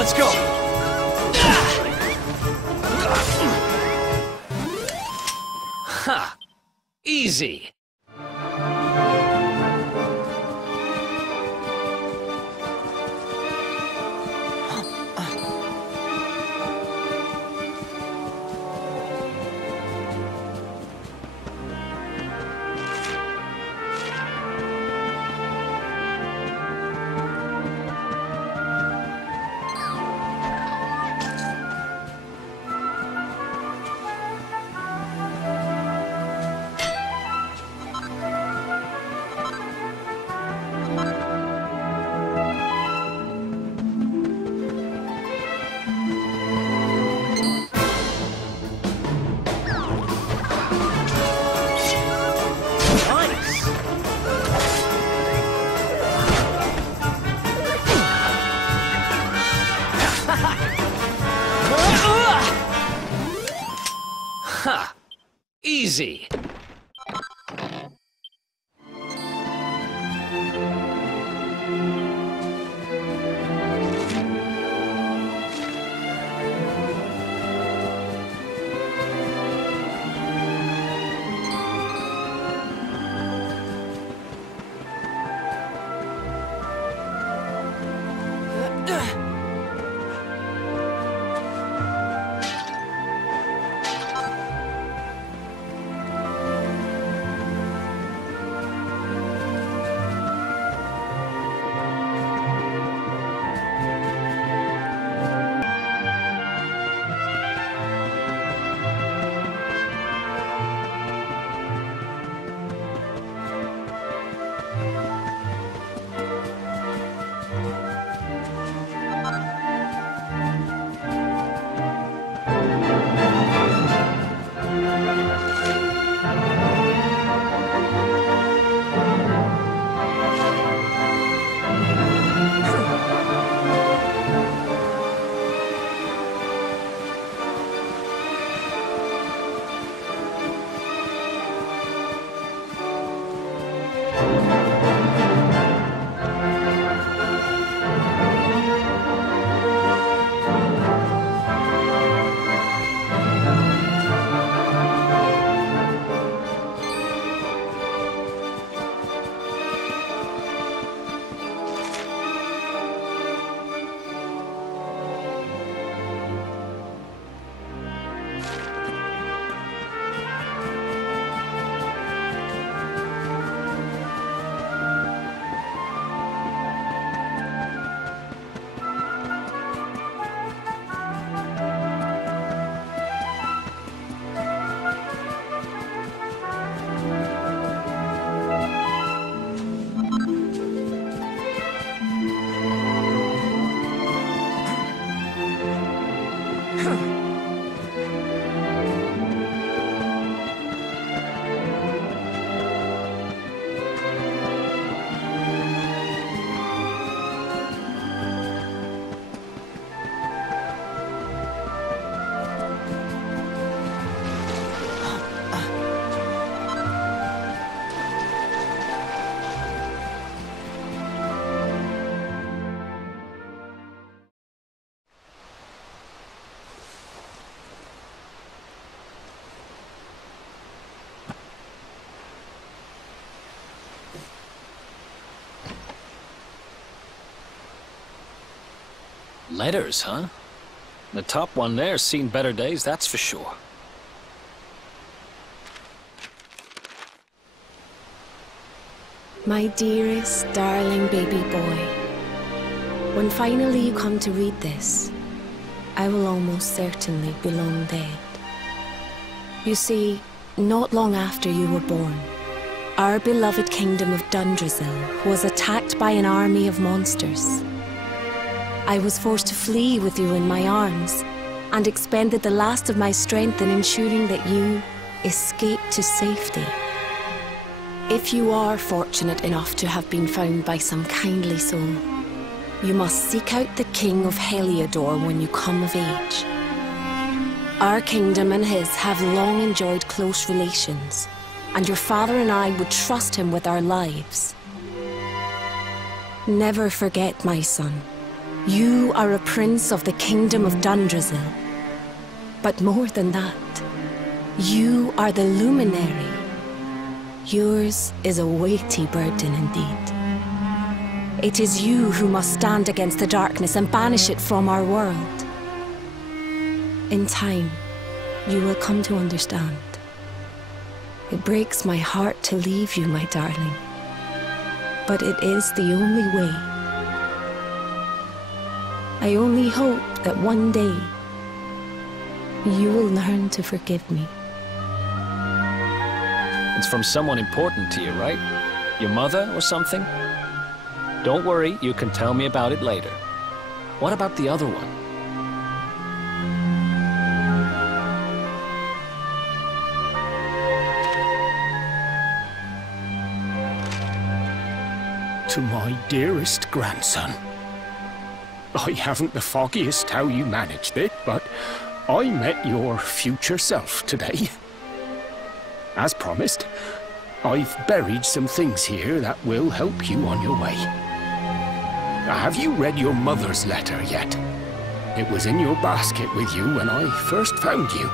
Let's go! Ha! Easy! Ha! Easy! Letters, huh? The top one there's seen better days, that's for sure. My dearest, darling baby boy, when finally you come to read this, I will almost certainly be long dead. You see, not long after you were born, our beloved kingdom of Dundrasil was attacked by an army of monsters. I was forced to flee with you in my arms, and expended the last of my strength in ensuring that you escaped to safety. If you are fortunate enough to have been found by some kindly soul, you must seek out the King of Heliodor when you come of age. Our kingdom and his have long enjoyed close relations, and your father and I would trust him with our lives. Never forget, my son, You are a prince of the kingdom of Dundrasil. But more than that, you are the Luminary. Yours is a weighty burden indeed. It is you who must stand against the darkness and banish it from our world. In time, you will come to understand. It breaks my heart to leave you, my darling. But it is the only way. I only hope that one day, you will learn to forgive me. It's from someone important to you, right? Your mother or something? Don't worry, you can tell me about it later. What about the other one? To my dearest grandson. I haven't the foggiest how you managed it, but I met your future self today. As promised, I've buried some things here that will help you on your way. Have you read your mother's letter yet? It was in your basket with you when I first found you.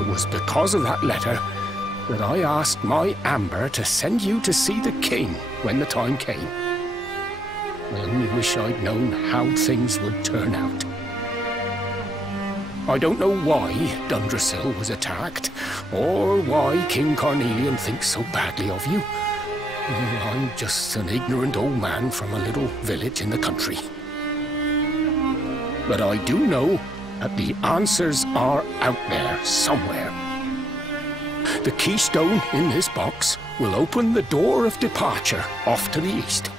It was because of that letter that I asked my Amber to send you to see the king when the time came. I only wish I'd known how things would turn out. I don't know why Dundrasil was attacked, or why King Carnelian thinks so badly of you. I'm just an ignorant old man from a little village in the country. But I do know that the answers are out there somewhere. The keystone in this box will open the door of departure off to the east.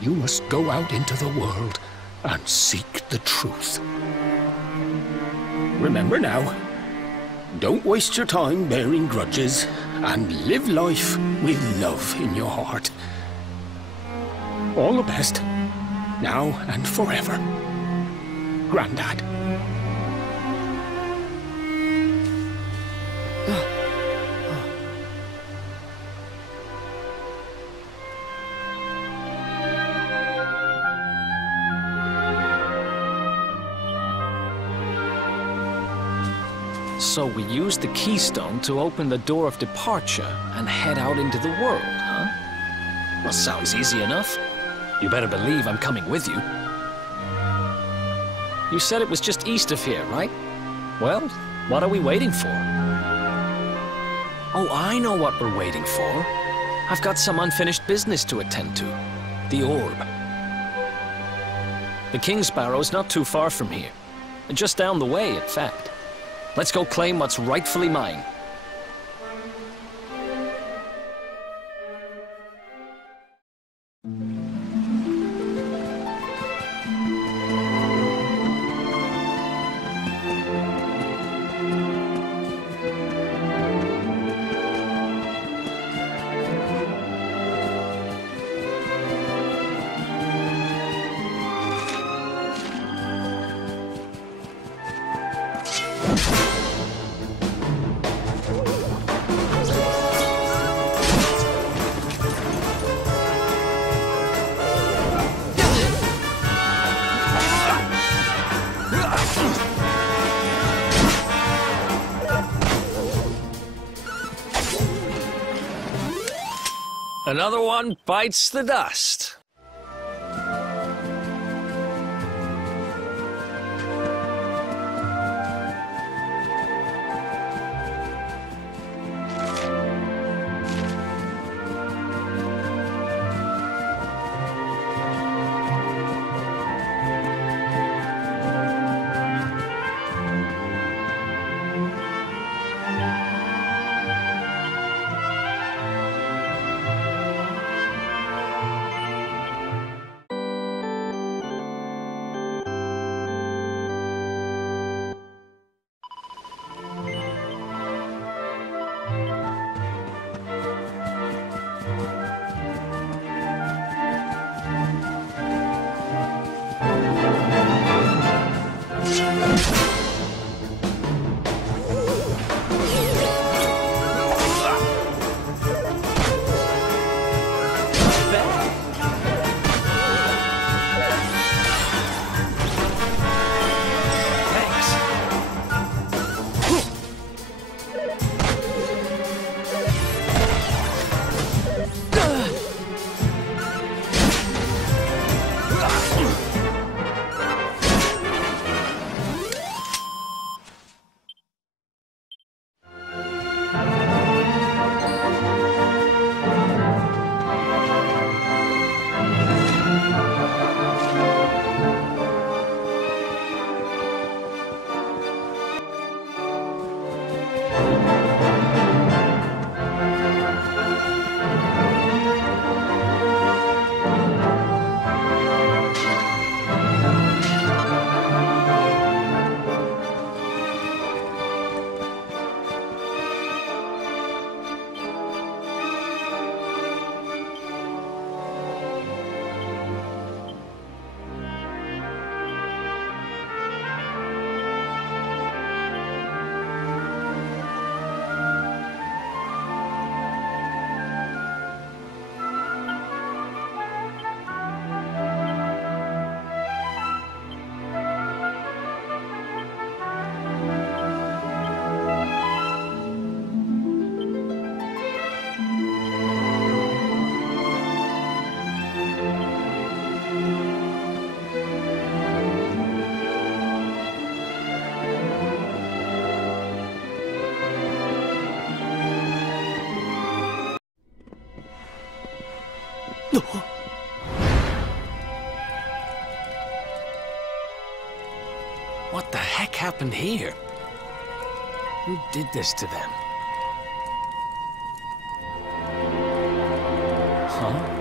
You must go out into the world and seek the truth. Remember now, don't waste your time bearing grudges, and live life with love in your heart. All the best, now and forever. Grandad. So we use the keystone to open the door of departure and head out into the world, huh? Well, sounds easy enough. You better believe I'm coming with you. You said it was just east of here, right? Well, what are we waiting for? Oh, I know what we're waiting for. I've got some unfinished business to attend to. The orb. The King Sparrow's not too far from here. Just down the way, in fact. Let's go claim what's rightfully mine. Another one bites the dust. What the heck happened here? Who did this to them? Huh?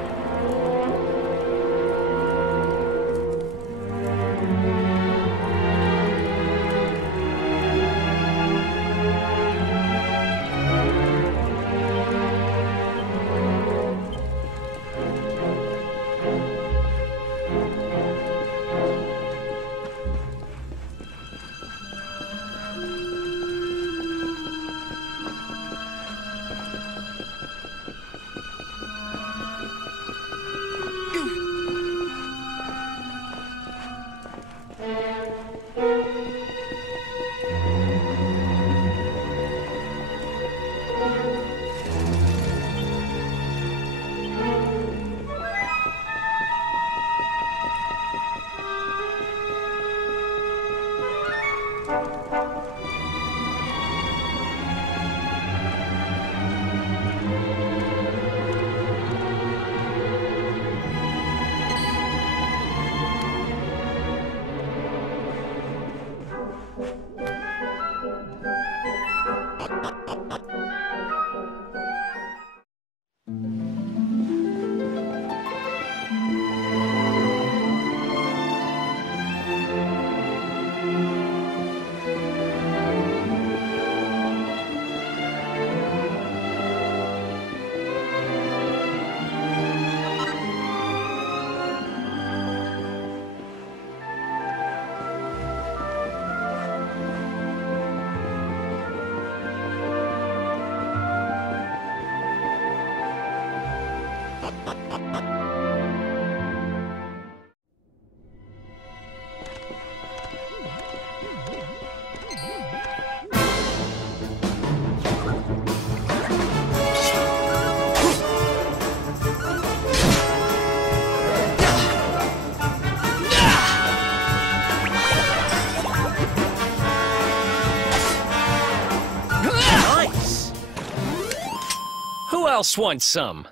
Who else wants some?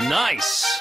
Nice!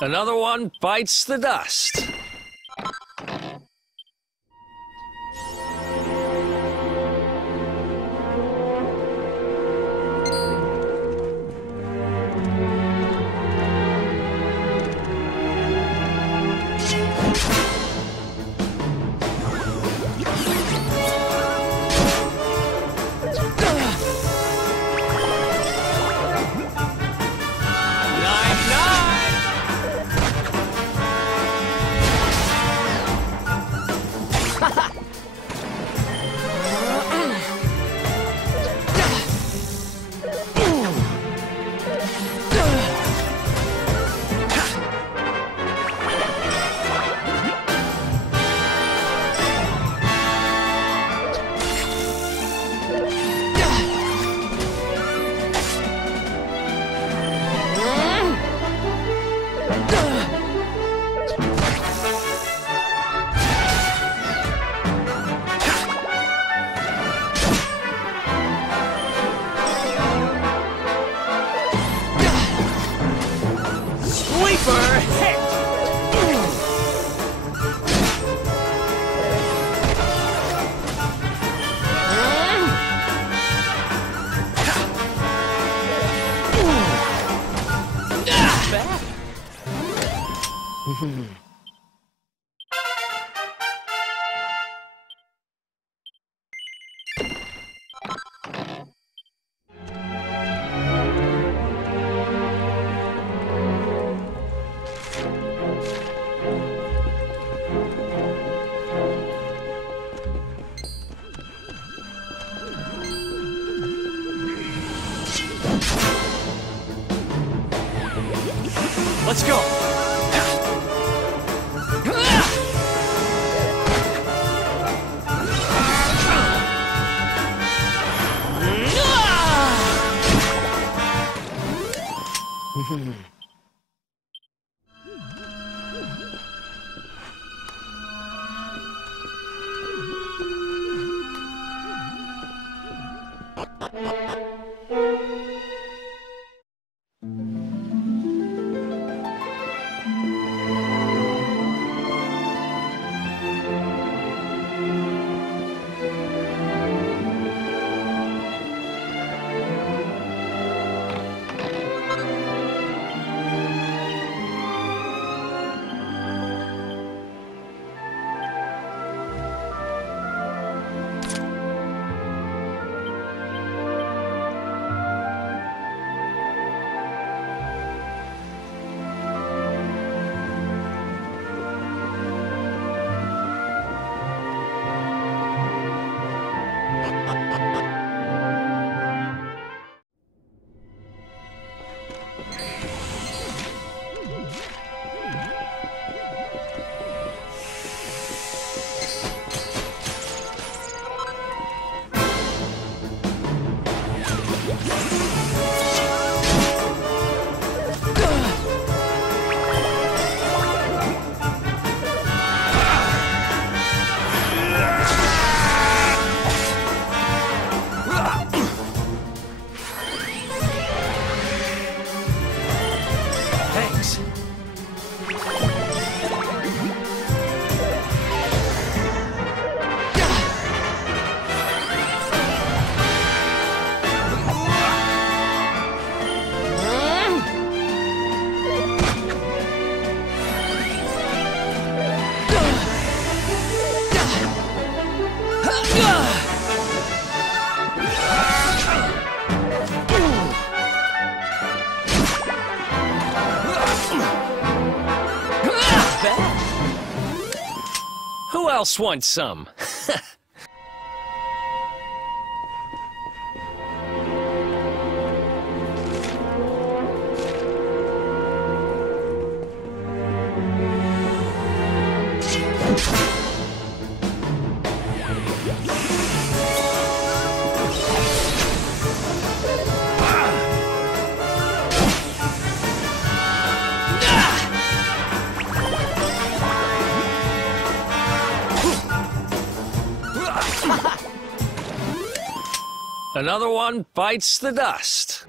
Another one bites the dust. Who else wants some? Another one bites the dust.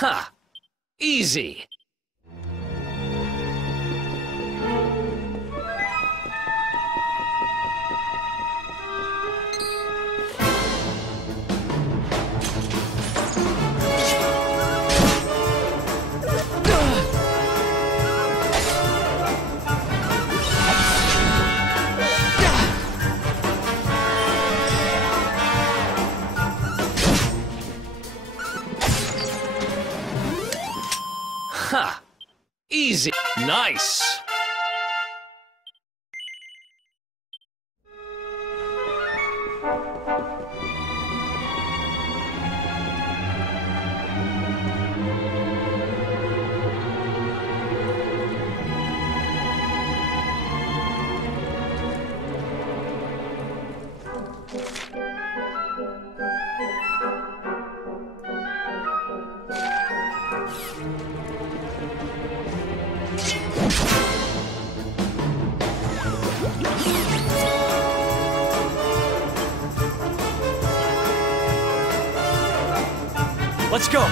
Ha! Easy. Ha! Easy. Nice. Let's go!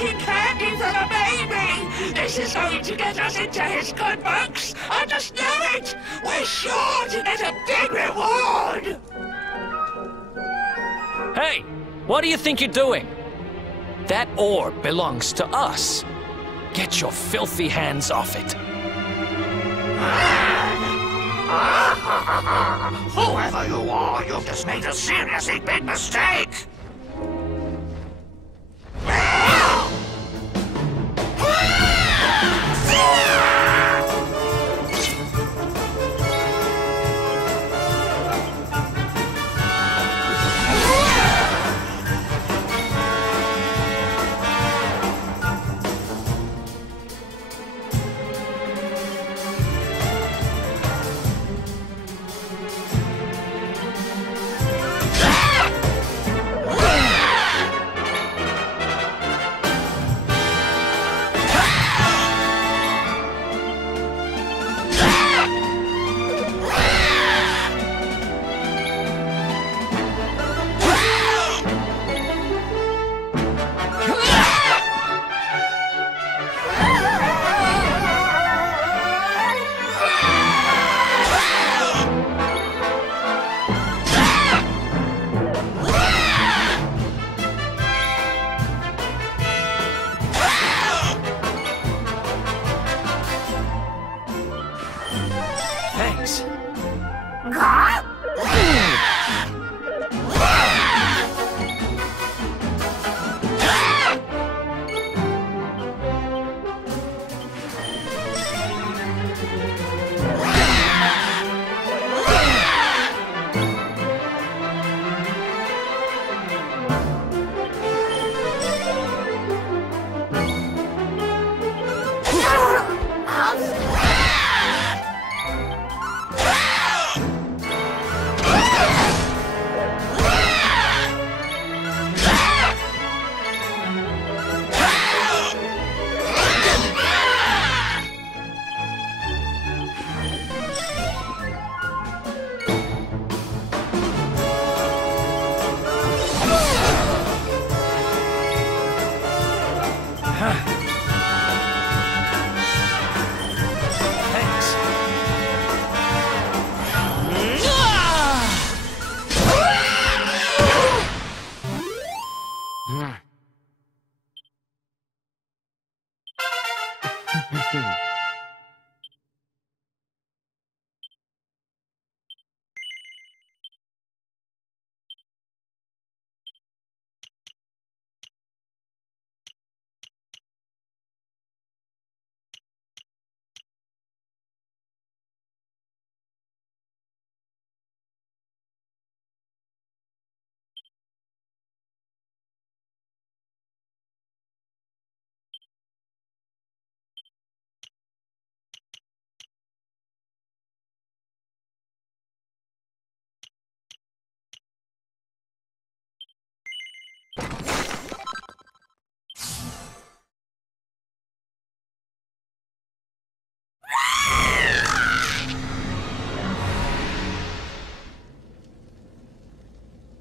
making candy for the baby! This is going to get us into his good books! I just know it! We're sure to get a big reward! Hey! What do you think you're doing? That orb belongs to us. Get your filthy hands off it. Whoever you are, you've just made a seriously big mistake!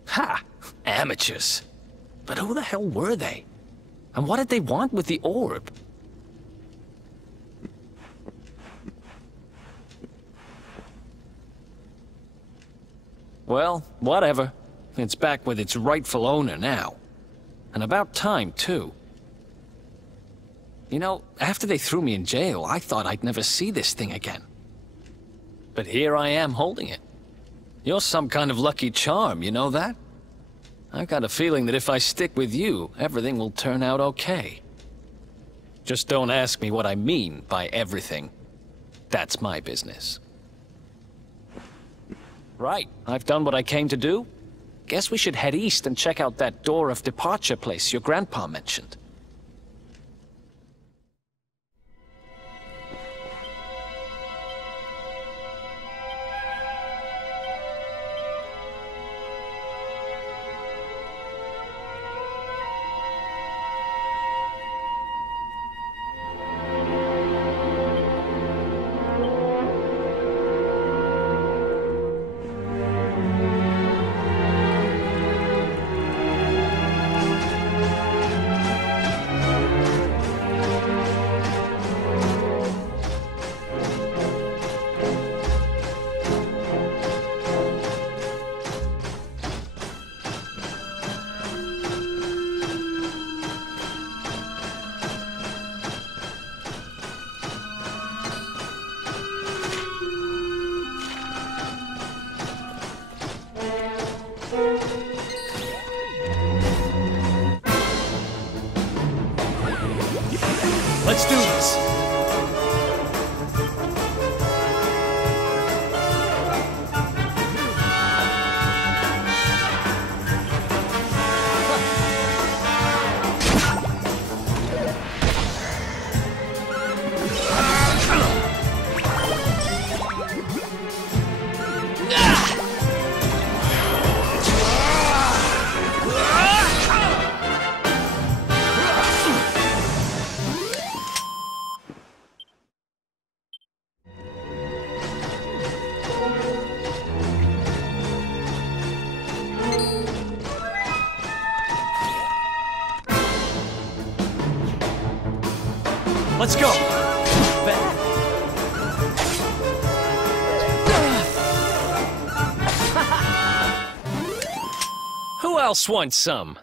Ha! Amateurs. But who the hell were they? And what did they want with the orb? Well, whatever. It's back with its rightful owner now. And about time, too. You know, after they threw me in jail, I thought I'd never see this thing again. But here I am holding it. You're some kind of lucky charm, you know that? I've got a feeling that if I stick with you, everything will turn out okay. Just don't ask me what I mean by everything. That's my business. Right, I've done what I came to do. Guess we should head east and check out that door of departure place your grandpa mentioned. Let's do this. Let's go! Who else wants some?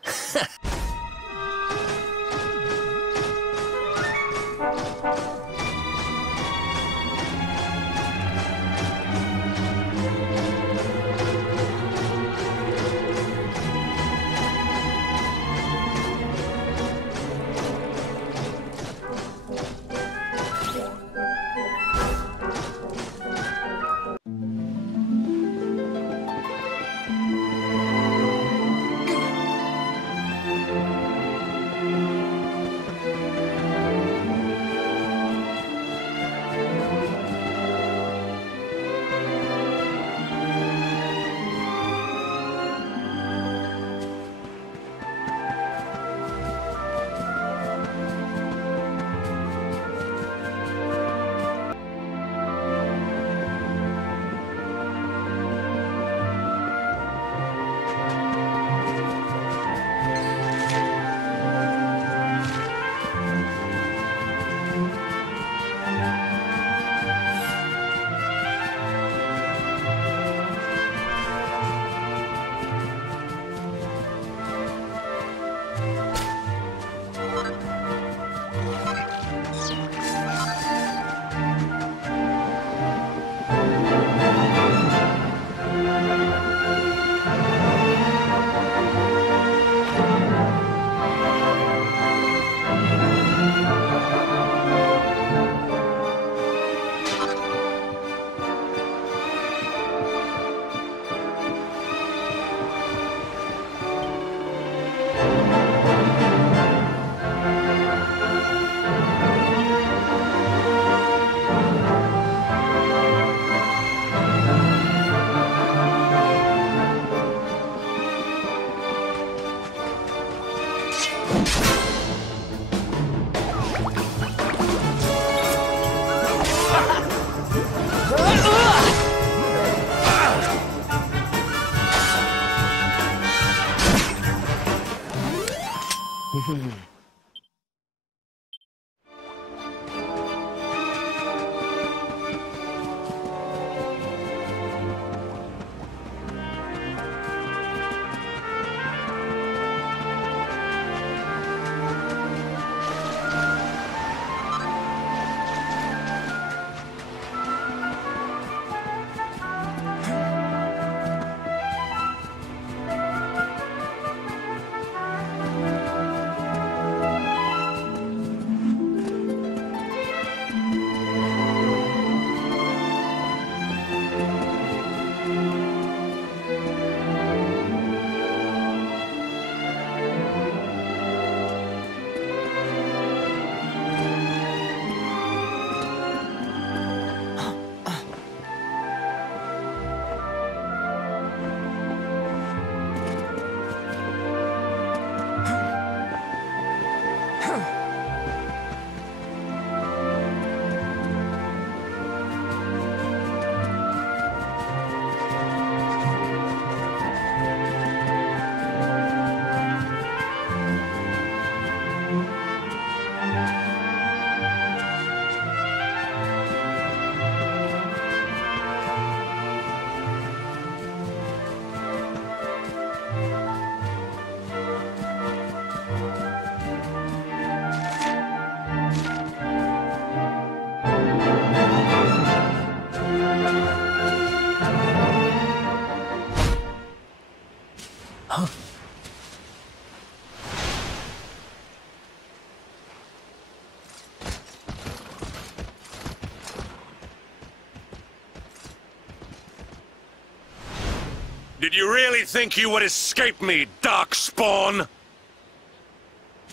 Did you really think you would escape me, Darkspawn?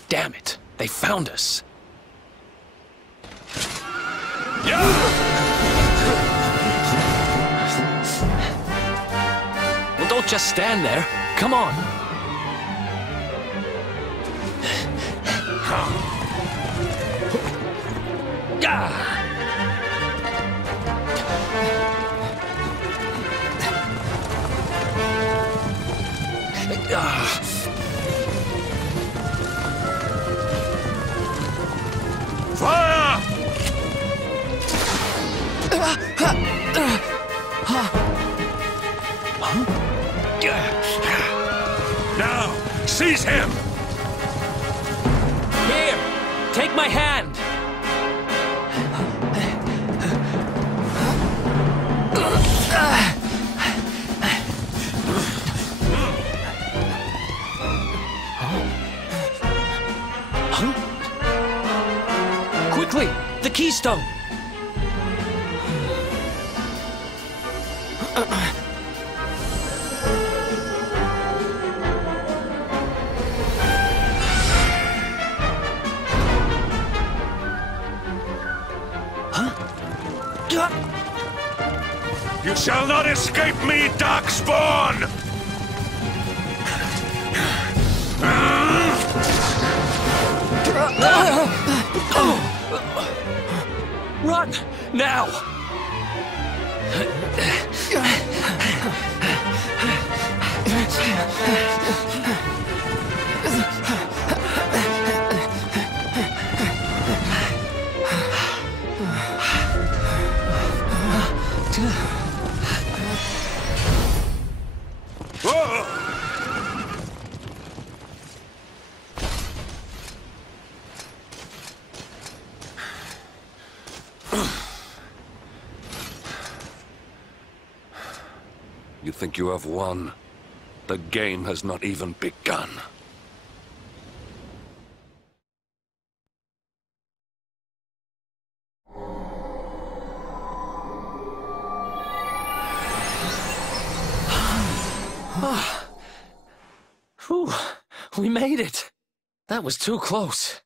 Damn it. They found us. Well, don't just stand there. Come on. Fire! Now, seize him! Here, take my hand. Quickly, the keystone. You shall not escape me, Darkspawn! Run! Now! You think you have won? The game has not even begun. Whew, we made it. That was too close.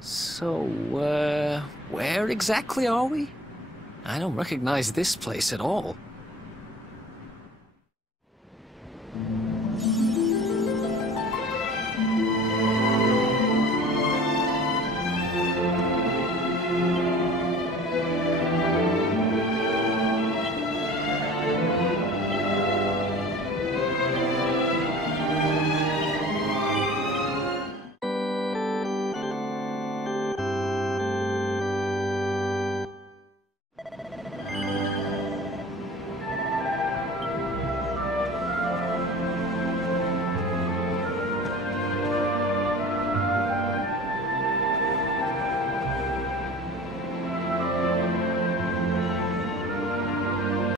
So, where exactly are we? I don't recognize this place at all.